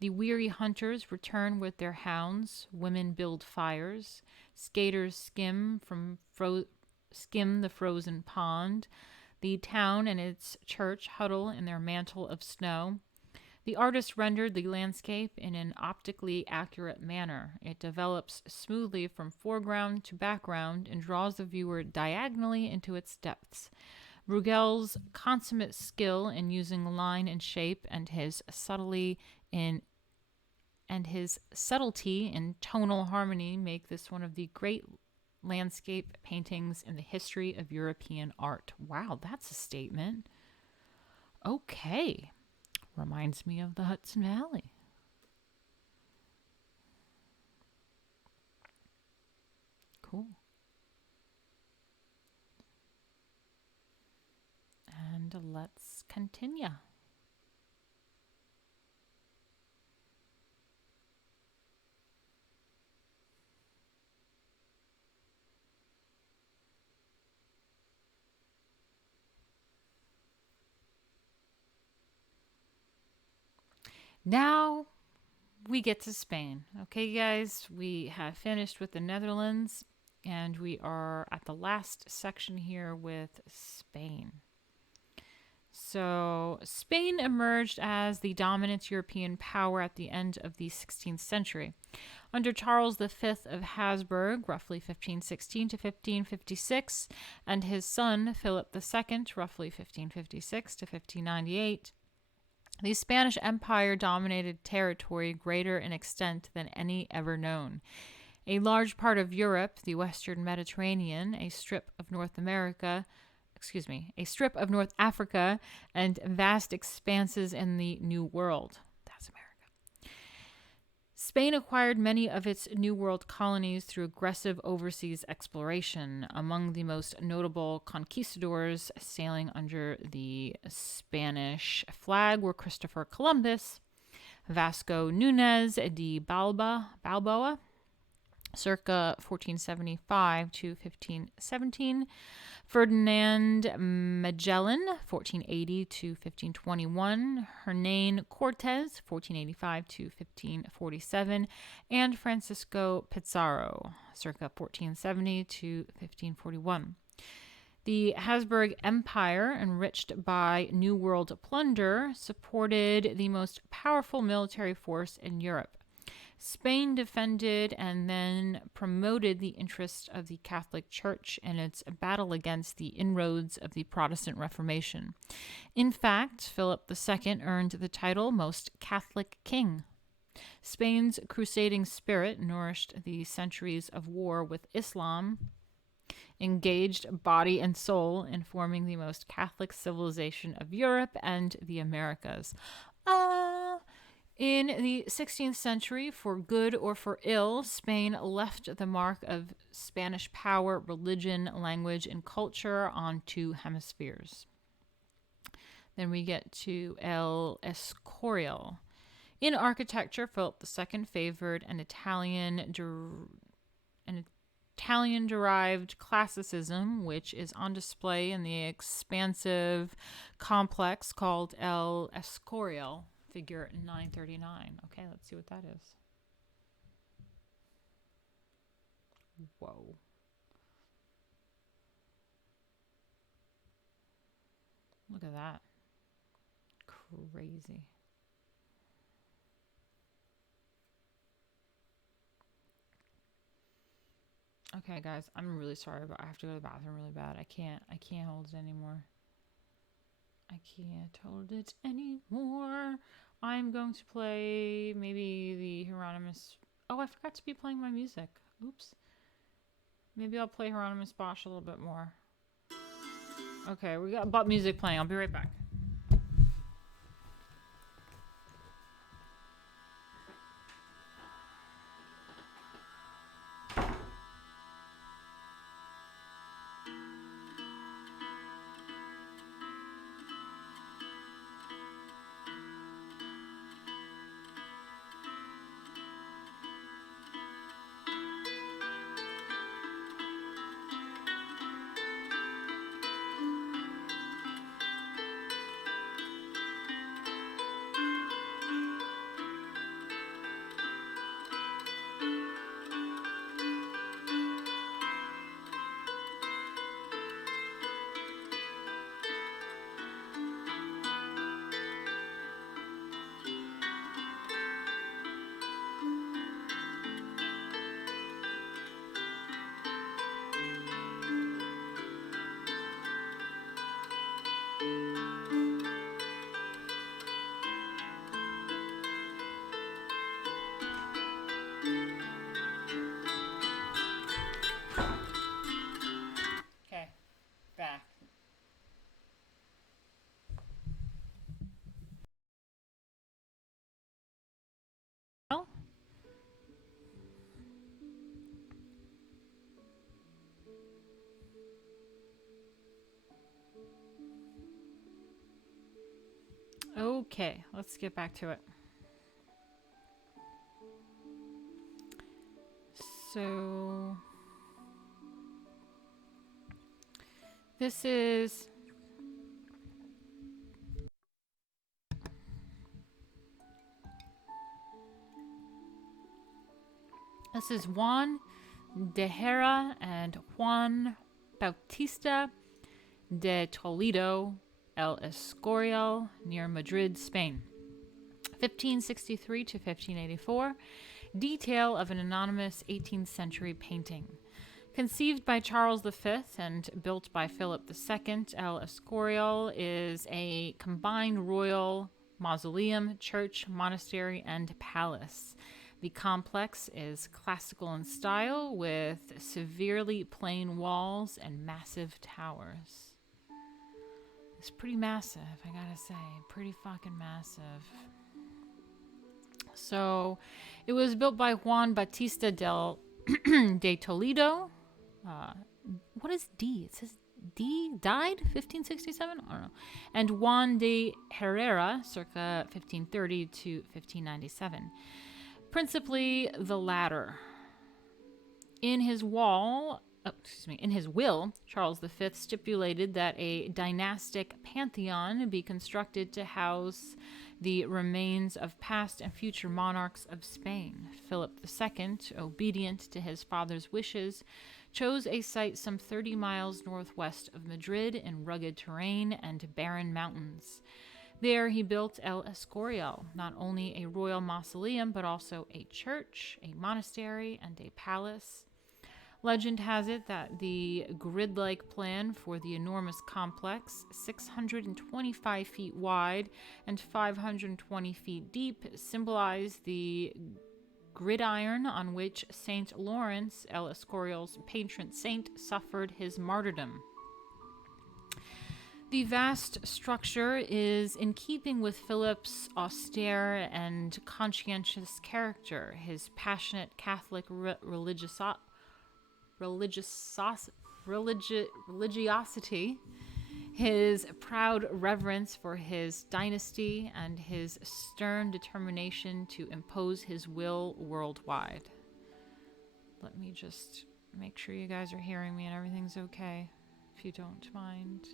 The weary hunters return with their hounds, women build fires, skaters skim the frozen pond, the town and its church huddle in their mantle of snow. The artist rendered the landscape in an optically accurate manner. It develops smoothly from foreground to background and draws the viewer diagonally into its depths. Bruegel's consummate skill in using line and shape and his subtlety in tonal harmony make this one of the great landscape paintings in the history of European art. Wow, that's a statement. Okay. Reminds me of the Hudson Valley. Cool. And let's continue. Now we get to Spain. Okay, guys, we have finished with the Netherlands, and we are at the last section here with Spain. So, Spain emerged as the dominant European power at the end of the 16th century. Under Charles V of Habsburg, roughly 1516 to 1556, and his son, Philip II, roughly 1556 to 1598, the Spanish Empire dominated territory greater in extent than any ever known. A large part of Europe, the Western Mediterranean, a strip of North Africa, and vast expanses in the New World. That's America. Spain acquired many of its New World colonies through aggressive overseas exploration. Among the most notable conquistadors sailing under the Spanish flag were Christopher Columbus, Vasco Núñez de Balboa, circa 1475 to 1517, Ferdinand Magellan, 1480 to 1521, Hernán Cortés, 1485 to 1547, and Francisco Pizarro, circa 1470 to 1541. The Habsburg Empire, enriched by New World plunder, supported the most powerful military force in Europe. Spain defended and then promoted the interests of the Catholic Church in its battle against the inroads of the Protestant Reformation. In fact, Philip II earned the title Most Catholic King. Spain's crusading spirit nourished the centuries of war with Islam, engaged body and soul in forming the most Catholic civilization of Europe and the Americas. In the 16th century, for good or for ill, Spain left the mark of Spanish power, religion, language, and culture on two hemispheres. Then we get to El Escorial. In architecture, Philip II favored an Italian-derived classicism, which is on display in the expansive complex called El Escorial. Figure 939. Okay, let's see what that is. Whoa. Look at that. Crazy. Okay, guys, I'm really sorry, but I have to go to the bathroom really bad. I can't hold it anymore. I can't hold it anymore. I'm going to play maybe the Hieronymus. Oh, I forgot to be playing my music. Oops. Maybe I'll play Hieronymus Bosch a little bit more. Okay, we got music playing. I'll be right back. Back. Well, okay, let's get back to it. So this is Francis Juan de Hera and Juan Bautista de Toledo, El Escorial, near Madrid, Spain. 1563 to 1584. Detail of an anonymous 18th century painting. Conceived by Charles V and built by Philip II, El Escorial is a combined royal mausoleum, church, monastery, and palace. The complex is classical in style with severely plain walls and massive towers. It's pretty massive, I gotta say. Pretty fucking massive. So, it was built by Juan Bautista de Toledo. What is D? It says D died 1567? I don't know. And Juan de Herrera, circa 1530 to 1597. Principally the latter. In his will, Charles V stipulated that a dynastic pantheon be constructed to house the remains of past and future monarchs of Spain. Philip II, obedient to his father's wishes, chose a site some 30 miles northwest of Madrid in rugged terrain and barren mountains. There he built El Escorial, not only a royal mausoleum, but also a church, a monastery, and a palace. Legend has it that the grid-like plan for the enormous complex, 625 feet wide and 520 feet deep, symbolized the gridiron on which Saint Lawrence, El Escorial's patron saint, suffered his martyrdom. The vast structure is in keeping with Philip's austere and conscientious character, his passionate Catholic religiosity, his proud reverence for his dynasty, and his stern determination to impose his will worldwide. Let me just make sure you guys are hearing me and everything's okay, if you don't mind.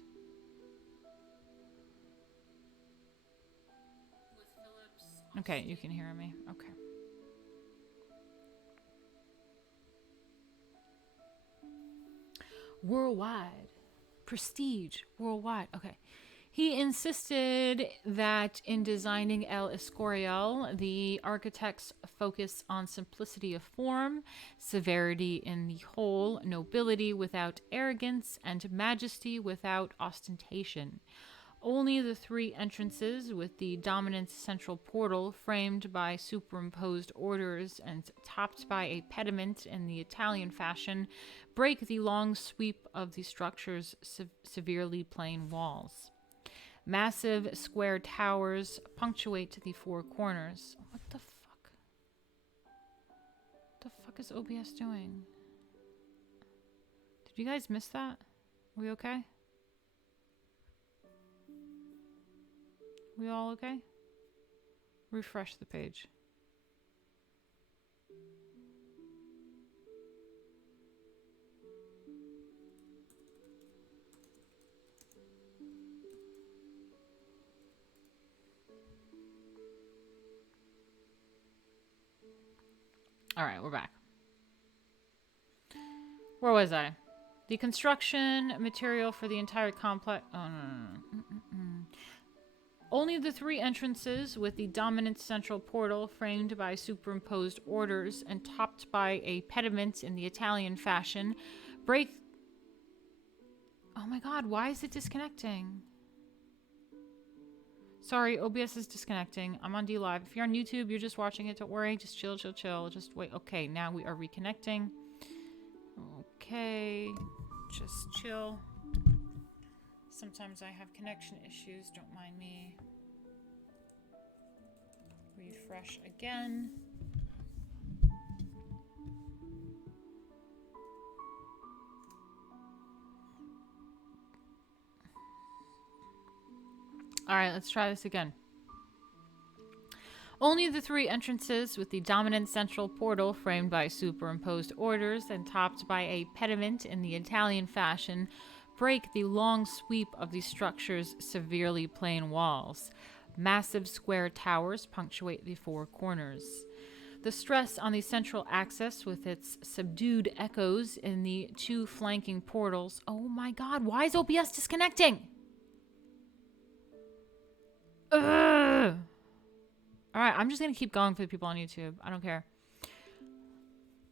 Okay, you can hear me. Okay. Worldwide. Prestige. Worldwide. Okay. He insisted that in designing El Escorial, the architects focus on simplicity of form, severity in the whole, nobility without arrogance, and majesty without ostentation. Only the three entrances with the dominant central portal framed by superimposed orders and topped by a pediment in the Italian fashion break the long sweep of the structure's severely plain walls. Massive square towers punctuate the four corners. What the fuck? What the fuck is OBS doing? Did you guys miss that? Are we okay? We all okay? Refresh the page. All right, we're back. Where was I? The construction material for the entire complex. Oh, no. Only the three entrances with the dominant central portal framed by superimposed orders and topped by a pediment in the Italian fashion break... Oh my god, why is it disconnecting? Sorry, OBS is disconnecting. I'm on DLive. If you're on YouTube, you're just watching it, don't worry. Just chill. Just wait. Okay, now we are reconnecting. Okay, just chill. Sometimes I have connection issues, don't mind me. Refresh again. All right, let's try this again. Only the three entrances with the dominant central portal framed by superimposed orders and topped by a pediment in the Italian fashion break the long sweep of the structure's severely plain walls. Massive square towers punctuate the four corners. The stress on the central axis with its subdued echoes in the two flanking portals. Oh my god, why is OBS disconnecting? Ugh. Alright, I'm just gonna keep going for the people on YouTube. I don't care.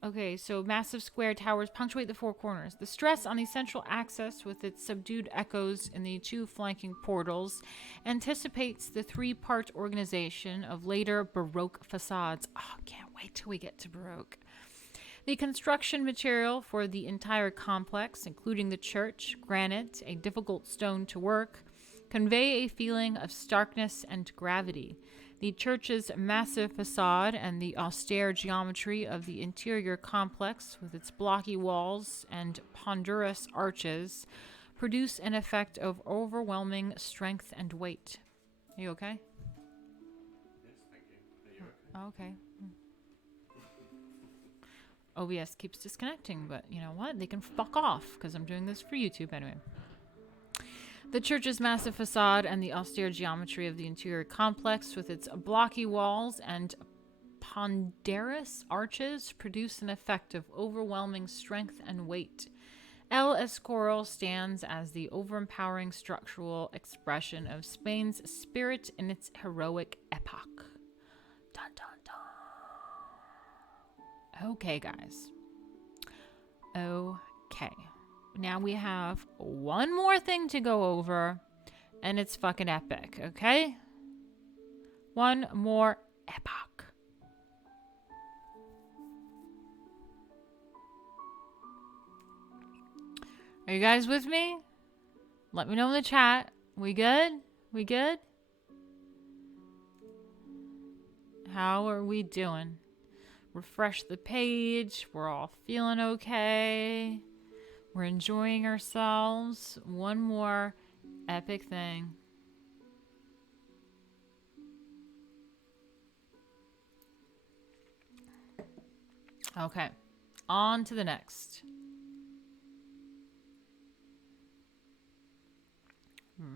Okay, so massive square towers punctuate the four corners. The stress on the central axis with its subdued echoes in the two flanking portals anticipates the three-part organization of later Baroque facades. Oh, can't wait till we get to Baroque. The construction material for the entire complex, including the church, granite, a difficult stone to work, convey a feeling of starkness and gravity. The church's massive facade and the austere geometry of the interior complex with its blocky walls and ponderous arches produce an effect of overwhelming strength and weight. Are you okay? Yes, thank you. Are you okay? Okay. OBS keeps disconnecting, but you know what? They can fuck off because I'm doing this for YouTube anyway. The church's massive facade and the austere geometry of the interior complex with its blocky walls and ponderous arches produce an effect of overwhelming strength and weight. El Escorial stands as the overempowering structural expression of Spain's spirit in its heroic epoch. Dun, dun, dun. Okay, guys. Okay. Now we have one more thing to go over, and it's fucking epic, okay? One more epoch. Are you guys with me? Let me know in the chat. We good? We good? How are we doing? Refresh the page. We're all feeling okay. We're enjoying ourselves. One more epic thing. Okay, on to the next.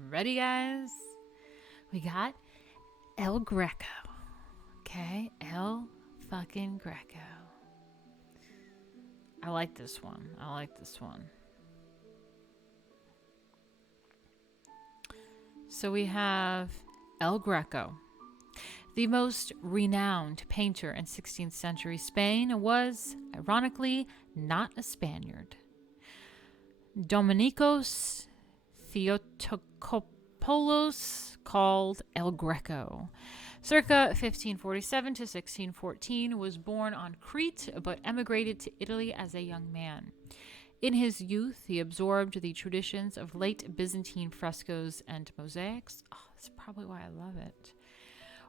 Ready, guys? We got El Greco. Okay, El fucking Greco. I like this one. So we have El Greco. The most renowned painter in 16th century Spain was, ironically, not a Spaniard. Dominicos Theotokopoulos, called El Greco, circa 1547 to 1614, was born on Crete but emigrated to Italy as a young man. In his youth, he absorbed the traditions of late Byzantine frescoes and mosaics. Oh, that's probably why I love it.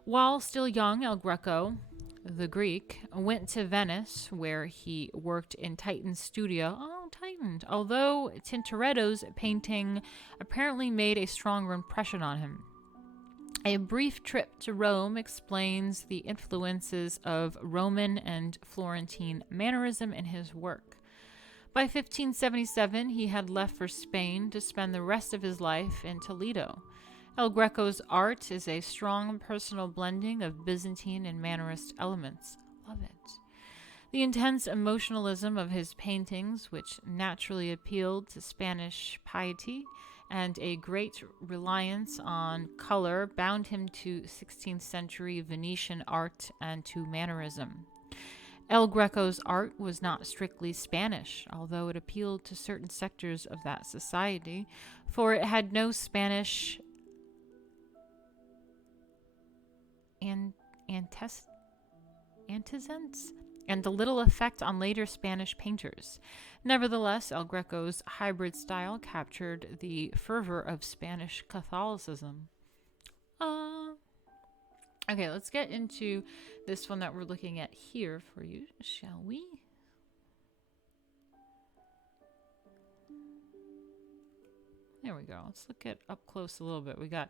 While still young, El Greco, the Greek, went to Venice, where he worked in Titan's studio. Oh, Titan. Although Tintoretto's painting apparently made a stronger impression on him. A brief trip to Rome explains the influences of Roman and Florentine mannerism in his work. By 1577, he had left for Spain to spend the rest of his life in Toledo. El Greco's art is a strong personal blending of Byzantine and Mannerist elements. Love it. The intense emotionalism of his paintings, which naturally appealed to Spanish piety, and a great reliance on color bound him to 16th century Venetian art and to Mannerism. El Greco's art was not strictly Spanish, although it appealed to certain sectors of that society, for it had no Spanish antecedents and little effect on later Spanish painters. Nevertheless, El Greco's hybrid style captured the fervor of Spanish Catholicism. Okay, let's get into this one that we're looking at here for you, shall we? There we go. Let's look at up close a little bit. We got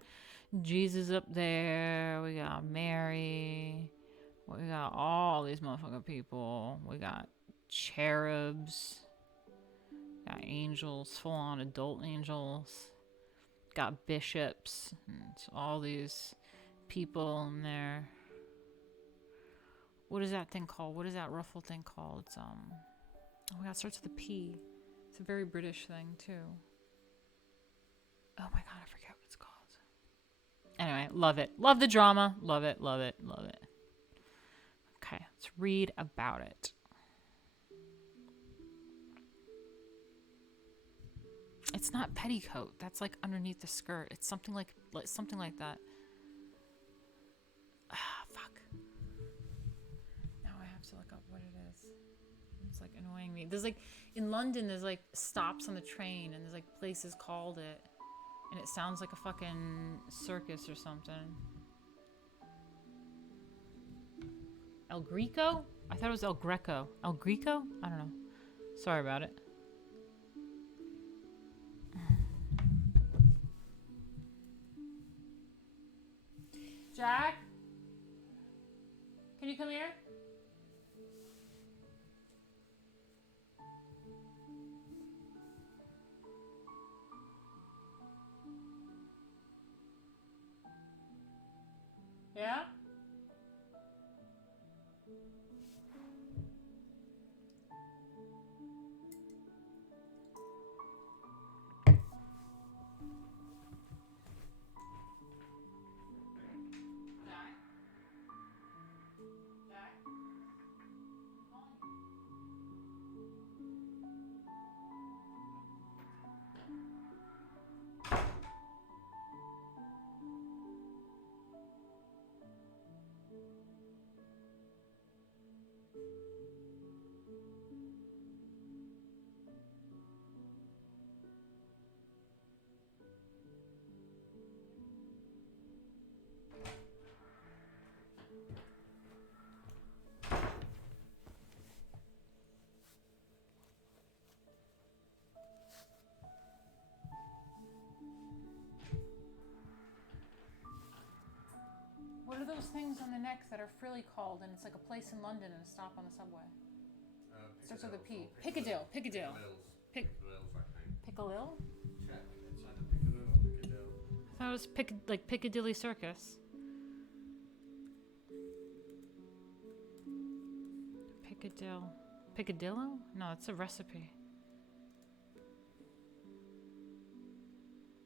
Jesus up there. We got Mary. We got all these motherfucking people. We got cherubs. Got angels, full-on adult angels. Got bishops. And all these people in there. What is that thing called? What is that ruffle thing called? It's oh my god, it starts with a P. It's a very British thing too. Oh my god, I forget what it's called. Anyway, love it. Love the drama. Love it, love it, love it. Okay, let's read about it. It's not petticoat. That's like underneath the skirt. It's something like that. Ah, fuck. Now I have to look up what it is. It's like annoying me. There's like in London, there's like stops on the train, and there's like places called it, and it sounds like a fucking circus or something. El Greco? I thought it was El Greco. El Greco? I don't know. Sorry about it. Jack? Can you come here? Yeah? What are those things on the neck that are frilly called, and it's like a place in London and a stop on the subway? Starts with a P. Piccadilly. Piccadilly. Piccadilly? Check. It's either Piccadilly or Piccadilly. I thought it was like Piccadilly Circus. Piccadilly. Piccadillo? No, it's a recipe.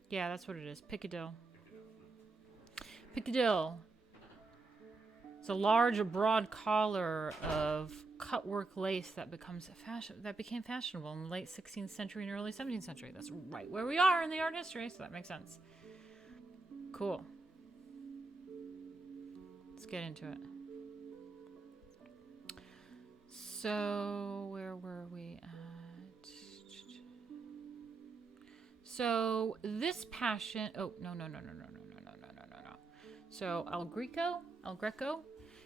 Yeah, that's what it is. Piccadilly. Piccadilly. It's a large, broad collar of cutwork lace that became fashionable in the late 16th century and early 17th century. That's right where we are in the art history, so that makes sense. Cool. Let's get into it. So, where were we at? So, this passion... Oh, no. So, El Greco,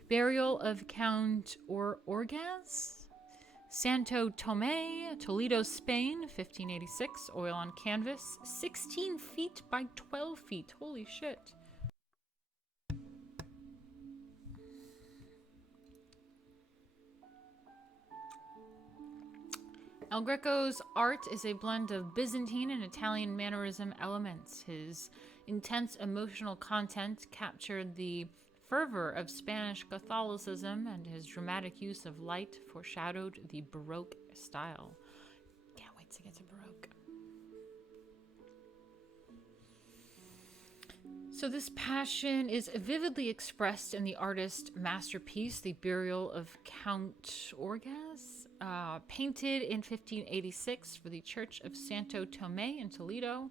burial of Count Orgaz, Santo Tomé, Toledo, Spain, 1586, oil on canvas, 16 feet by 12 feet. Holy shit. El Greco's art is a blend of Byzantine and Italian mannerism elements. His intense emotional content captured the fervor of Spanish Catholicism, and his dramatic use of light foreshadowed the Baroque style. Can't wait to get to Baroque. So this passion is vividly expressed in the artist's masterpiece, The Burial of Count Orgaz, painted in 1586 for the Church of Santo Tomé in Toledo.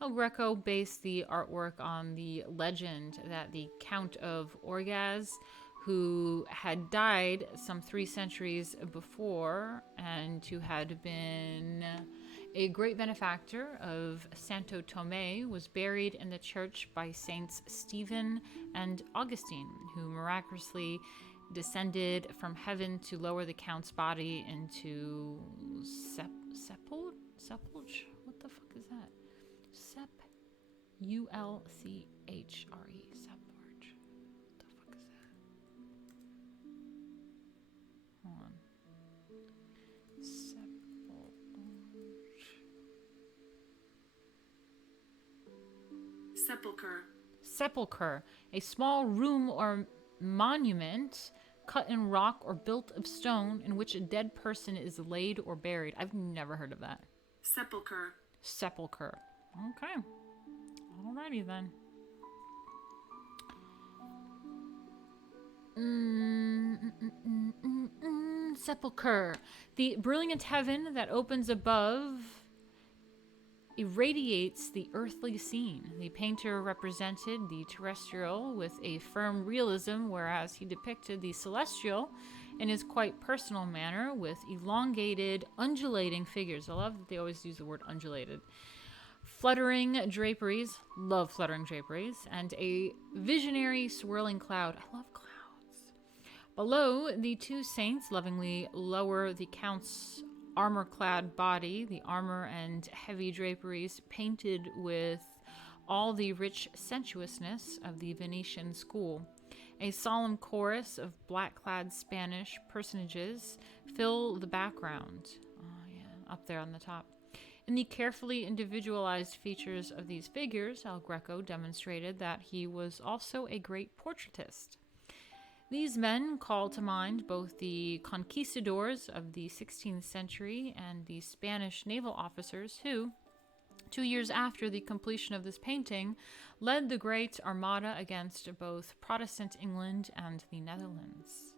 El Greco based the artwork on the legend that the Count of Orgaz, who had died some 3 centuries before and who had been a great benefactor of Santo Tomé, was buried in the church by Saints Stephen and Augustine, who miraculously descended from heaven to lower the Count's body into sepulchre? What the fuck is that? U-L-C-H-R-E. Sepulchre. What the fuck is that? Hold on. Sepulchre. Sepulchre. A small room or monument cut in rock or built of stone, in which a dead person is laid or buried. I've never heard of that. Sepulchre. Sepulchre. Okay. Alrighty then. Sepulchre. The brilliant heaven that opens above irradiates the earthly scene. The painter represented the terrestrial with a firm realism, whereas he depicted the celestial in his quite personal manner with elongated, undulating figures. I love that they always use the word undulated. Fluttering draperies, love fluttering draperies, and a visionary swirling cloud. I love clouds. Below, the two saints lovingly lower the count's armor-clad body, the armor and heavy draperies painted with all the rich sensuousness of the Venetian school. A solemn chorus of black-clad Spanish personages fill the background. Oh, yeah, up there on the top. In the carefully individualized features of these figures, El Greco demonstrated that he was also a great portraitist. These men call to mind both the conquistadors of the 16th century and the Spanish naval officers who, 2 years after the completion of this painting, led the Great Armada against both Protestant England and the Netherlands.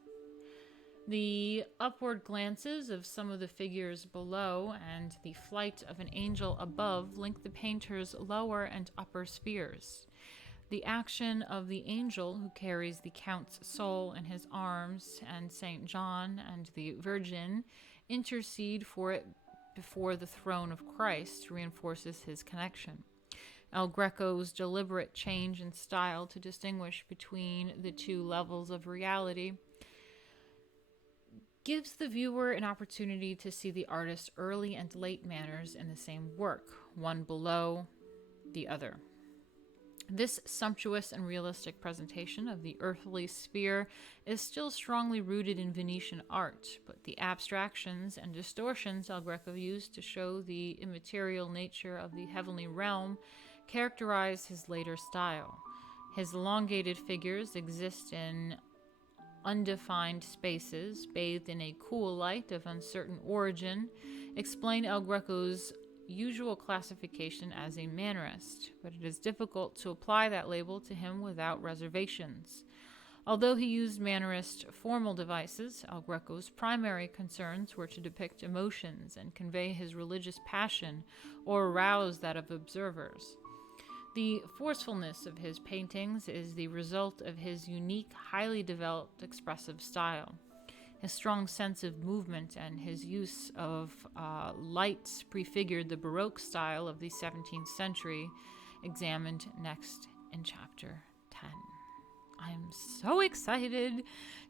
The upward glances of some of the figures below and the flight of an angel above link the painter's lower and upper spheres. The action of the angel who carries the Count's soul in his arms and St. John and the Virgin intercede for it before the throne of Christ reinforces his connection. El Greco's deliberate change in style to distinguish between the two levels of reality gives the viewer an opportunity to see the artist's early and late manners in the same work, one below the other. This sumptuous and realistic presentation of the earthly sphere is still strongly rooted in Venetian art, but the abstractions and distortions El Greco used to show the immaterial nature of the heavenly realm characterize his later style. His elongated figures exist in undefined spaces, bathed in a cool light of uncertain origin, explain El Greco's usual classification as a mannerist, but it is difficult to apply that label to him without reservations. Although he used mannerist formal devices, El Greco's primary concerns were to depict emotions and convey his religious passion or arouse that of observers. The forcefulness of his paintings is the result of his unique, highly developed expressive style. His strong sense of movement and his use of lights prefigured the Baroque style of the 17th century, examined next in Chapter 10. I'm so excited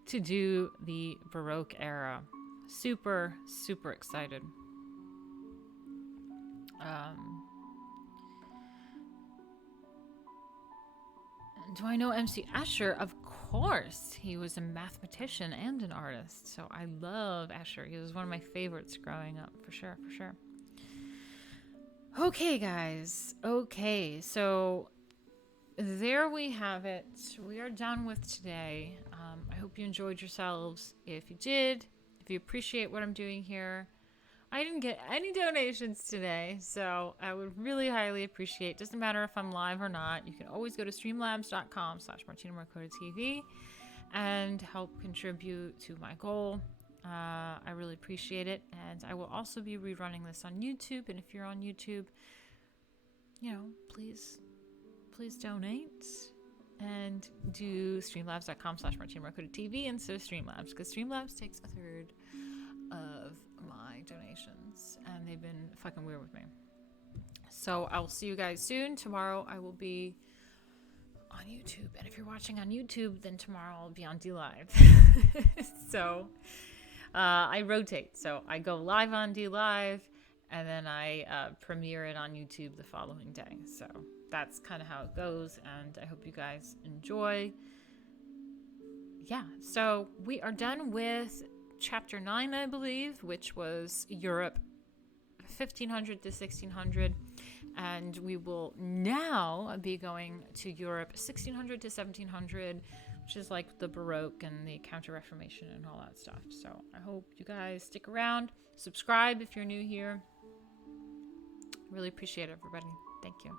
to do the Baroque era. Super, super excited. Do I know MC Escher? Of course. He was a mathematician and an artist. So I love Escher. He was one of my favorites growing up, for sure, for sure. Okay, guys. Okay, so there we have it. We are done with today. I hope you enjoyed yourselves. If you did, if you appreciate what I'm doing here, I didn't get any donations today, so I would really highly appreciate. Doesn't matter if I'm live or not. You can always go to streamlabs.com/Martina Markota TV and help contribute to my goal. I really appreciate it, and I will also be rerunning this on YouTube. And if you're on YouTube, please donate and do streamlabs.com/Martina Markota TV instead of Streamlabs, because Streamlabs takes a third of my donations and they've been fucking weird with me. So I will see you guys soon. Tomorrow I will be on YouTube, and if you're watching on YouTube, then tomorrow I'll be on DLive. So I rotate. So I go live on DLive and then I premiere it on YouTube the following day. So that's kind of how it goes, and I hope you guys enjoy. Yeah, so we are done with Chapter 9, I believe, which was Europe 1500 to 1600, and we will now be going to Europe 1600 to 1700 which is like the Baroque and the Counter-Reformation and all that stuff. So I hope you guys stick around. Subscribe if you're new here. Really appreciate it, everybody. Thank you.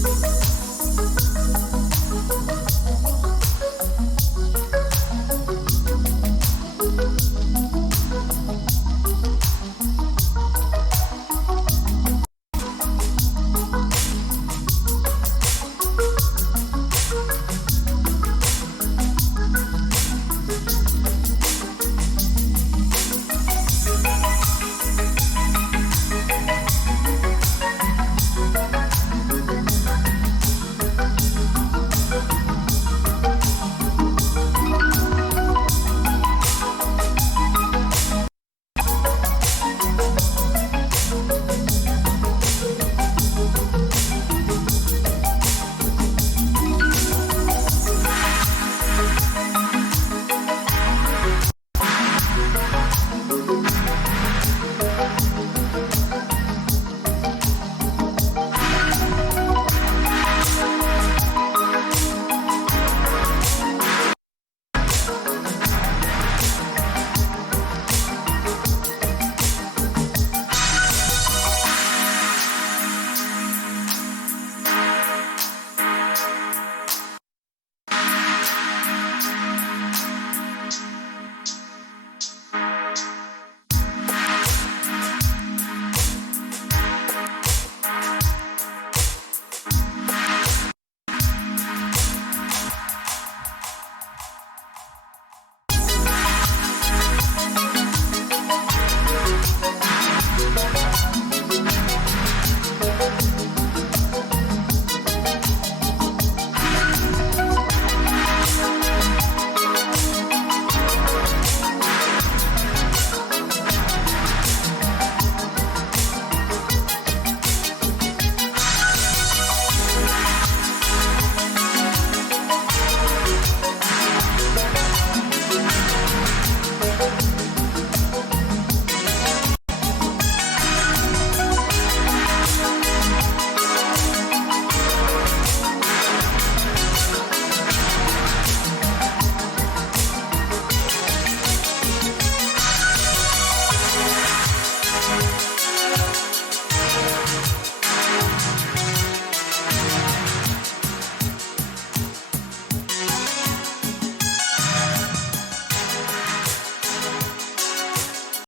Thank you.